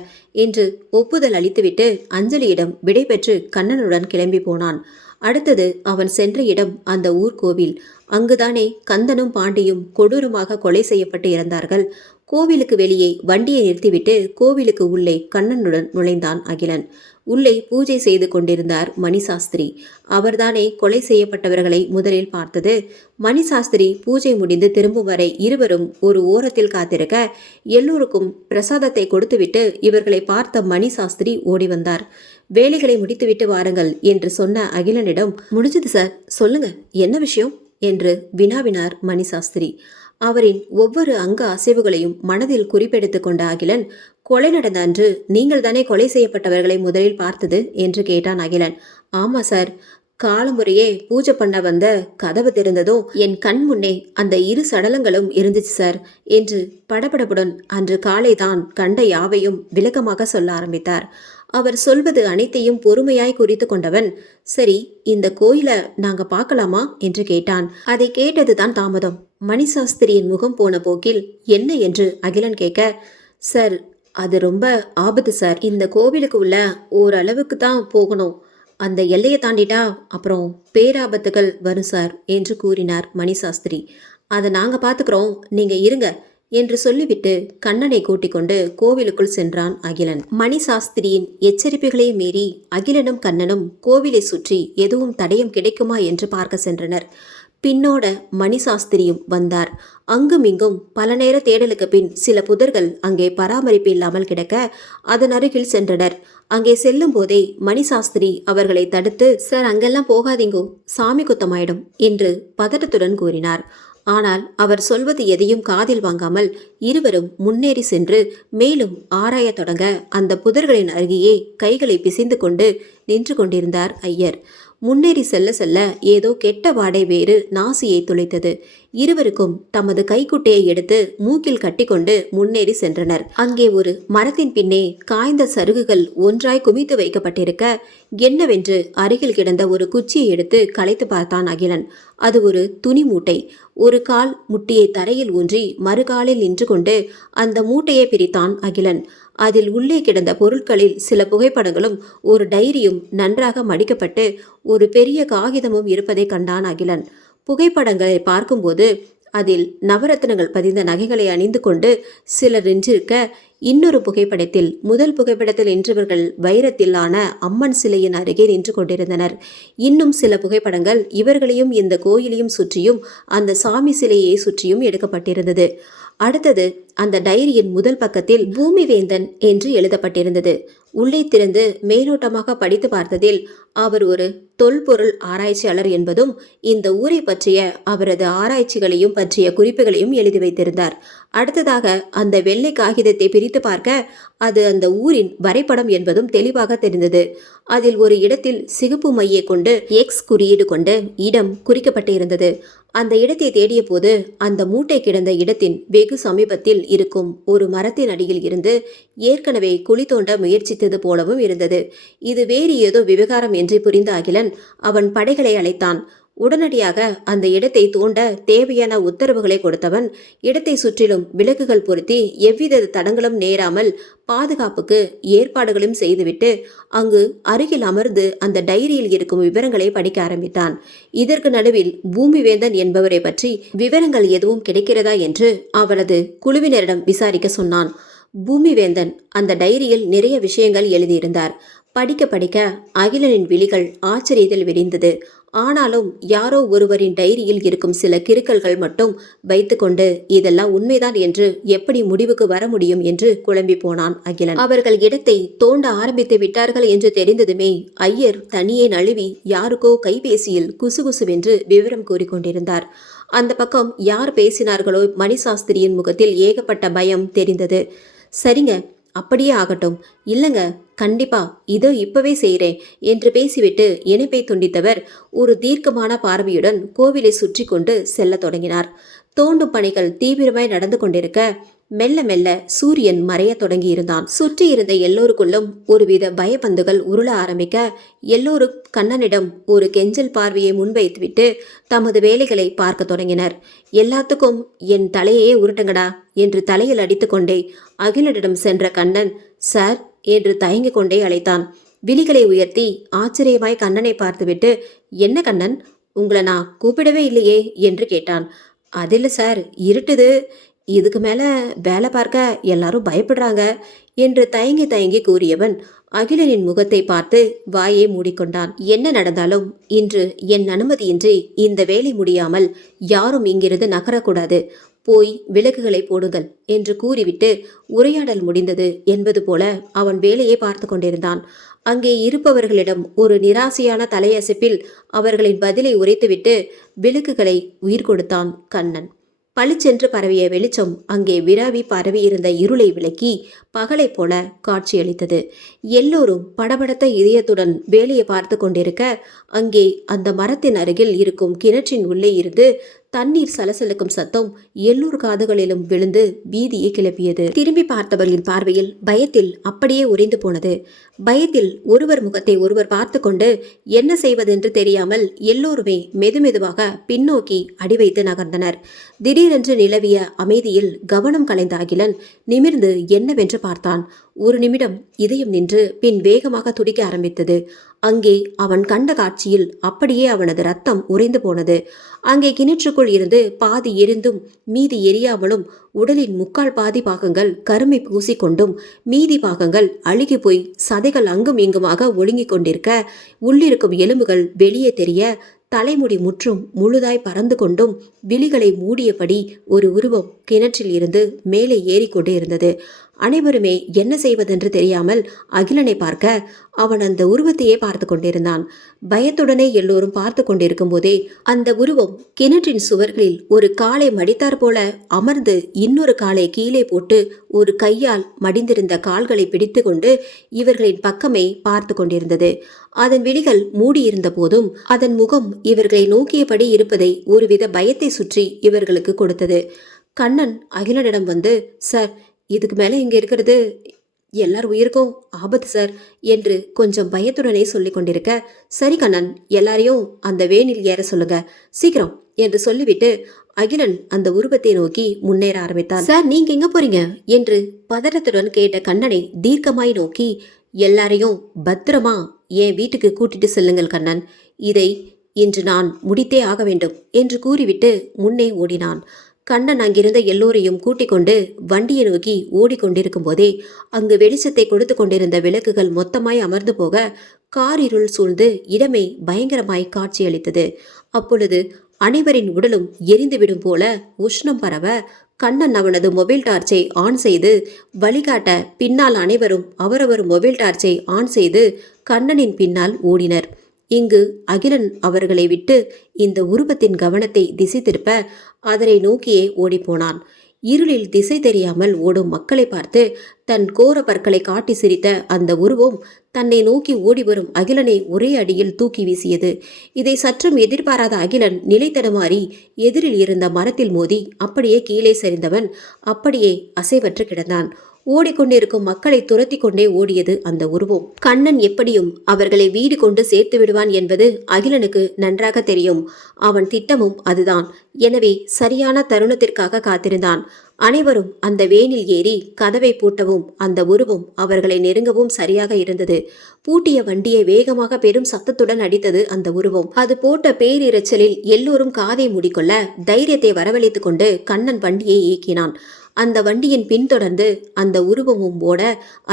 என்று ஒப்புதல் அளித்துவிட்டு அஞ்சலியிடம் விடை பெற்று கண்ணனுடன் கிளம்பி போனான். அடுத்தது அவன் சென்ற இடம் அந்த ஊர்கோவில். அங்குதானே கந்தனும் பாண்டியும் கொடூரமாக கொலை செய்யப்பட்டு இறந்தார்கள். கோவிலுக்கு வெளியே வண்டியை நிறுத்திவிட்டு கோவிலுக்கு உள்ளே கண்ணனுடன் நுழைந்தான் அகிலன். உள்ளே பூஜை செய்து கொண்டிருந்தார் மணிசாஸ்திரி. அவர்தானே கொலை செய்யப்பட்டவர்களை முதலில் பார்த்தது. மணிசாஸ்திரி பூஜை முடிந்து திரும்பும் வரை இருவரும் ஒரு ஓரத்தில் காத்திருக்க எல்லோருக்கும் பிரசாதத்தை கொடுத்துவிட்டு இவர்களை பார்த்த மணிசாஸ்திரி ஓடி வந்தார். வேலைகளை முடித்துவிட்டு வாருங்கள் என்று சொன்ன அகிலனிடம் முடிஞ்சது சார், சொல்லுங்க என்ன விஷயம் என்று வினாவினார் மணிசாஸ்திரி. அவரின் ஒவ்வொரு அங்க அசைவுகளையும் மனதில் குறிப்பெடுத்து கொண்ட அகிலன் கொலை நடந்த அன்று நீங்கள் தானே கொலை செய்யப்பட்டவர்களை முதலில் பார்த்தது என்று கேட்டான் அகிலன். ஆமா சார், காலமுறையே பூஜை பண்ண வந்த கதவு திறந்ததும் என் கண் முன்னே அந்த இரு சடலங்களும் இருந்துச்சு சார் என்று படபடப்புடன் அன்று காலைதான் கண்ட யாவையும் விளக்கமாக சொல்ல ஆரம்பித்தார். அவர் சொல்வது அனைத்தையும் பொறுமையாய் குறித்து கொண்டவன், சரி இந்த கோயிலை நாங்க பார்க்கலாமா என்று கேட்டான். அதை கேட்டதுதான் தாமதம். மணிசாஸ்திரியின் முகம் போன போக்கில் என்ன என்று அகிலன் கேட்க, சார் அது ரொம்ப ஆபத்து சார், இந்த கோவிலுக்கு உள்ள ஓரளவுக்கு தான் போகணும், அந்த எல்லையை தாண்டிட்டா அப்புறம் பேராபத்துகள் வரும் சார் என்று கூறினார் மணிசாஸ்திரி. அதை நாங்கள் பார்த்துக்கிறோம், நீங்கள் இருங்க என்று சொல்லிவிட்டு கண்ணனை கூட்டிக் கொண்டு கோவிலுக்குள் சென்றான் அகிலன். மணிசாஸ்திரியின் எச்சரிப்புகளை மீறி அகிலனும் கண்ணனும் கோவிலை சுற்றி எதுவும் தடயம் கிடைக்குமா என்று பார்க்க சென்றனர். பின்னோட மணிசாஸ்திரியும் வந்தார். அங்குமிங்கும் பல நேர தேடலுக்கு பின் சில புதர்கள் அங்கே பராமரிப்பு இல்லாமல் கிடக்க அதன் அருகில் சென்றனர். அங்கே செல்லும் போதே மணிசாஸ்திரி அவர்களை தடுத்து, சார் அங்கெல்லாம் போகாதீங்கோ, சாமி குத்தமாயிடும் என்று பதட்டத்துடன் கூறினார். ஆனால் அவர் சொல்வது எதையும் காதில் வாங்காமல் இருவரும் முன்னேறி சென்று மேலும் ஆராயத் தொடங்க அந்த புதர்களின் அருகேயே கைகளை பிசைந்து கொண்டு நின்று கொண்டிருந்தார் ஐயர். முன்னேறி செல்ல செல்ல ஏதோ கெட்ட வாடை வேறு நாசியை துளைத்தது. இருவருக்கும் தமது கைக்குட்டையை எடுத்து மூக்கில் கட்டிக்கொண்டு முன்னேறி சென்றனர். அங்கே ஒரு மரத்தின் பின்னே காய்ந்த சருகுகள் ஒன்றாய் குமித்து வைக்கப்பட்டிருக்க என்னவென்று அருகில் கிடந்த ஒரு குச்சியை எடுத்து களைத்து பார்த்தான் அகிலன். அது ஒரு துணி மூட்டை. ஒரு கால் முட்டியை தரையில் ஊன்றி மறுகாலில் நின்று கொண்டு அந்த மூட்டையை பிரித்தான் அகிலன். அதில் உள்ளே கிடந்த பொருட்களில் சில புகைப்படங்களும் ஒரு டைரியும் நன்றாக மடிக்கப்பட்டு ஒரு பெரிய காகிதமும் இருப்பதை கண்டான் அகிலன். புகைப்படங்களை பார்க்கும்போது அதில் நவரத்னங்கள் பதிந்த நகைகளை அணிந்து கொண்டு சிலர் நின்றிருக்க, இன்னொரு புகைப்படத்தில் முதல் புகைப்படத்தில் நின்றவர்கள் வைரத்திலான அம்மன் சிலையின் அருகே நின்று கொண்டிருந்தனர். இன்னும் சில புகைப்படங்கள் இவர்களையும் இந்த கோயிலையும் சுற்றியும் அந்த சாமி சிலையை சுற்றியும் எடுக்கப்பட்டிருந்தது. அடுத்தது அந்த டைரியின் முதல் பக்கத்தில் பூமிவேந்தன் என்று எழுதப்பட்டிருந்தது. உள்ளே திறந்து மேலோட்டமாக படித்து பார்த்ததில் அவர் ஒரு தொல்பொருள் ஆராய்ச்சியாளர் என்பதும் இந்த ஊரை பற்றிய அவரது ஆராய்ச்சிகளையும் பற்றிய குறிப்புகளையும் எழுதி வைத்திருந்தார். அடுத்ததாக அந்த வெள்ளை காகிதத்தை பிரித்து பார்க்க அது அந்த ஊரின் வரைபடம் என்பதும் தெளிவாக தெரிந்தது. அதில் ஒரு இடத்தில் சிகப்பு மையை கொண்டு எக்ஸ் குறியீடு கொண்டு இடம் குறிக்கப்பட்டு இருந்தது. அந்த இடத்தை தேடிய போது அந்த மூட்டை கிடந்த இடத்தின் வெகு சமீபத்தில் இருக்கும் ஒரு மரத்தின் அடியில் இருந்து ஏற்கனவே குழி தோண்ட முயற்சித்தது போலவும் இருந்தது. இது வேறு ஏதோ விவகாரம் என்று புரிந்த அகிலன் அவன் படைகளை அழைத்தான். உடனடியாக அந்த இடத்தை தோண்ட தேவையான உத்தரவுகளை கொடுத்தவன் இடத்தை சுற்றிலும் விளக்குகள் பொருத்தி எவ்வித தடங்களும் நேராமல் பாதுகாப்புக்கு ஏற்பாடுகளும் செய்துவிட்டு அங்கு அருகில் அமர்ந்து அந்த டைரியில் இருக்கும் விவரங்களை படிக்க ஆரம்பித்தான். இதற்கு நடுவில் பூமிவேந்தன் என்பவரை பற்றி விவரங்கள் எதுவும் கிடைக்கிறதா என்று அவரது குழுவினரிடம் விசாரிக்க சொன்னான். பூமிவேந்தன் அந்த டைரியில் நிறைய விஷயங்கள் எழுதியிருந்தார். படிக்க படிக்க அகிலனின் விழிகள் ஆச்சரியத்தில் விரிந்தது. ஆனாலும் யாரோ ஒருவரின் டைரியில் இருக்கும் சில கிறுக்கல்கள் மட்டும் வைத்துக்கொண்டு இதெல்லாம் உண்மைதான் என்று எப்படி முடிவுக்கு வர முடியும் என்று குழம்பி போனான் அகிலன். அவர்கள் இடத்தை தோண்ட ஆரம்பித்து விட்டார்கள் என்று தெரிந்ததுமே ஐயர் தனியே நழுவி யாருக்கோ கைபேசியில் குசுகுசுவென்று விவரம் கூறிக்கொண்டிருந்தார். அந்த பக்கம் யார் பேசினார்களோ மணிசாஸ்திரியின் முகத்தில் ஏகப்பட்ட பயம் தெரிந்தது. சரிங்க, அப்படியே ஆகட்டும், இல்லைங்க கண்டிப்பா இதோ இப்பவே செய்கிறேன் என்று பேசிவிட்டு இணைப்பை துண்டித்தவர் ஒரு தீர்க்கமான பார்வையுடன் கோவிலை சுற்றி கொண்டு செல்ல தொடங்கினார். தோண்டும் பணிகள் தீவிரமாய் நடந்து கொண்டிருக்க மெல்ல மெல்ல சூரியன் மறைய தொடங்கி இருந்தான். சுற்றி இருந்த எல்லோருக்குள்ளும் ஒருவித பயபந்துகள் உருள ஆரம்பிக்க எல்லோரும் கண்ணனிடம் ஒரு கெஞ்சல் பார்வையை முன்வைத்துவிட்டு தமது வேலைகளை பார்க்க தொடங்கினர். எல்லாத்துக்கும் என் தலையையே உருட்டுங்கடா என்று தலையில் அடித்துக்கொண்டே அகிலனிடம் சென்ற கண்ணன் சார் என்று தயங்கிக் கொண்டே அழைத்தான். விழிகளை உயர்த்தி ஆச்சரியமாய் கண்ணனை பார்த்துவிட்டு, என்ன கண்ணன், உங்களை நான் கூப்பிடவே இல்லையே என்று கேட்டான். அதில் சார், இருட்டுது, இதுக்கு மேலே வேலை பார்க்க எல்லாரும் பயப்படுறாங்க என்று தயங்கி தயங்கி கூறியவன் அகிலனின் முகத்தை பார்த்து வாயை மூடிக்கொண்டான். என்ன நடந்தாலும் இன்று என் அனுமதியின்றி இந்த வேலை முடியாமல் யாரும் இங்கிருந்து நகரக்கூடாது, போய் விளக்குகளை போடுங்கள் என்று கூறிவிட்டு உரையாடல் முடிந்தது என்பது போல அவன் வேலையை பார்த்து கொண்டிருந்தான். அங்கே இருப்பவர்களிடம் ஒரு நிராசையான தலையசைப்பில் அவர்களின் பதிலை உரைத்துவிட்டு விளக்குகளை உயிர் கொடுத்தான் கண்ணன். பளிச்சென்று பரவிய வெளிச்சம் அங்கே விராவி பரவியிருந்த இருளை விலக்கி பகலைப் போல காட்சியளித்தது. எல்லோரும் படபடத்த இதயத்துடன் வேலையை பார்த்து கொண்டிருக்க, அங்கே அந்த மரத்தின் அருகில் இருக்கும் கிணற்றின் உள்ளே இருந்து தண்ணீர் சலசலக்கும் சத்தம் எல்லோர் காதுகளிலும் விழுந்து பீதியை கிளப்பியது. திரும்பி பார்த்தவர்களின் பார்வையில் பயத்தில் அப்படியே உறைந்து போனது. பயத்தில் ஒருவர் முகத்தை ஒருவர் பார்த்து கொண்டு என்ன செய்வதென்று தெரியாமல் எல்லோருமே மெதுமெதுவாக பின்னோக்கி அடிவைத்து நகர்ந்தனர். திடீரென்று நிலவிய அமைதியில் கவனம் கலைந்த அகிலன் நிமிர்ந்து என்னவென்று பார்த்தான். ஒரு நிமிடம் இதயம் நின்று பின் வேகமாக துடிக்க ஆரம்பித்தது. அங்கே அவன் கண்ட காட்சியில் அப்படியே அவனது ரத்தம் உறைந்து போனது. அங்கே கிணற்றுக்குள் இருந்து பாதி எரிந்தும் மீதி எரியாமலும் உடலின் முக்கால் பாதி பாகங்கள் கருமை பூசிக்கொண்டும் மீதி பாகங்கள் அழுகி போய் சதைகள் அங்கும் இங்குமாக ஒழுங்கிக் கொண்டிருக்க, உள்ளிருக்கும் எலும்புகள் வெளியே தெரிய, தலைமுடி முற்றும் முழுதாய் பறந்து கொண்டும் விழிகளை மூடியபடி ஒரு உருவம் கிணற்றில் இருந்து மேலே ஏறிக்கொண்டே இருந்தது. அனைவருமே என்ன செய்வதென்று தெரியாமல் அகிலனை பார்க்க, அவன் அந்த உருவத்தையே பார்த்து கொண்டிருந்தான். பயத்துடனே எல்லோரும் பார்த்து கொண்டிருக்கும் போதே அந்த உருவம் கிணற்றின் சுவர்களில் ஒரு காலை மடித்தார் போல அமர்ந்து இன்னொரு காலை கீழே போட்டு ஒரு கையால் மடிந்திருந்த கால்களை பிடித்து கொண்டு இவர்களின் பக்கமே பார்த்து கொண்டிருந்தது. அதன் விழிகள் மூடியிருந்த போதும் அதன் முகம் இவர்களை நோக்கியபடி இருப்பதை ஒருவித பயத்தை சுற்றி இவர்களுக்கு கொடுத்தது. கண்ணன் அகிலனிடம் வந்து, சார், இதுக்கு மேலே இங்கே இருக்கிறது எல்லார் உயிருக்கும் ஆபத்து சார் என்று கொஞ்சம் பயத்துடனே சொல்லி கொண்டிருக்க, சரி கண்ணன், எல்லாரையும் அந்த வேனில் ஏற சொல்லுங்க சீக்கிரம் என்று சொல்லிவிட்டு அகிலன் அந்த உருவத்தை நோக்கி முன்னேற ஆரம்பித்தான். சார், நீங்க எங்க போறீங்க என்று பதற்றத்துடன் கேட்ட கண்ணனை தீர்க்கமாய் நோக்கி, எல்லாரையும் பத்திரமா என் வீட்டுக்கு கூட்டிட்டு செல்லுங்கள் கண்ணன், இதை இன்று நான் முடித்தே ஆக வேண்டும் என்று கூறிவிட்டு முன்னே ஓடினான். கண்ணன் அங்கிருந்த எல்லோரையும் கூட்டிக் கொண்டு வண்டியை நோக்கி ஓடிக்கொண்டிருக்கும் போதே அங்கு வெளிச்சத்தை கொடுத்து கொண்டிருந்த விளக்குகள் மொத்தமாய் அமர்ந்து போக கார் இருள் சூழ்ந்து இடமே பயங்கரமாய் காட்சியளித்தது. அப்பொழுது அனைவரின் உடலும் எரிந்துவிடும் போல உஷ்ணம் பரவ கண்ணன் அவனது மொபைல் டார்ச்சை ஆன் செய்து வழிகாட்ட பின்னால் அனைவரும் அவரவர் மொபைல் டார்ச்சை ஆன் செய்து கண்ணனின் பின்னால் ஓடினர். இங்கு அகிலன் அவர்களை விட்டு இந்த உருவத்தின் கவனத்தை திசை திருப்ப அதனை நோக்கியே ஓடிப்போனான். இருளில் திசை தெரியாமல் ஓடும் மக்களை பார்த்து தன் கோர பற்களை காட்டி சிரித்த அந்த உருவம் தன்னை நோக்கி ஓடிவரும் அகிலனை ஒரே அடியில் தூக்கி வீசியது. இதை சற்றும் எதிர்பாராத அகிலன் நிலை தடுமாறி எதிரில் இருந்த மரத்தில் மோதி அப்படியே கீழே சரிந்தவன் அப்படியே அசைவற்று கிடந்தான். ஓடிக்கொண்டிருக்கும் மக்களை துரத்தி கொண்டே ஓடியது அந்த உருவம். கண்ணன் எப்படியும் அவர்களை வீடு கொண்டு சேர்த்து விடுவான் என்பது அகிலனுக்கு நன்றாக தெரியும். அவன் திட்டமும் அதுதான். எனவே சரியான தருணத்திற்காக காத்திருந்தான். அனைவரும் அந்த வேனில் ஏறி கதவை பூட்டவும் அந்த உருவம் அவர்களை நெருங்கவும் சரியாக இருந்தது. பூட்டிய வண்டியை வேகமாக பெரும் சத்தத்துடன் அடித்தது அந்த உருவம். அது போட்ட பேரிரைச்சலில் எல்லோரும் காதை மூடிக்கொள்ள தைரியத்தை வரவழைத்து கொண்டு கண்ணன் வண்டியை இயக்கினான். அந்த வண்டியின் பின்தொடர்ந்து அந்த உருவமும் ஓட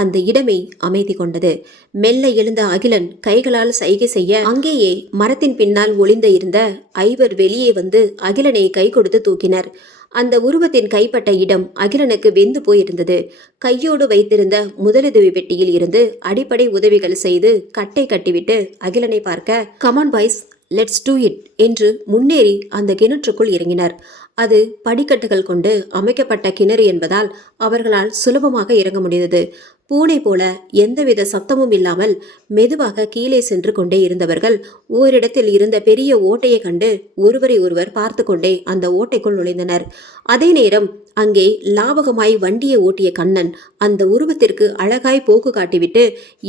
அந்த இடமே அமைதி கொண்டது. மெல்ல எழுந்த அகிலன் கைகளால் சைகை செய்ய அங்கேயே மரத்தின் பின்னால் ஒளிந்து இருந்த ஐவர் வெளியே வந்து அகிலனை கை கொடுத்து தூக்கினர். அந்த உருவத்தின் கைப்பட்ட இடம் அகிலனுக்கு வெந்து போயிருந்தது. கையோடு வைத்திருந்த முதலுதவி பெட்டியில் இருந்து அடிப்படை உதவிகள் செய்து கட்டை கட்டிவிட்டு அகிலனை பார்க்க, come on boys, let's do it என்று முன்னேறி அந்த கிணற்றுக்குள் இறங்கினர். அது படிக்கட்டுகள் கொண்டு அமைக்கப்பட்ட கிணறு என்பதால் அவர்களால் சுலபமாக இறங்க முடிந்தது. பூனை போல எந்தவித சத்தமும் இல்லாமல் மெதுவாக கீழே சென்று கொண்டே இருந்தவர்கள் ஓரிடத்தில் இருந்த பெரிய ஓட்டையை கண்டு ஒருவரை ஒருவர் பார்த்து கொண்டே அந்த ஓட்டைக்குள் நுழைந்தனர். அதே நேரம் அங்கே லாவகமாய் வண்டியை ஓட்டிய கண்ணன் அந்த உருவத்திற்கு அழகாய் போக்கு காட்டிவிட்டு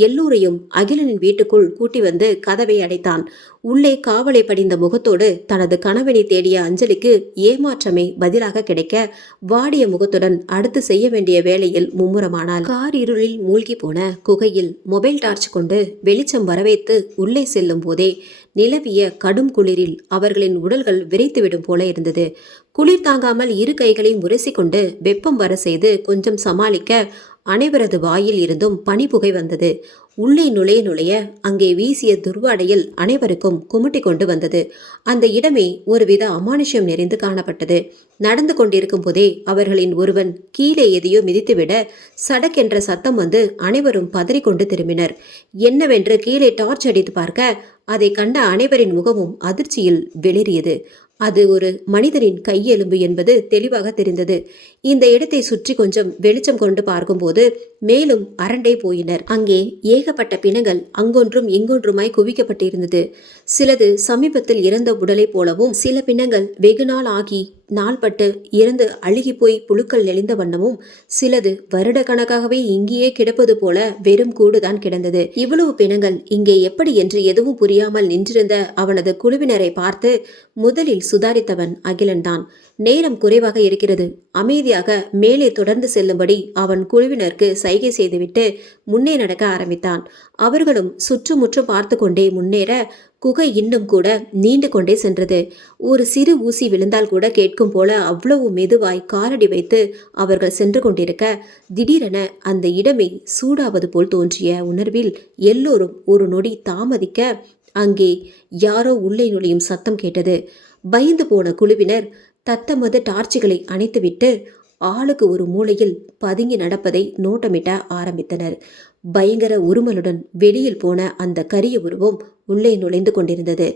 எல்லோரையும் அகிலனின் வீட்டுக்குள் கூட்டி வந்து கதவை அடைத்தான். உள்ளே காவலை படிந்த முகத்தோடு தனது கணவனை தேடிய அஞ்சலிக்கு ஏமாற்றமே பதிலாக கிடைக்க வாடிய முகத்துடன் அடுத்து செய்ய வேண்டிய வேலையில் மும்முரமானாள். கார் இருளில் மூழ்கி போன குகையில் மொபைல் டார்ச் கொண்டு வெளிச்சம் வரவைத்து உள்ளே செல்லும் போதே நிலவிய கடும் குளிரில் அவர்களின் உடல்கள் விரைத்துவிடும் போல இருந்தது. குளிர் தாங்காமல் இரு கைகளையும் உரசிக்கொண்டு வெப்பம் வர செய்து கொஞ்சம் சமாளிக்க அனைவரது வாயில் இருந்தும் பனிப்புகை வந்தது. உள்ளே நுழைய நுழைய அங்கே வீசிய துர்வாடையில் அனைவருக்கும் குமுட்டி கொண்டு வந்தது. அந்த இடமே ஒருவித அமானுஷ்யம் நிறைந்து காணப்பட்டது. நடந்து கொண்டிருக்கும் போதே அவர்களின் ஒருவன் கீழே எதையோ மிதித்துவிட சடக்கென்ற சத்தம் வந்து அனைவரும் பதறிக்கொண்டு திரும்பினர். என்னவென்று கீழே டார்ச் அடித்து பார்க்க அதை கண்ட அனைவரின் முகமும் அதிர்ச்சியில் வெளிறியது. அது ஒரு மனிதனின் கையெலும்பு என்பது தெளிவாக தெரிந்தது. இந்த இடத்தை சுற்றி கொஞ்சம் வெளிச்சம் கொண்டு பார்க்கும்போது மேலும் அரண்டே போயினர். அங்கே ஏகப்பட்ட பிணங்கள் அங்கொன்றும் இங்கொன்றுமாய் குவிக்கப்பட்டிருந்தது. சிலது சமீபத்தில் இறந்த உடலை போலவும், சில பிணங்கள் வெகு நாள் ஆகி நாள்பட்டு இறந்து அழுகி போய் புழுக்கள் நெளிந்த வண்ணமும், சிலது வருட கணக்காகவே இங்கேயே கிடப்பது போல வெறும் கூடுதான் கிடந்தது. இவ்வளவு பிணங்கள் இங்கே எப்படி என்று எதுவும் புரியாமல் நின்றிருந்த அவனது குழுவினரை பார்த்து முதலில் சுதாரித்தவன் அகிலன்தான். நேரம் குறைவாக இருக்கிறது, அமைதியாக மேலே தொடர்ந்து செல்லும்படி அவன் குழுவினருக்கு சைகை செய்துவிட்டு முன்னே நடக்க ஆரம்பித்தான். அவர்களும் சுற்றுமுற்றும் பார்த்து கொண்டே முன்னேற குகை இன்னும் கூட நீண்டு கொண்டே சென்றது. ஒரு சிறு ஊசி விழுந்தால் கூட கேட்கும் போல அவ்வளவு மெதுவாய் காலடி வைத்து அவர்கள் சென்று கொண்டிருக்க, திடீரென அந்த இடமே சூடாவது போல் தோன்றிய உணர்வில் எல்லோரும் ஒரு நொடி தாமதிக்க, அங்கே யாரோ உள்ளே நுழையும் சத்தம் கேட்டது. பயந்து போன குழுவினர் தத்தமது டார்ச்சுகளை அணைத்துவிட்டு ஆளுக்கு ஒரு மூலையில் பதுங்கி நடப்பதை நோட்டமிட்ட ஆரம்பித்தனர். பயங்கர உருமலுடன் வெளியில் போன அந்த கரிய உருவம் உள்ளே நுழைந்து கொண்டிருந்தது.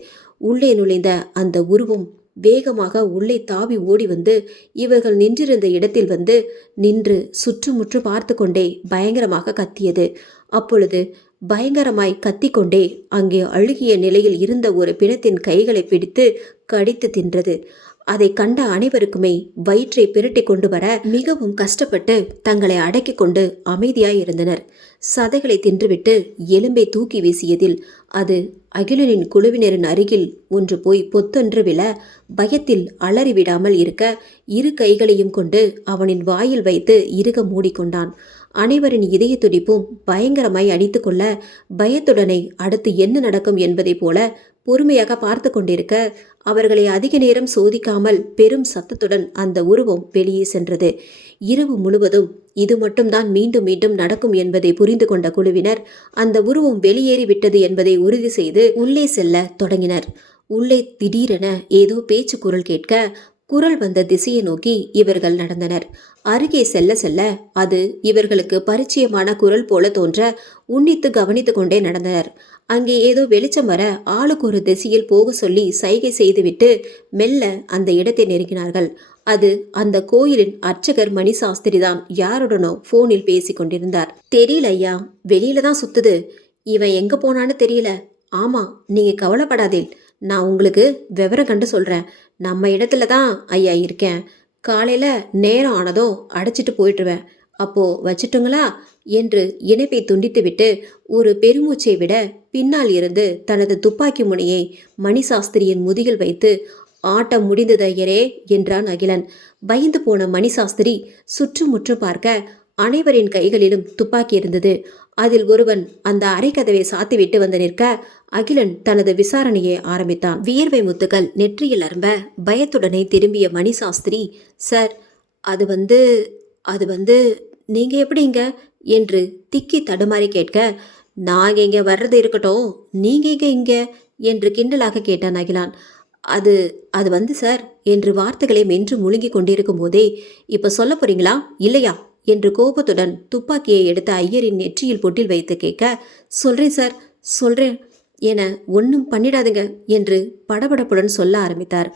உள்ளே நுழைந்த அந்த உருவம் வேகமாக உள்ளே தாவி ஓடி வந்து இவர்கள் நின்றிருந்த இடத்தில் வந்து நின்று சுற்றுமுற்று பார்த்து கொண்டே பயங்கரமாக கத்தியது. அப்பொழுது பயங்கரமாய் கத்திக்கொண்டே அங்கே அழுகிய நிலையில் இருந்த ஒரு பிணத்தின் கைகளை பிடித்து கடித்து தின்றது. அதை கண்ட அனைவருக்குமே வயிற்றை பிரட்டி கொண்டு வர மிகவும் கஷ்டப்பட்டு தங்களை அடக்கி கொண்டு அமைதியாய் இருந்தனர். சதைகளை தின்றுவிட்டு எலும்பை தூக்கி வீசியதில் அது அகிலனின் குழுவினரின் அருகில் ஒன்று போய் பொத்தொன்று விழ, பயத்தில் அலறிவிடாமல் இருக்க இரு கைகளையும் கொண்டு அவனின் வாயில் வைத்து இறுக மூடிக்கொண்டான். அனைவரின் இதய துடிப்பும் பயங்கரமாய் அடித்து கொள்ள, பயத்துடனே அடுத்து என்ன நடக்கும் என்பதை போல பொறுமையாக பார்த்து கொண்டிருக்க, அவர்களை அதிக நேரம் சோதிக்காமல் பெரும் சத்தத்துடன் அந்த உருவம் வெளியே சென்றது. இரவு முழுவதும் இது மட்டும்தான் மீண்டும் மீண்டும் நடக்கும் என்பதை புரிந்து கொண்ட குழுவினர் அந்த உருவம் வெளியேறி விட்டது என்பதை உறுதி செய்து உள்ளே செல்ல தொடங்கினர். உள்ளே திடீரென ஏதோ பேச்சு குரல் கேட்க, குரல் வந்த திசையை நோக்கி இவர்கள் நடந்தனர். அருகே செல்ல செல்ல அது இவர்களுக்கு பரிச்சயமான குரல் போல தோன்ற உன்னித்து கவனித்து கொண்டே நடந்தனர். அங்கே ஏதோ வெளிச்சம் வர ஆளுக்கு ஒரு திசையில் போக சொல்லி சைகை செய்துவிட்டு மெல்ல அந்த இடத்தை நெருங்கினார்கள். அது அந்த கோயிலின் அர்ச்சகர் மணி சாஸ்திரிதான் யாருடனோ போனில் பேசி கொண்டிருந்தார். தெரியல ஐயா, வெளியில தான் சுத்துது. இவன் எங்க போனான்னு தெரியல. ஆமா, நீங்க கவலைப்படாதே, நான் உங்களுக்கு விவரம் கண்டு சொல்றேன். நம்ம இடத்துல தான் ஐயா இருக்கேன். காலையில நேரம் ஆனதோ அடைச்சிட்டு போயிட்டுருவேன். அப்போ வச்சுட்டுங்களா என்று இணைப்பை துண்டித்துவிட்டு ஒரு பெருமூச்சை விட பின்னால் இருந்து தனது துப்பாக்கி முனையை மணி சாஸ்திரியின் முதுகில் வைத்து, ஆட்டம் முடிந்தது ஐயரே என்றான் அகிலன். பயந்து போன மணி சாஸ்திரி சுற்றுமுற்றும் பார்க்க அனைவரின் கைகளிலும் துப்பாக்கி இருந்தது. அதில் ஒருவன் அந்த அரைக்கதவை சாத்திவிட்டு வந்து நிற்க, அகிலன் தனது விசாரணையை ஆரம்பித்தான். வியர்வை முத்துக்கள் நெற்றியில் அரும்ப பயத்துடனே திரும்பிய மணி சாஸ்திரி, சார், அது வந்து நீங்க எப்படிங்க என்று திக்கி தடுமாறி கேட்க, நாங்க இங்க வர்றது இருக்கட்டும், நீங்க இங்க என்று கிண்டலாக கேட்டான் அகிலான். அது வந்து சார் என்று வார்த்தைகளை மென்று முழுங்கி கொண்டிருக்கும் போதே, இப்ப சொல்ல போறீங்களா இல்லையா என்று கோபத்துடன் துப்பாக்கியை எடுத்த ஐயரின் நெற்றியில் பொட்டில் வைத்து கேட்க, சொல்றேன் சார், சொல்றேன் என ஒன்றும் பண்ணிடாதுங்க என்று படபடப்புடன் சொல்ல ஆரம்பித்தார்.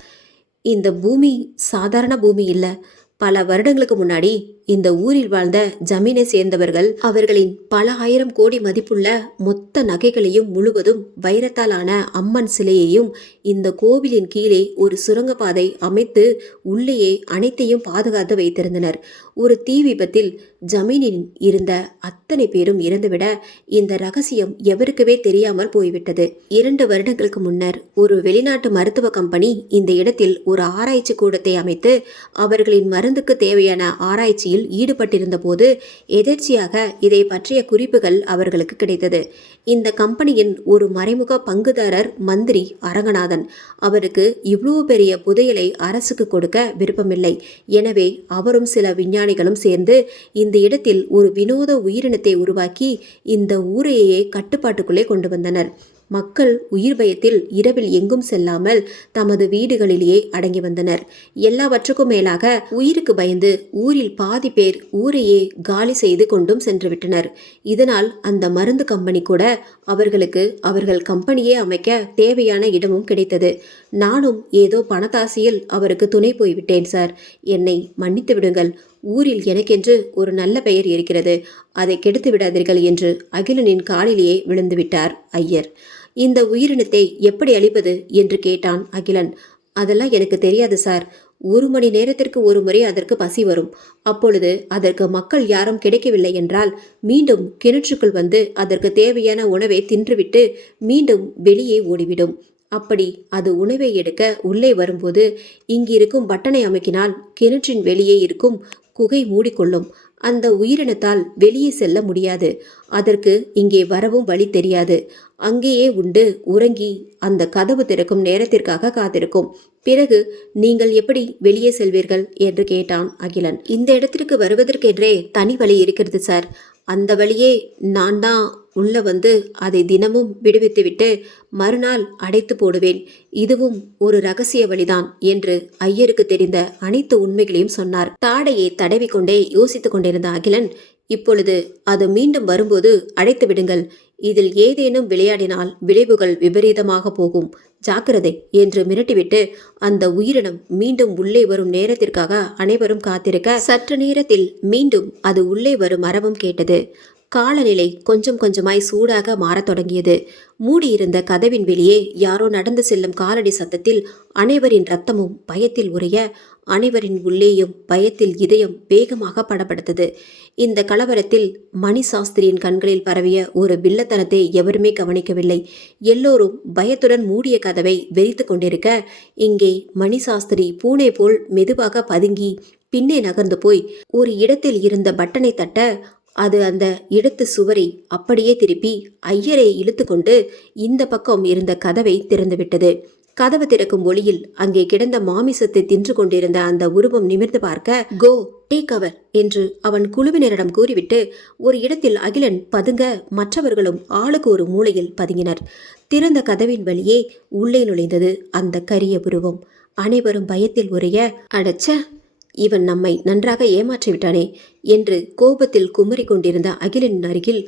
இந்த பூமி சாதாரண பூமி இல்லை. பல வருடங்களுக்கு முன்னாடி இந்த ஊரில் வாழ்ந்த ஜமீனை சேர்ந்தவர்கள் அவர்களின் பல ஆயிரம் கோடி மதிப்புள்ள மொத்த நகைகளையும் முழுவதும் வைரத்தால் ஆன அம்மன் சிலையையும் இந்த கோவிலின் கீழே ஒரு சுரங்கப்பாதை அமைத்து உள்ளேயே அனைத்தையும் பாதுகாத்து வைத்திருந்தனர். ஒரு தீ விபத்தில் ஜமீனில் இருந்த அத்தனை பேரும் இறந்துவிட இந்த ரகசியம் எவருக்குமே தெரியாமல் போய்விட்டது. 2 வருடங்களுக்கு முன்னர் ஒரு வெளிநாட்டு மருத்துவ கம்பெனி இந்த இடத்தில் ஒரு ஆராய்ச்சி கூடத்தை அமைத்து அவர்களின் மருந்துக்கு தேவையான ஆராய்ச்சியில் ஈடுபட்டிருந்த போது எதேர்ச்சியாக இதை பற்றிய குறிப்புகள் அவர்களுக்கு கிடைத்தது. இந்த கம்பெனியின் ஒரு மறைமுக பங்குதாரர் மந்திரி அரங்கநாதன். அவருக்கு இவ்வளவு பெரிய புதையலை அரசுக்கு கொடுக்க விருப்பமில்லை. எனவே அவரும் சில விஞ்ஞானிகளும் சேர்ந்து இந்த இடத்தில் ஒரு வினோத உயிரினத்தை உருவாக்கி இந்த ஊரையே கட்டுப்பாட்டுக்குள்ளே கொண்டு வந்தனர். மக்கள் உயிர் பயத்தில் இரவில் எங்கும் செல்லாமல் தமது வீடுகளிலேயே அடங்கி வந்தனர். எல்லாவற்றுக்கும் மேலாக உயிருக்கு பயந்து ஊரில் பாதி பேர் ஊரையே காலி செய்து கொண்டும் சென்று விட்டனர். இதனால் அந்த மருந்து கம்பெனி கூட அவர்களுக்கு அவர்கள் கம்பெனியே அமைக்க தேவையான இடமும் கிடைத்தது. நானும் ஏதோ பணத்தாசையில் அவருக்கு துணை போய்விட்டேன் சார். என்னை மன்னித்து விடுங்கள். ஊரில் எனக்கென்று ஒரு நல்ல பெயர் இருக்கிறது, அதை கெடுத்து விடாதீர்கள் என்று அகிலனின் காலிலேயே விழுந்து விட்டார் ஐயர். இந்த உயிரினத்தை எப்படி அழிப்பது என்று கேட்டான் அகிலன். அதெல்லாம் எனக்கு தெரியாது சார். 1 மணி நேரத்திற்கு ஒரு முறை அதற்கு பசி வரும். அப்பொழுது அதற்கு மக்கள் யாரும் கிடைக்கவில்லை என்றால் மீண்டும் கிணற்றுக்குள் வந்து அதற்கு தேவையான உணவை தின்றுவிட்டு மீண்டும் வெளியே ஓடிவிடும். அப்படி அது உணவை எடுக்க உள்ளே வரும்போது இங்கிருக்கும் பட்டனை அமுக்கினால் கிணற்றின் வெளியே இருக்கும் குகை மூடிக்கொள்ளும். அந்த உயிரினத்தால் வெளியே செல்ல முடியாது. அதற்கு இங்கே வரவும் வழி தெரியாது. அங்கேயே உண்டு உறங்கி அந்த கதவு திறக்கும் நேரத்திற்காக காத்திருக்கும். பிறகு நீங்கள் எப்படி வெளியே செல்வீர்கள் என்று கேட்டான் அகிலன். இந்த இடத்திற்கு வருவதற்கென்றே தனி வழி இருக்கிறது சார். அந்த வழியே நான் தான் உள்ள வந்து அதை தினமும் விடுவித்துவிட்டு மறுநாள் அடைத்து போடுவேன். இதுவும் ஒரு ரகசிய வழிதான் என்று ஐயருக்கு தெரிந்த அனைத்து உண்மைகளையும் சொன்னார். தாடையை தடவிக்கொண்டே யோசித்துக் கொண்டிருந்த அகிலன், இப்பொழுது அது மீண்டும் வரும்போது அழைத்து விடுங்கள். இதில் ஏதேனும் விளையாடினால் விளைவுகள் விபரீதமாக போகும். ஜாக்கிரதை என்று மிரட்டிவிட்டு அந்த உயிரினம் மீண்டும் உள்ளே வரும் நேரத்திற்காக அனைவரும் காத்திருக்க சற்று நேரத்தில் மீண்டும் அது உள்ளே வரும் அரவம் கேட்டது. காலநிலை கொஞ்சம் கொஞ்சமாய் சூடாக மாறத் தொடங்கியது. மூடியிருந்த கதவின் வெளியே யாரோ நடந்து செல்லும் காலடி சத்தத்தில் அனைவரின் இரத்தமும் பயத்தில் உறைய, அனைவரின் உள்ளேயும் பயத்தில் இதயம் வேகமாக படபடுத்தது. இந்த கலவரத்தில் மணி சாஸ்திரியின் கண்களில் பரவிய ஒரு வில்லத்தனத்தை எவருமே கவனிக்கவில்லை. எல்லோரும் பயத்துடன் மூடிய கதவை வெறித்து கொண்டிருக்க, இங்கே மணி சாஸ்திரி பூனை போல் மெதுவாக பதுங்கி பின்னே நகர்ந்து போய் ஒரு இடத்தில் இருந்த பட்டனை தட்ட, அது அந்த இடத்து சுவரை அப்படியே திருப்பி ஐயரை இழுத்து கொண்டு இந்த பக்கம் இருந்த கதவை திறந்துவிட்டது. கதவு திறக்கும் ஒளியில் அங்கே கிடந்த மாமிசத்தை தின்று கொண்டிருந்த அந்த உருவம் நிமிர்ந்து பார்க்க, கோ டேக் கவர் என்று அவன் குழுவினரிடம் கூறிவிட்டு ஒரு இடத்தில் அகிலன் பதுங்க மற்றவர்களும் ஆளுக்கு ஒரு மூலையில் பதுங்கினர். திறந்த கதவின் வழியே உள்ளே நுழைந்தது அந்த கரிய உருவம். அனைவரும் பயத்தில் உறைய, அடச்ச, இவன் நம்மை நன்றாக ஏமாற்றிவிட்டானே என்று கோபத்தில் குமரி கொண்டிருந்த அகிலனின் அருகில்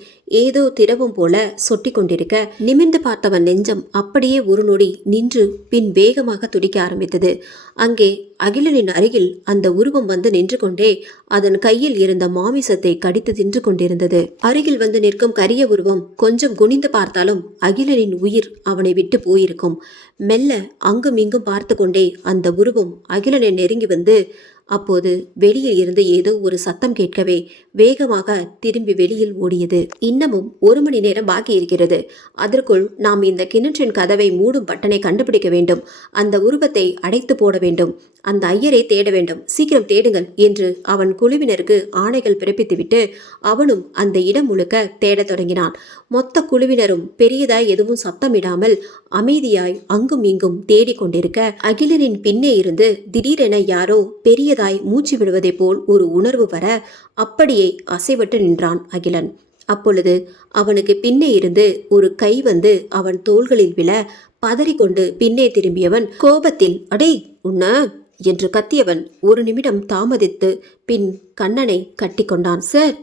ஏதோ திரவம் போல சொட்டி கொண்டிருக்க, நிமிர்ந்து பார்த்தவன் நெஞ்சம் அப்படியே ஒரு நொடி நின்று பின் வேகமாக துடிக்க ஆரம்பித்தது. அங்கே அகிலனின் அருகில் அந்த உருவம் வந்து நின்று கொண்டே அதன் கையில் இருந்த மாமிசத்தை கடித்து தின்று கொண்டிருந்தது. அருகில் வந்து நிற்கும் கரிய உருவம் கொஞ்சம் குனிந்து பார்த்தாலும் அகிலனின் உயிர் அவனை விட்டு போயிருக்கும். மெல்ல அங்கும் இங்கும் பார்த்து கொண்டே அந்த உருவம் அகிலனை நெருங்கி வந்து, அப்போது வெளியில் இருந்து ஏதோ ஒரு சத்தம் கேட்கவே வேகமாக திரும்பி வெளியில் ஓடியது. இன்னமும் 1 மணி நேரம் பாக்கி இருக்கிறது. அதற்குள் நாம் இந்த கிணற்றின் கதவை மூடும் பட்டனை கண்டுபிடிக்க வேண்டும். அந்த உருவத்தை அடைத்து போட வேண்டும். அந்த ஐயரை தேட வேண்டும். சீக்கிரம் தேடுங்கள் என்று அவன் குழுவினருக்கு ஆணைகள் பிறப்பித்துவிட்டு அவனும் அந்த இடம் முழுக்க தேடத் தொடங்கினான். மொத்த குழுவினரும் பெரியதாய் எதுவும் சத்தமிடாமல் அமைதியாய் அங்கும் இங்கும் தேடிக்கொண்டிருக்க, அகிலனின் பின்னே இருந்து திடீரென யாரோ பெரியதாய் மூச்சு விடுவதை போல் ஒரு உணர்வு வர அப்படியே அசைவட்டு நின்றான் அகிலன். அப்பொழுது அவனுக்கு பின்னே இருந்து ஒரு கை வந்து அவன் தோள்களில் விழ, பதறிக்கொண்டு பின்னே திரும்பியவன் கோபத்தில், அடே உன்ன என்று கத்தியவன் 1 நிமிடம் தாமதித்து பின் கண்ணனை கட்டி கொண்டான். சார்,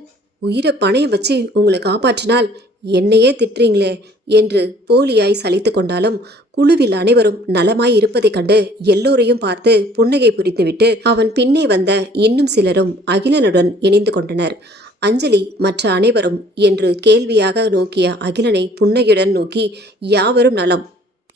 உயிரை பணையம் வச்சு உங்களை காப்பாற்றினால் என்னையே திட்டுறீங்களே என்று போலியாய் சலித்து கொண்டாலும் குழுவில் அனைவரும் நலமாய் இருப்பதைக் கண்டு எல்லோரையும் பார்த்து புன்னகை புரித்துவிட்டு அவன் பின்னே வந்த இன்னும் சிலரும் அகிலனுடன் இணைந்து கொண்டனர். அஞ்சலி மற்ற அனைவரும் என்று கேள்வியாக நோக்கிய அகிலனை புன்னகையுடன் நோக்கி, யாவரும் நலம்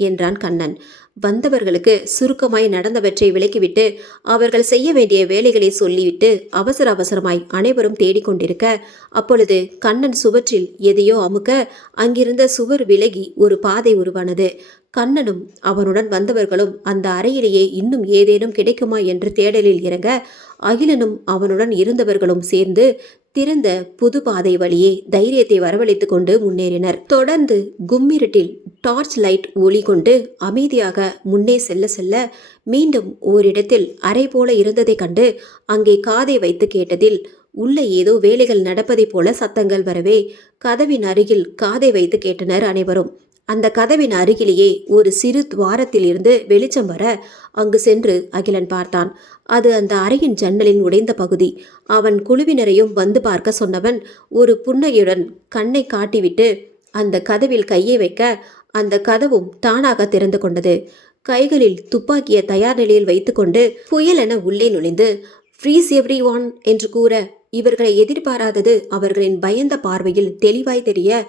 என்றான் கண்ணன். வந்தவர்களுக்கு சுருக்கமாய் நடந்தவற்றை விளக்கிவிட்டு அவர்கள் செய்ய வேண்டிய வேலைகளை சொல்லிவிட்டு அவசர அவசரமாய் அனைவரும் தேடிக்கொண்டிருக்க, அப்பொழுது கண்ணன் சுவற்றில் எதையோ அமுக்க அங்கிருந்த சுவர் விலகி ஒரு பாதை உருவானது. கண்ணனும் அவனுடன் வந்தவர்களும் அந்த அறையிலேயே இன்னும் ஏதேனும் கிடைக்குமா என்று தேடலில் இறங்க, அகிலனும் அவனுடன் இருந்தவர்களும் சேர்ந்து திறந்த புது பாதை வழியே தைரியத்தை வரவழைத்து கொண்டு முன்னேறினர். தொடர்ந்து கும்மிருட்டில் டார்ச் லைட் ஒளி கொண்டு அமைதியாக முன்னே செல்ல செல்ல மீண்டும் ஓரிடத்தில் அறை போல இருந்ததை கண்டு அங்கே காதை வைத்து கேட்டதில் உள்ள ஏதோ வேலைகள் நடப்பதை போல சத்தங்கள் வரவே கதவின் அருகில் காதை வைத்து கேட்டனர் அனைவரும். அந்த கதவின் அருகிலேயே ஒரு சிறு துவாரத்திலிருந்து வெளிச்சம் வர அங்கு சென்று அகிலன் பார்த்தான். அது அந்த அறையின் ஜன்னலின் உடைந்த பகுதி. அவன் குழுவினரையும் வந்து பார்க்க சொன்னவன் ஒரு புன்னகையுடன் கண்ணை காட்டிவிட்டு அந்த கதவில் கையை வைக்க அந்த கதவும் தானாக திறந்து கொண்டது. கைகளில் துப்பாக்கியை தயார் நிலையில் வைத்துக்கொண்டு புயலென உள்ளே நுழைந்து ஃப்ரீஸ் எவ்ரி ஒன் என்று கூற இவர்களை எதிர்பாராதது அவர்களின் பயந்த பார்வையில் தெளிவாய் தெரிய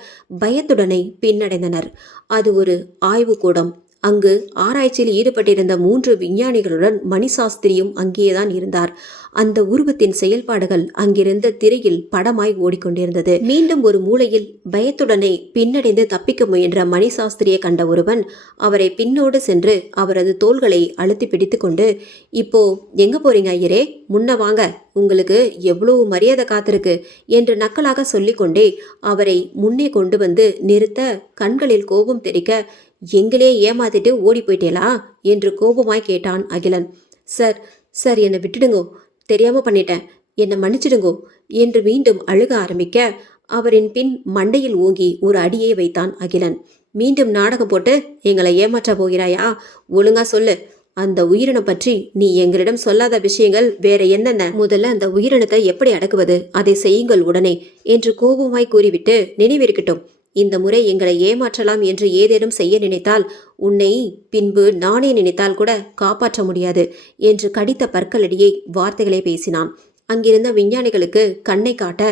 பயத்துடனே பின்னடைந்தனர். அது ஒரு ஆய்வுக்கூடம். அங்கு ஆராய்ச்சியில் ஈடுபட்டிருந்த 3 விஞ்ஞானிகளுடன் மணிசாஸ்திரியும் அங்கேதான் இருந்தார். அந்த உருவத்தின் செயல்பாடுகள் அங்கிருந்த திரையில் படமாய் ஓடிக்கொண்டிருந்தது. மீண்டும் ஒரு மூலையில் பயத்துடனே பின்னடைந்து தப்பிக்க முயன்ற மணிசாஸ்திரியை கண்ட ஒருவன் அவரை பின்னோடு சென்று அவரது தோள்களை அழுத்தி பிடித்து கொண்டு, இப்போ எங்க போறீங்க ஐயரே, முன்ன வாங்க, உங்களுக்கு எவ்வளவு மரியாதை காத்திருக்கு என்று நக்கலாக சொல்லிக்கொண்டே அவரை முன்னே கொண்டு வந்து நிறுத்த கண்களில் கோபம் தெறிக்க, எங்களே ஏமாத்திட்டு ஓடி போயிட்டேலா என்று கோபமாய் கேட்டான் அகிலன். சார் சார், என்னை விட்டுடுங்கோ, தெரியாம பண்ணிட்டேன், என்னை மன்னிச்சிடுங்கோ என்று மீண்டும் அழுக ஆரம்பிக்க அவரின் பின் மண்டையில் ஓங்கி ஒரு அடியை வைத்தான் அகிலன். மீண்டும் நாடகம் போட்டு எங்களை ஏமாற்ற போகிறாயா? ஒழுங்கா சொல்லு, அந்த உயிரினம் பற்றி நீ எங்களிடம் சொல்லாத விஷயங்கள் வேற என்னென்ன? முதல்ல அந்த உயிரினத்தை எப்படி அடக்குவது, அதை செய்யுங்கள் உடனே என்று கோபமாய் கூறிவிட்டு, நினைவிருக்கட்டும், இந்த முறை எங்களை ஏமாற்றலாம் என்று ஏதேனும் செய்ய நினைத்தால் உன்னை பின்பு நானே நினைத்தால் கூட காப்பாற்ற முடியாது என்று கடித்த பற்களடியை வார்த்தைகளை பேசினான். அங்கிருந்த விஞ்ஞானிகளுக்கு கண்ணை காட்ட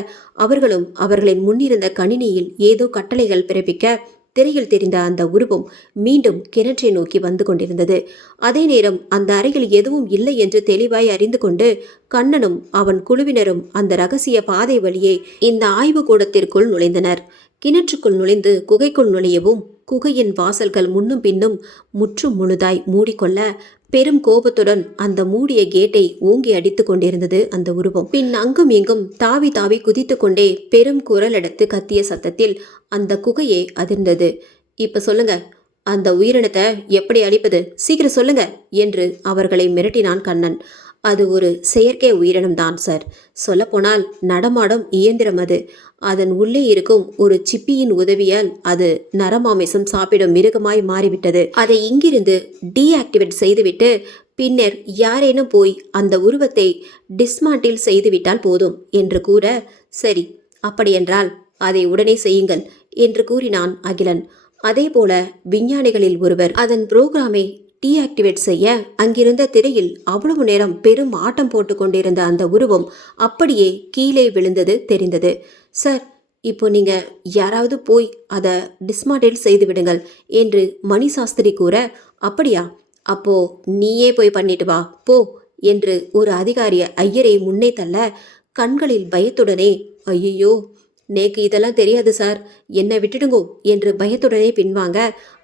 அவர்களும் அவர்களின் முன்னிருந்த கணினியில் ஏதோ கட்டளைகள் பிறப்பிக்க திரையில் தெரிந்த அந்த உருவம் மீண்டும் கிணற்றை நோக்கி வந்து கொண்டிருந்தது. அதே நேரம் அந்த அறையில் எதுவும் இல்லை என்று தெளிவாய் அறிந்து கொண்டு கண்ணனும் அவன் குழுவினரும் அந்த ரகசிய பாதை வழியே இந்த ஆய்வு கூடத்திற்குள் நுழைந்தனர். கிணற்றுக்குள் நுழைந்து குகைக்குள் நுழையவும் குகையின் வாசல்கள் முன்னும் பின்னும் முற்றும் முழுதாய் மூடிக்கொள்ள பெரும் கோபத்துடன் அந்த மூடிய கேட்டை ஓங்கி அடித்து கொண்டிருந்தது அந்த உருவம். பின் அங்கும் இங்கும் தாவி தாவி குதித்து கொண்டே பெரும் குரல் எடுத்து கத்திய சத்தத்தில் அந்த குகையே அதிர்ந்தது. இப்ப சொல்லுங்க, அந்த உயிரினத்தை எப்படி அழிப்பது, சீக்கிரம் சொல்லுங்க என்று அவர்களை மிரட்டினான் கண்ணன். அது ஒரு செயற்கை உயிரினம்தான் சார். சொல்லப்போனால் நடமாடும் இயந்திரம் அது. அதன் உள்ளே இருக்கும் ஒரு சிப்பியின் உதவியால் அது நரமாமிசம் சாப்பிடும் மிருகமாய் மாறிவிட்டது. அதை இங்கிருந்து டீஆக்டிவேட் செய்துவிட்டு பின்னர் யாரேனும் போய் அந்த உருவத்தை டிஸ்மாண்டில் செய்துவிட்டால் போதும் என்று கூற, சரி அப்படியென்றால் அதை உடனே செய்யுங்கள் என்று கூறினான் அகிலன். அதேபோல விஞ்ஞானிகளில் ஒருவர் அதன் புரோகிராமை டீஆக்டிவேட் செய்ய அங்கிருந்த திரையில் அவ்வளவு நேரம் பெரும் ஆட்டம் போட்டு கொண்டிருந்த அந்த உருவம் அப்படியே கீழே விழுந்தது தெரிந்தது. சார், இப்போ நீங்க யாராவது போய் அதை டிஸ்மாண்டில் செய்து விடுங்கள் என்று மணிசாஸ்திரி கூற, அப்படியா, அப்போ நீயே போய் பண்ணிட்டு வா போ என்று ஒரு அதிகாரிய ஐயரை முன்னே தள்ள கண்களில் பயத்துடனே, ஐயோ நேக்கு இதெல்லாம் தெரியாது சார், என்னை விட்டுடுங்கோ என்று பயத்துடனே பின்வாங்க,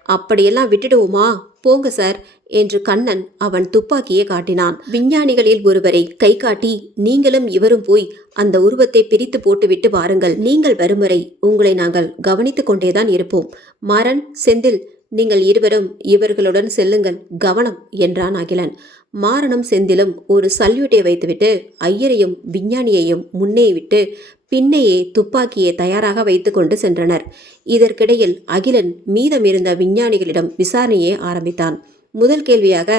அப்படியெல்லாம் விட்டுடுவோமா, போங்க சார் என்று கண்ணன் அவன் துப்பாக்கியை காட்டினான். விஞ்ஞானிகளில் ஒருவரை கை காட்டி, நீங்களும் இவரும் போய் அந்த உருவத்தை பிரித்து போட்டுவிட்டு வாருங்கள், நீங்கள் வரும் வரை உங்களை நாங்கள் கவனித்து கொண்டேதான் இருப்போம். மாறன், செந்தில், நீங்கள் இருவரும் இவர்களுடன் செல்லுங்கள், கவனம் என்றான் அகிலன். மாறனும் செந்திலும் ஒரு சல்யூட்டை வைத்துவிட்டு ஐயரையும் விஞ்ஞானியையும் முன்னே விட்டு பின்னையே துப்பாக்கியை தயாராக வைத்து கொண்டு சென்றனர். இதற்கிடையில் அகிலன் மீதமிருந்த விஞ்ஞானிகளிடம் விசாரணையை ஆரம்பித்தான். முதல் கேள்வியாக,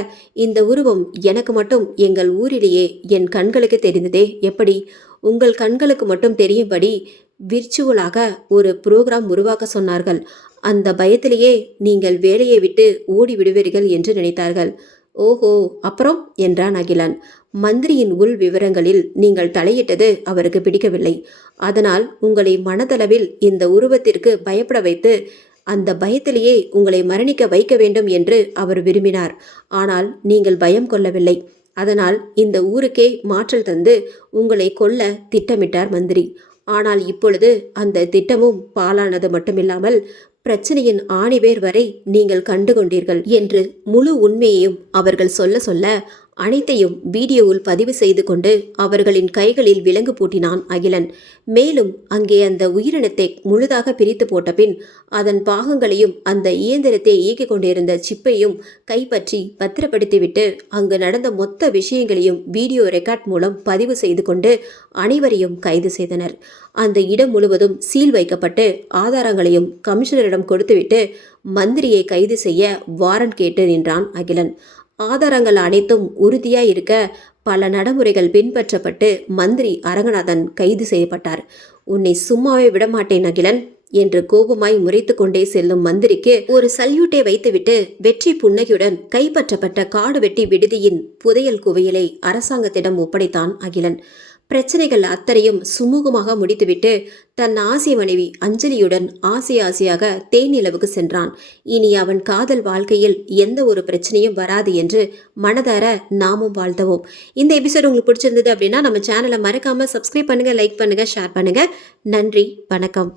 இந்த உருவம் எனக்கு மட்டும் எங்கள் ஊரிலேயே என் கண்களுக்கு தெரிந்ததே எப்படி? உங்கள் கண்களுக்கு மட்டும் தெரியும்படி விர்ச்சுவலாக ஒரு புரோகிராம் உருவாக்க சொன்னார்கள். அந்த பயத்திலேயே நீங்கள் வேலையை விட்டு ஓடி விடுவீர்கள் என்று நினைத்தார்கள். ஓஹோ, அப்புறம் என்றான் அகிலன். மந்திரியின் உள் விவரங்களில் நீங்கள் தலையிட்டது அவருக்கு பிடிக்கவில்லை. அதனால் உங்களை மனதளவில் இந்த உருவத்திற்கு பயப்பட வைத்து அந்த பயத்திலேயே உங்களை மரணிக்க வைக்க வேண்டும் என்று அவர் விரும்பினார். ஆனால் நீங்கள் பயம் கொள்ளவில்லை. அதனால் இந்த ஊருக்கே மாற்றல் தந்து உங்களை கொல்ல திட்டமிட்டார் மந்திரி. ஆனால் இப்பொழுது அந்த திட்டமும் பாழானது மட்டுமில்லாமல் பிரச்சனையின் ஆணிவேர் வரை நீங்கள் கண்டுகொண்டீர்கள் என்று முழு உண்மையையும் அவர்கள் சொல்ல சொல்ல அனைத்தையும் வீடியோவில் பதிவு செய்து கொண்டு அவர்களின் கைகளில் விலங்கு பூட்டினான் அகிலன். மேலும் அங்கே அந்த உயிரினத்தை முழுதாக பிரித்து போட்ட பின் அதன் பாகங்களையும் அந்த இயந்திரத்தை இயக்கிக் கொண்டிருந்த சிப்பையும் கைப்பற்றி பத்திரப்படுத்திவிட்டு அங்கு நடந்த மொத்த விஷயங்களையும் வீடியோ ரெக்கார்ட் மூலம் பதிவு செய்து கொண்டு அனைவரையும் கைது செய்தனர். அந்த இடம் முழுவதும் சீல் வைக்கப்பட்டு ஆதாரங்களையும் கமிஷனரிடம் கொடுத்துவிட்டு மந்திரியை கைது செய்ய வாரண்ட் கேட்டு நின்றான் அகிலன். ஆதாரங்கள் அனைத்தும் உறுதியாய் இருக்க பல நடைமுறைகள் பின்பற்றப்பட்டு மந்திரி அரங்கநாதன் கைது செய்யப்பட்டார். உன்னை சும்மாவே விடமாட்டேன் அகிலன் என்று கோபமாய் முறைத்து கொண்டே செல்லும் மந்திரிக்கு ஒரு சல்யூட்டை வைத்துவிட்டு வெற்றி புன்னகையுடன் கைப்பற்றப்பட்ட காடு வெட்டி விடுதியின் புதையல் குவியலை அரசாங்கத்திடம் ஒப்படைத்தான் அகிலன். பிரச்சனைகள் அத்தனையும் சுமூகமாக முடித்துவிட்டு தன் ஆசை மனைவி அஞ்சலியுடன் ஆசையாக தேனிலவுக்கு சென்றான். இனி அவன் காதல் வாழ்க்கையில் எந்த ஒரு பிரச்சனையும் வராது என்று மனதார நாமும் வாழ்த்தவோம். இந்த எபிசோட் உங்களுக்கு பிடிச்சிருந்தது அப்படின்னா நம்ம சேனலை மறக்காம சப்ஸ்கிரைப் பண்ணுங்க, லைக் பண்ணுங்க, ஷேர் பண்ணுங்க. நன்றி, வணக்கம்.